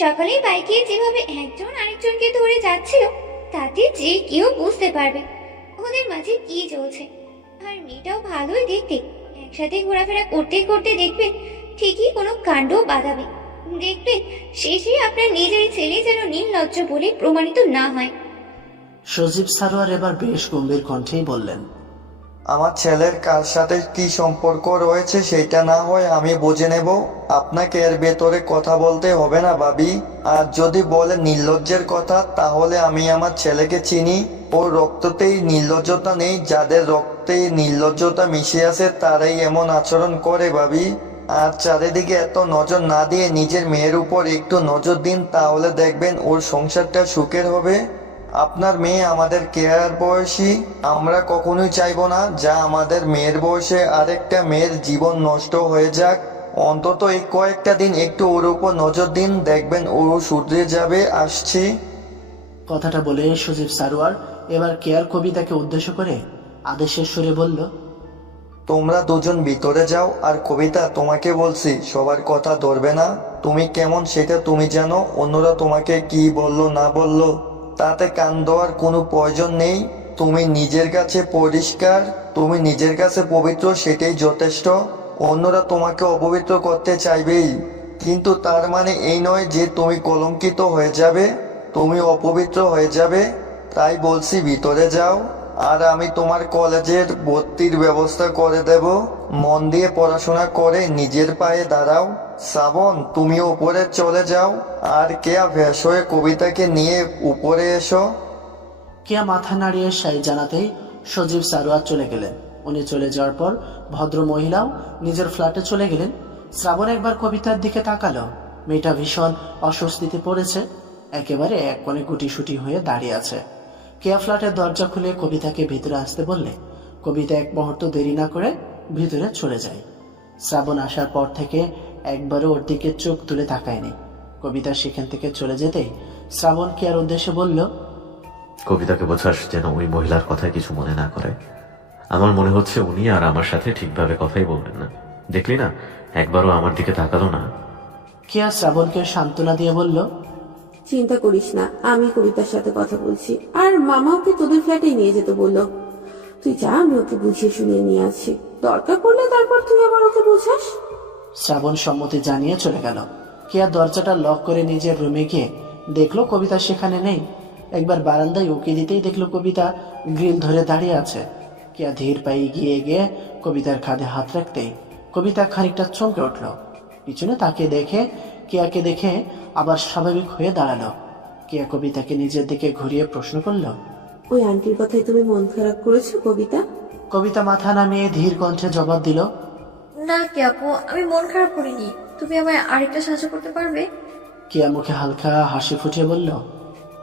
সকালে বাইকে যেভাবে একজন আরেকজনকে ধরে যাচ্ছিল, তাতে যে কেউ বুঝতে পারবে ওদের মাঝে কি চলছে। আর মেয়েটাও ভালোই দেখতে, একসাথে ঘোরাফেরা করতে করতে দেখবেন ঠিকই কোনো কাণ্ড বাঁধাবে। দেখবেন শেষে আপনার নিজের ছেলে যেন নির্লজ্জ বলে প্রমাণিত না হয়। সজীব সারোয়ার এবার বেশ গম্ভীর কণ্ঠেই বললেন, আমার ছেলের কার সাথে কি সম্পর্ক রয়েছে সেটা না হয় আমি বুঝে নেব, আপনাকে এর ভেতরে কথা বলতে হবে না ভাবি। আর যদি বলে নির্লজ্জের কথা, তাহলে আমি আমার ছেলেকে চিনি। ওর রক্ততেই নির্লজ্জতা নেই, যাদের রক্তে নির্লজ্জতা মিশে আছে তারাই এমন আচরণ করে ভাবি। আর চারিদিকে এত নজর না দিয়ে নিজের মেয়ের উপর একটু নজর দিন, তাহলে দেখবেন ওর সংসারটা সুখের হবে। আপনার মেয়ে আমাদের কেয়ার বয়সী, আমরা কখনোই চাইবো না যা আমাদের মেয়ের বয়সে আরেকটা মেয়ের জীবন নষ্ট হয়ে যাক। অন্তত এই কয়েকটা দিন একটু ওর উপর নজর দিন, দেখবেন ও শুধরে যাবে। আসছি। কথাটা বলে সজীব সারোয়ার এবার কেয়ার কবিতাকে উদ্দেশ্য করে আদেশের সুরে বলল, তোমরা দুজন ভিতরে যাও। আর কবিতা, তোমাকে বলছি সবার কথা ধরবে না। তুমি কেমন সেটা তুমি জানো, অন্যরা তোমাকে কি বললো না বললো তাতে কান দেওয়ার কোনো প্রয়োজন নেই। তুমি নিজের কাছে পরিষ্কার, তুমি নিজের কাছে পবিত্র, সেটাই যথেষ্ট। অন্যরা তোমাকে অপবিত্র করতে চাইবেই, কিন্তু তার মানে এই নয় যে তুমি কলঙ্কিত হয়ে যাবে, তুমি অপবিত্র হয়ে যাবে। তাই বলছি ভিতরে যাও। আর আমি তোমার কলেজের ভর্তির ব্যবস্থা করে দেব। মন দিয়ে পড়াশোনা করে নিজের পায়ে দাঁড়াও। শ্রাবণ, তুমি উপরে চলে যাও। আর কেয়া ভেস হয়ে কবিতাকে নিয়ে উপরে এসো। কেয়া মাথা নাড়িয়ে সাই জানাতেই সজীব সারোয়ার চলে গেলেন। উনি চলে যাওয়ার পর ভদ্র মহিলাও নিজের ফ্ল্যাটে চলে গেলেন। শ্রাবণ একবার কবিতার দিকে তাকালো। মেয়েটা ভীষণ অস্বস্তিতে পড়েছে, একেবারে এক কোণে গুটিসুটি হয়ে দাঁড়িয়ে আছে। কেয়া ফ্ল্যাটের দরজা খুলে কবিতাকে ভিতরে আসতে বললে কবিতা এক মুহূর্ত দেরি না করে ভিতরে চলে যায়। শ্রাবণ আসার পর থেকে একবারও ওর দিকে চোখ তুলে তাকায়নি। কবিতা সেখান থেকে চলে যেতেই শ্রাবণ কেয়ার উদ্দেশ্যে বলল, কবিতাকে বোঝাস যেন ওই মহিলার কথায় কিছু মনে না করে। আমার মনে হচ্ছে উনি আর আমার সাথে ঠিকভাবে কথাই বলবেন না। দেখলি না, একবারও আমার দিকে তাকালো না। কেয়া শ্রাবণকে সান্ত্বনা দিয়ে বলল, চিন্তা করিস না, আমি কবিতার সাথে কথা বলছি। আর মামা ওকে তোদের ফ্ল্যাটে নিয়ে যেতে বললো। তুই যা, আমি ওকে বুঝিয়ে শুনিয়ে নিয়ে আসছি। দরকার পড়লে তারপর তুই আবার ওকে বোঝাস। শ্রাবণ সম্মতি জানিয়ে চলে গেল। কেয়া দরজাটা লক করে নিজের রুমে গিয়ে দেখলো কবিতা সেখানে নেই। একবার বারান্দায় উকি দিতেই দেখলো কবিতা গ্রিল ধরে দাঁড়িয়ে আছে। কেয়া ধীর পায়ে গিয়ে গিয়ে কবিতার কাঁধে হাত রাখতেই কবিতা খানিকটা চমকে উঠল। পিছনে তাকে দেখে কেয়াকে দেখে আবার স্বাভাবিক হয়ে দাঁড়ালো। কেয়া কবিতাকে নিজের দিকে ঘুরিয়ে প্রশ্ন করল, ওই আন্টির কথায় তুমি মন খারাপ করেছো কবিতা? কবিতা মাথা নামিয়ে ধীর কণ্ঠে জবাব দিল, না কে আপু, আমি মন খারাপ করিনি। তুমি আমায় আরেকটা সাহায্য করতে পারবে? কেয়া মুখে হালকা হাসি ফুটিয়ে বলল,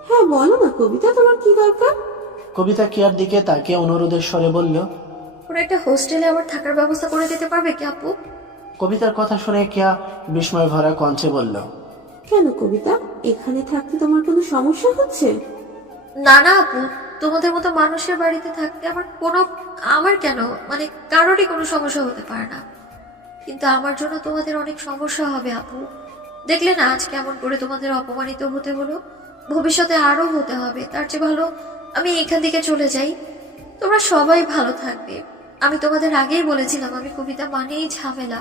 হ্যাঁ বলো না কবিতা, তোমার কি দরকার? কবিতা কেয়ার দিকে তাকে অনুরোধের স্বরে বলল, কোনো একটা হোস্টেলে আমার থাকার ব্যবস্থা করে দিতে পারবে কি আপু? কবিতার কথা শুনে কেয়া বিস্ময় ভরা কণ্ঠে বলল, কেন কবিতা, এখানে থাকতে তোমার কোনো সমস্যা হচ্ছে? না না আপু, তোমাদের মতো মানুষের বাড়িতে থাকতে আমার কেন, মানে কারোরই কোনো সমস্যা হতে পারে না। কিন্তু আমার জন্য তোমাদের অনেক সমস্যা হবে আপু। দেখলে না আজ কেমন করে তোমাদের অপমানিত হতে হলো, ভবিষ্যতে আরো হতে হবে। তার চেয়ে ভালো আমি এখান থেকে চলে যাই। তোমরা সবাই ভালো থাকবে। আমি তোমাদের আগেই বলেছিলাম আমি কবিতা মানেই ঝামেলা।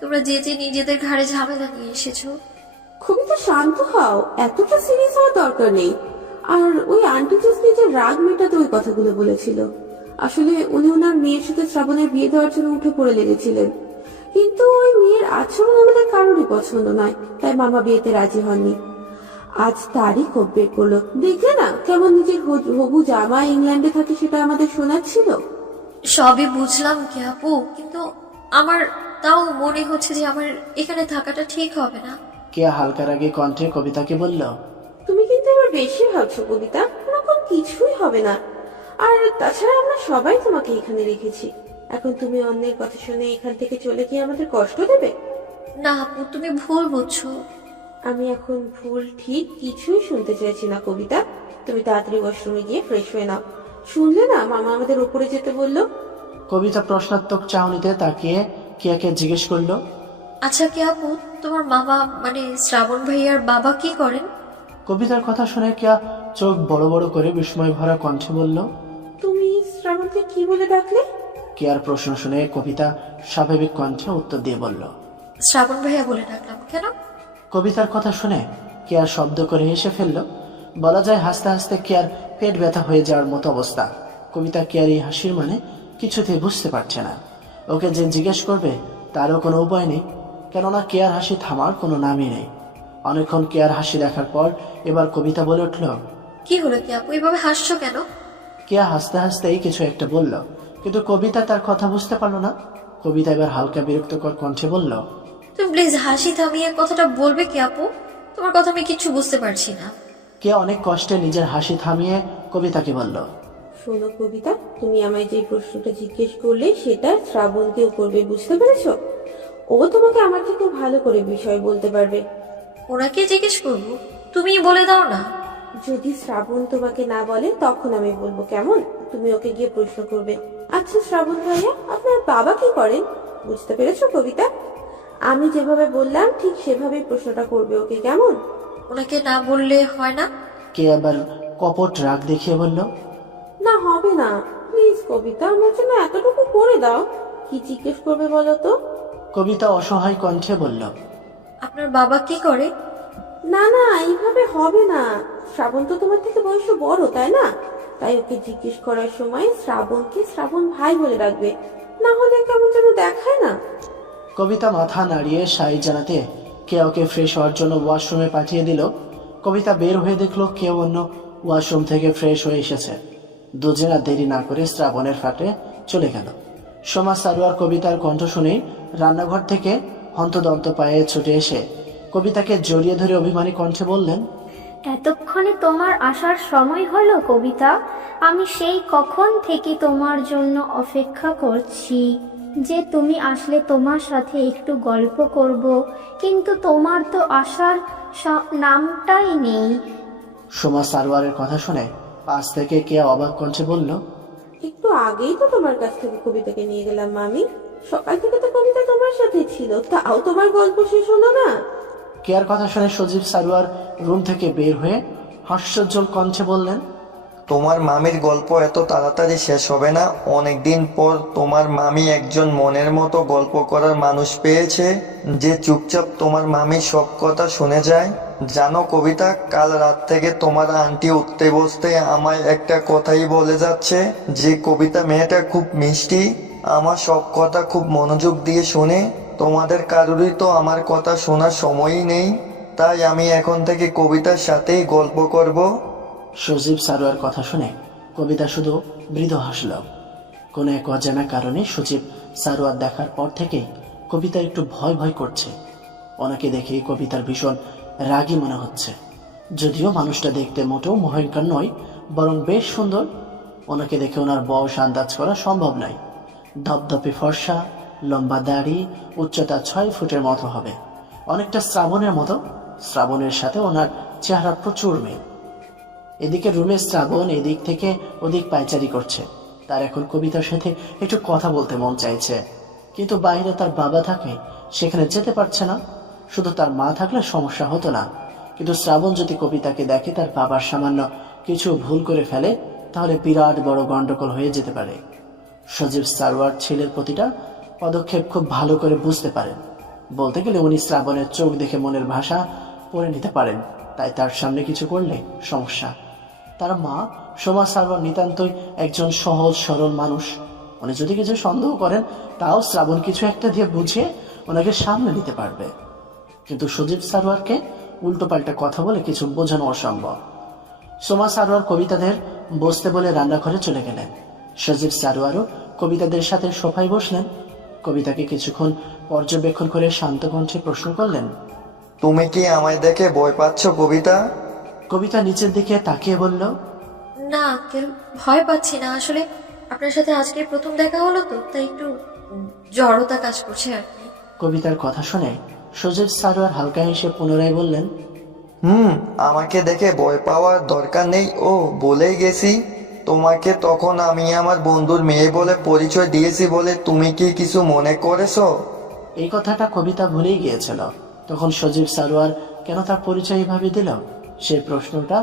তোমরা যে নিজেদের ঘাড়ে ঝামেলা নিয়ে এসেছো। কবিতা শান্ত হও, এতটা সিরিয়াস হওয়ার দরকার নেই। আর ওই আন্টি জাস্ট নিজের রাগ মেটাতে ওই কথাগুলো বলেছিল। আসলে উনি ওনার মেয়ের সাথে শ্রাবণের বিয়ে দেওয়ার জন্য উঠে পড়ে লেগেছিলেন, কিন্তু ওই মেয়ের আচরণ আমাদের কারোরই পছন্দ নয়, তাই মামা বিয়েতে রাজি হননি। আজ তারই ক্ষোভ বের করলো। দেখলে না কেমন নিজের হবু জামা ইংল্যান্ডে থাকে সেটা আমাদের শোনাচ্ছিল। সবই বুঝলাম কি আপু, কিন্তু আমার তাও মনে হচ্ছে যে আমার এখানে থাকাটা ঠিক হবে না। কেয়া হালকা রাগে কণ্ঠে কবিতাকে বলল, তুমি কিন্তু এবার বেশি ভাবছো কবিতা, ওরকম কিছুই হবে না। আর তাছাড়া আমরা সবাই তোমাকে এখানে রেখেছি, এখন তুমি অন্যের কথা শুনে এখান থেকে চলে গিয়ে আমাদের কষ্ট দেবে? না আপু, তুমি ভুল বুঝছো। আমি এখন ভুল ঠিক কিছুই শুনতে চাইছি না কবিতা। তুমি তাড়াতাড়ি ওয়াশরুমে গিয়ে ফ্রেশ হয়ে নাও। শুনলে না মামা আমাদের উপরে যেতে বললো? কবিতা প্রশ্নাত্মক চাহনিতে তাকিয়ে কেয়াকে জিজ্ঞেস করলো, আচ্ছা কে আপু, তোমার মামা মানে শ্রাবণ ভাইয়ার বাবা কি করেন? কবিতার কথা শুনে কেয়া চোখ বড় বড় করে বিস্ময় ভরা কণ্ঠে বলল, তুমি শ্রাবণকে কি বলে ডাকলে? কেয়ার প্রশ্ন শুনে কবিতা স্বাভাবিক কণ্ঠে উত্তর দিয়ে বলল, শ্রাবণ ভাইয়া বলে ডাকলাম। কেন? কবিতার কথা শুনে কেয়ার শব্দ করে হেসে ফেলল। বলা যায় হাসতে হাসতে কেয়ার পেট ব্যথা হয়ে যাওয়ার মতো অবস্থা। কবিতা কেয়ার এই হাসির মানে কিছুতেই বুঝতে পারছে না। ওকে যে জিজ্ঞেস করবে তারও কোনো উপায় নেই, কেননা কেয়ার হাসি থামার কোনো নামই নেই। অনেকক্ষণ কেয়ার হাসি দেখার পর এবার কবিতা বলে উঠল, কি হলো কি আপু, এভাবে হাসছো কেন? কেয়া হাসতে হাসতেই কিছু একটা বলল, কিন্তু কবিতা তার কথা বুঝতে পারলো না। কবিতা এবার হালকা বিরক্তকর কণ্ঠে বলল, তুমি প্লিজ হাসি থামিয়ে কথাটা বলবে কি আপু? তোমার কথা আমি কিছু বুঝতে পারছি না। কেয়া অনেক কষ্টে নিজের হাসি থামিয়ে কবিতাকে বলল, শোনো কবিতা, তুমি আমায় যে প্রশ্নটা জিজ্ঞেস করলে সেটা শ্রাবণকেও করবে, বুঝতে পেরেছো? ও তোমাকে আমার থেকে ভালো করে বিষয় বলতে পারবে। ওনাকে জিজ্ঞেস করবো? তুমি বলে দাও না। যদি শ্রাবণ তোমাকে না বলে তখন আমি বলবো, কেমন? তুমি ওকে গিয়ে প্রশ্ন করবে, আচ্ছা শ্রাবণ ভাইয়া আপনার বাবা কি করেন? বুঝতে পেরেছো কবিতা? আমি যেভাবে বললাম ঠিক সেভাবেই প্রশ্নটা করবে ওকে, কেমন? ওনাকে না বললে হয় না? কে আবার কপট রাগ দেখিয়ে বলল, না হবে না, প্লিজ কবিতা আমার জন্য এতটুকু করে দাও। কি জিজ্ঞেস করবে বলো তো? কবিতা অসহায় কণ্ঠে বলল, আপনার বাবা কি করে? না না, এইভাবে হবে না। শ্রাবণ তো তোমার থেকে বয়সে বড়, তাই না? তাই ওকে জিজ্ঞেস করার সময় শ্রাবণকে শ্রাবণ ভাই বলে রাখবে, না হলে কেমন যেন দেখায় না। কবিতা মাথা নাড়িয়ে সাই জানাতে কে ওকে ফ্রেশ হওয়ার জন্য ওয়াশরুমে পাঠিয়ে দিল। কবিতা বের হয়ে দেখলো কেউ অন্য ওয়াশরুম থেকে ফ্রেশ হয়ে এসেছে। দুজনা দেরি না করে শ্রাবণের ফ্ল্যাটে চলে গেল। সোমা সারোয়ার কবিতার কণ্ঠ শুনেই রান্নাঘর থেকে হন্তদন্ত পায়ে ছুটে এসে কবিতাকে জড়িয়ে ধরে অভিমানী কণ্ঠে বললেন, এতক্ষণে তোমার আসার সময় হলো কবিতা। আমি সেই কখন থেকে তোমার জন্য অপেক্ষা করছি যে তুমি আসলে তোমার সাথে একটু গল্প করব, কিন্তু তোমার তো আসার নামটাই নেই। সোমা সারোয়ারের কথা শুনে পাশ থেকে কে অবাক কণ্ঠে বলল, একটু আগেই তো তোমার কাছ থেকে কবিতাকে নিয়ে গেলাম মামি। সকাল থেকে তো কবিতা তোমার সাথে ছিল, তাও তোমার গল্প শেষ হলো না। কেয়ার কথা শুনে সজীব সারোয়ার রুম থেকে বের হয়ে হাস্যোজ্জ্বল কণ্ঠে বললেন, তোমার মামির গল্প এত তাড়াতাড়ি শেষ হবে না। অনেকদিন পর তোমার মামি একজন মনের মতো গল্প করার মানুষ পেয়েছে, যে চুপচাপ তোমার মামি সব কথা শুনে যায়। জানো কবিতা, কাল রাত থেকে তোমার আন্টি উঠতে বসতে আমায় একটা কথাই বলে যাচ্ছে, যে কবিতা মেয়েটা খুব মিষ্টি, আমার সব কথা খুব মনোযোগ দিয়ে শুনে। তোমাদের কারোরই তো আমার কথা শোনার সময়ই নেই, তাই আমি এখন থেকে কবিতার সাথেই গল্প করব। সজীব সারোয়ার কথা শুনে কবিতা শুধু মৃদু হাসল। কোনো এক অজানা কারণে সজীব সারোয়ার দেখার পর থেকেই কবিতা একটু ভয় ভয় করছে। ওনাকে দেখেই কবিতার ভীষণ রাগী মনে হচ্ছে। যদিও মানুষটা দেখতে মোটেও ভয়ঙ্কর নয়, বরং বেশ সুন্দর। ওনাকে দেখে ওনার বয়স আন্দাজ করা সম্ভব নয়। ধপধপে ফর্সা, লম্বা দাড়ি, উচ্চতা 6 ফুটের মতো হবে, অনেকটা শ্রাবণের মতো। শ্রাবণের সাথে ওনার চেহারা প্রচুর মিল। এদিকে রুমে শ্রাবণ এদিক থেকে ওদিক পায়চারি করছে। তার এখন কবিতার সাথে একটু কথা বলতে মন চাইছে, কিন্তু বাইরে তার বাবা থাকে, সেখানে যেতে পারছে না। শুধু তার মা থাকলে সমস্যা হতো না, কিন্তু শ্রাবণ যদি কবিতাকে দেখে তার বাবার সামান্য কিছু ভুল করে ফেলে, তাহলে বিরাট বড় গন্ডগোল হয়ে যেতে পারে। সজীব সারোয়ার ছেলের প্রতিটা পদক্ষেপ খুব ভালো করে বুঝতে পারেন। বলতে গেলে উনি শ্রাবণের চোখ দেখে মনের ভাষা পড়ে নিতে পারেন, তাই তার সামনে কিছু করলে সমস্যা। তার মা সোমা সারোয়ার নিতান্তই একজন সহজ সরল মানুষ। উনি যদি কিছু সন্দেহ করেন, তাও শ্রাবণ কিছু একটা দিয়ে বুঝিয়ে ওনাকে সামনে নিতে পারবে। কিন্তু সজীব সারোয়ারকে উল্টোপাল্টা কথা বলে কিছু বোঝানো অসম্ভব। সোমা সারোয়ার কবিতাদের বসতে বলে রান্নাঘরে চলে গেলেন। সজীব সারোয়ারও কবিতাদের সাথে সোফায় বসলেন। কবিতাকে কিছুক্ষণ পর্যবেক্ষণ করে শান্ত কণ্ঠে প্রশ্ন করলেন, তুমি কি আমায় দেখে ভয় পাচ্ছ কবিতা? কবিতা নিচের দিকে তাকিয়ে বলল, না আঙ্কেল, ভয় পাচ্ছি না। আসলে আপনার সাথে আজকে প্রথম দেখা হলো তো, তাই একটু জড়তা কাজ করছে আর কি। কবিতার কথা শুনে সজীব সারোয়ার হালকা হেসে পুনরায় বললেন, আমাকে দেখে ভয় পাওয়ার দরকার নেই। ও বলেই গেছি তোমাকে তখন আমি আমার বন্ধুর মেয়ে বলে পরিচয় দিয়েছি বলে তুমি কি কিছু মনে করেছো? এই কথাটা কবিতা ভুলেই গিয়েছিল। তখন সজীব সারোয়ার কেন তার পরিচয় এভাবে দিল, সেই প্রশ্নটা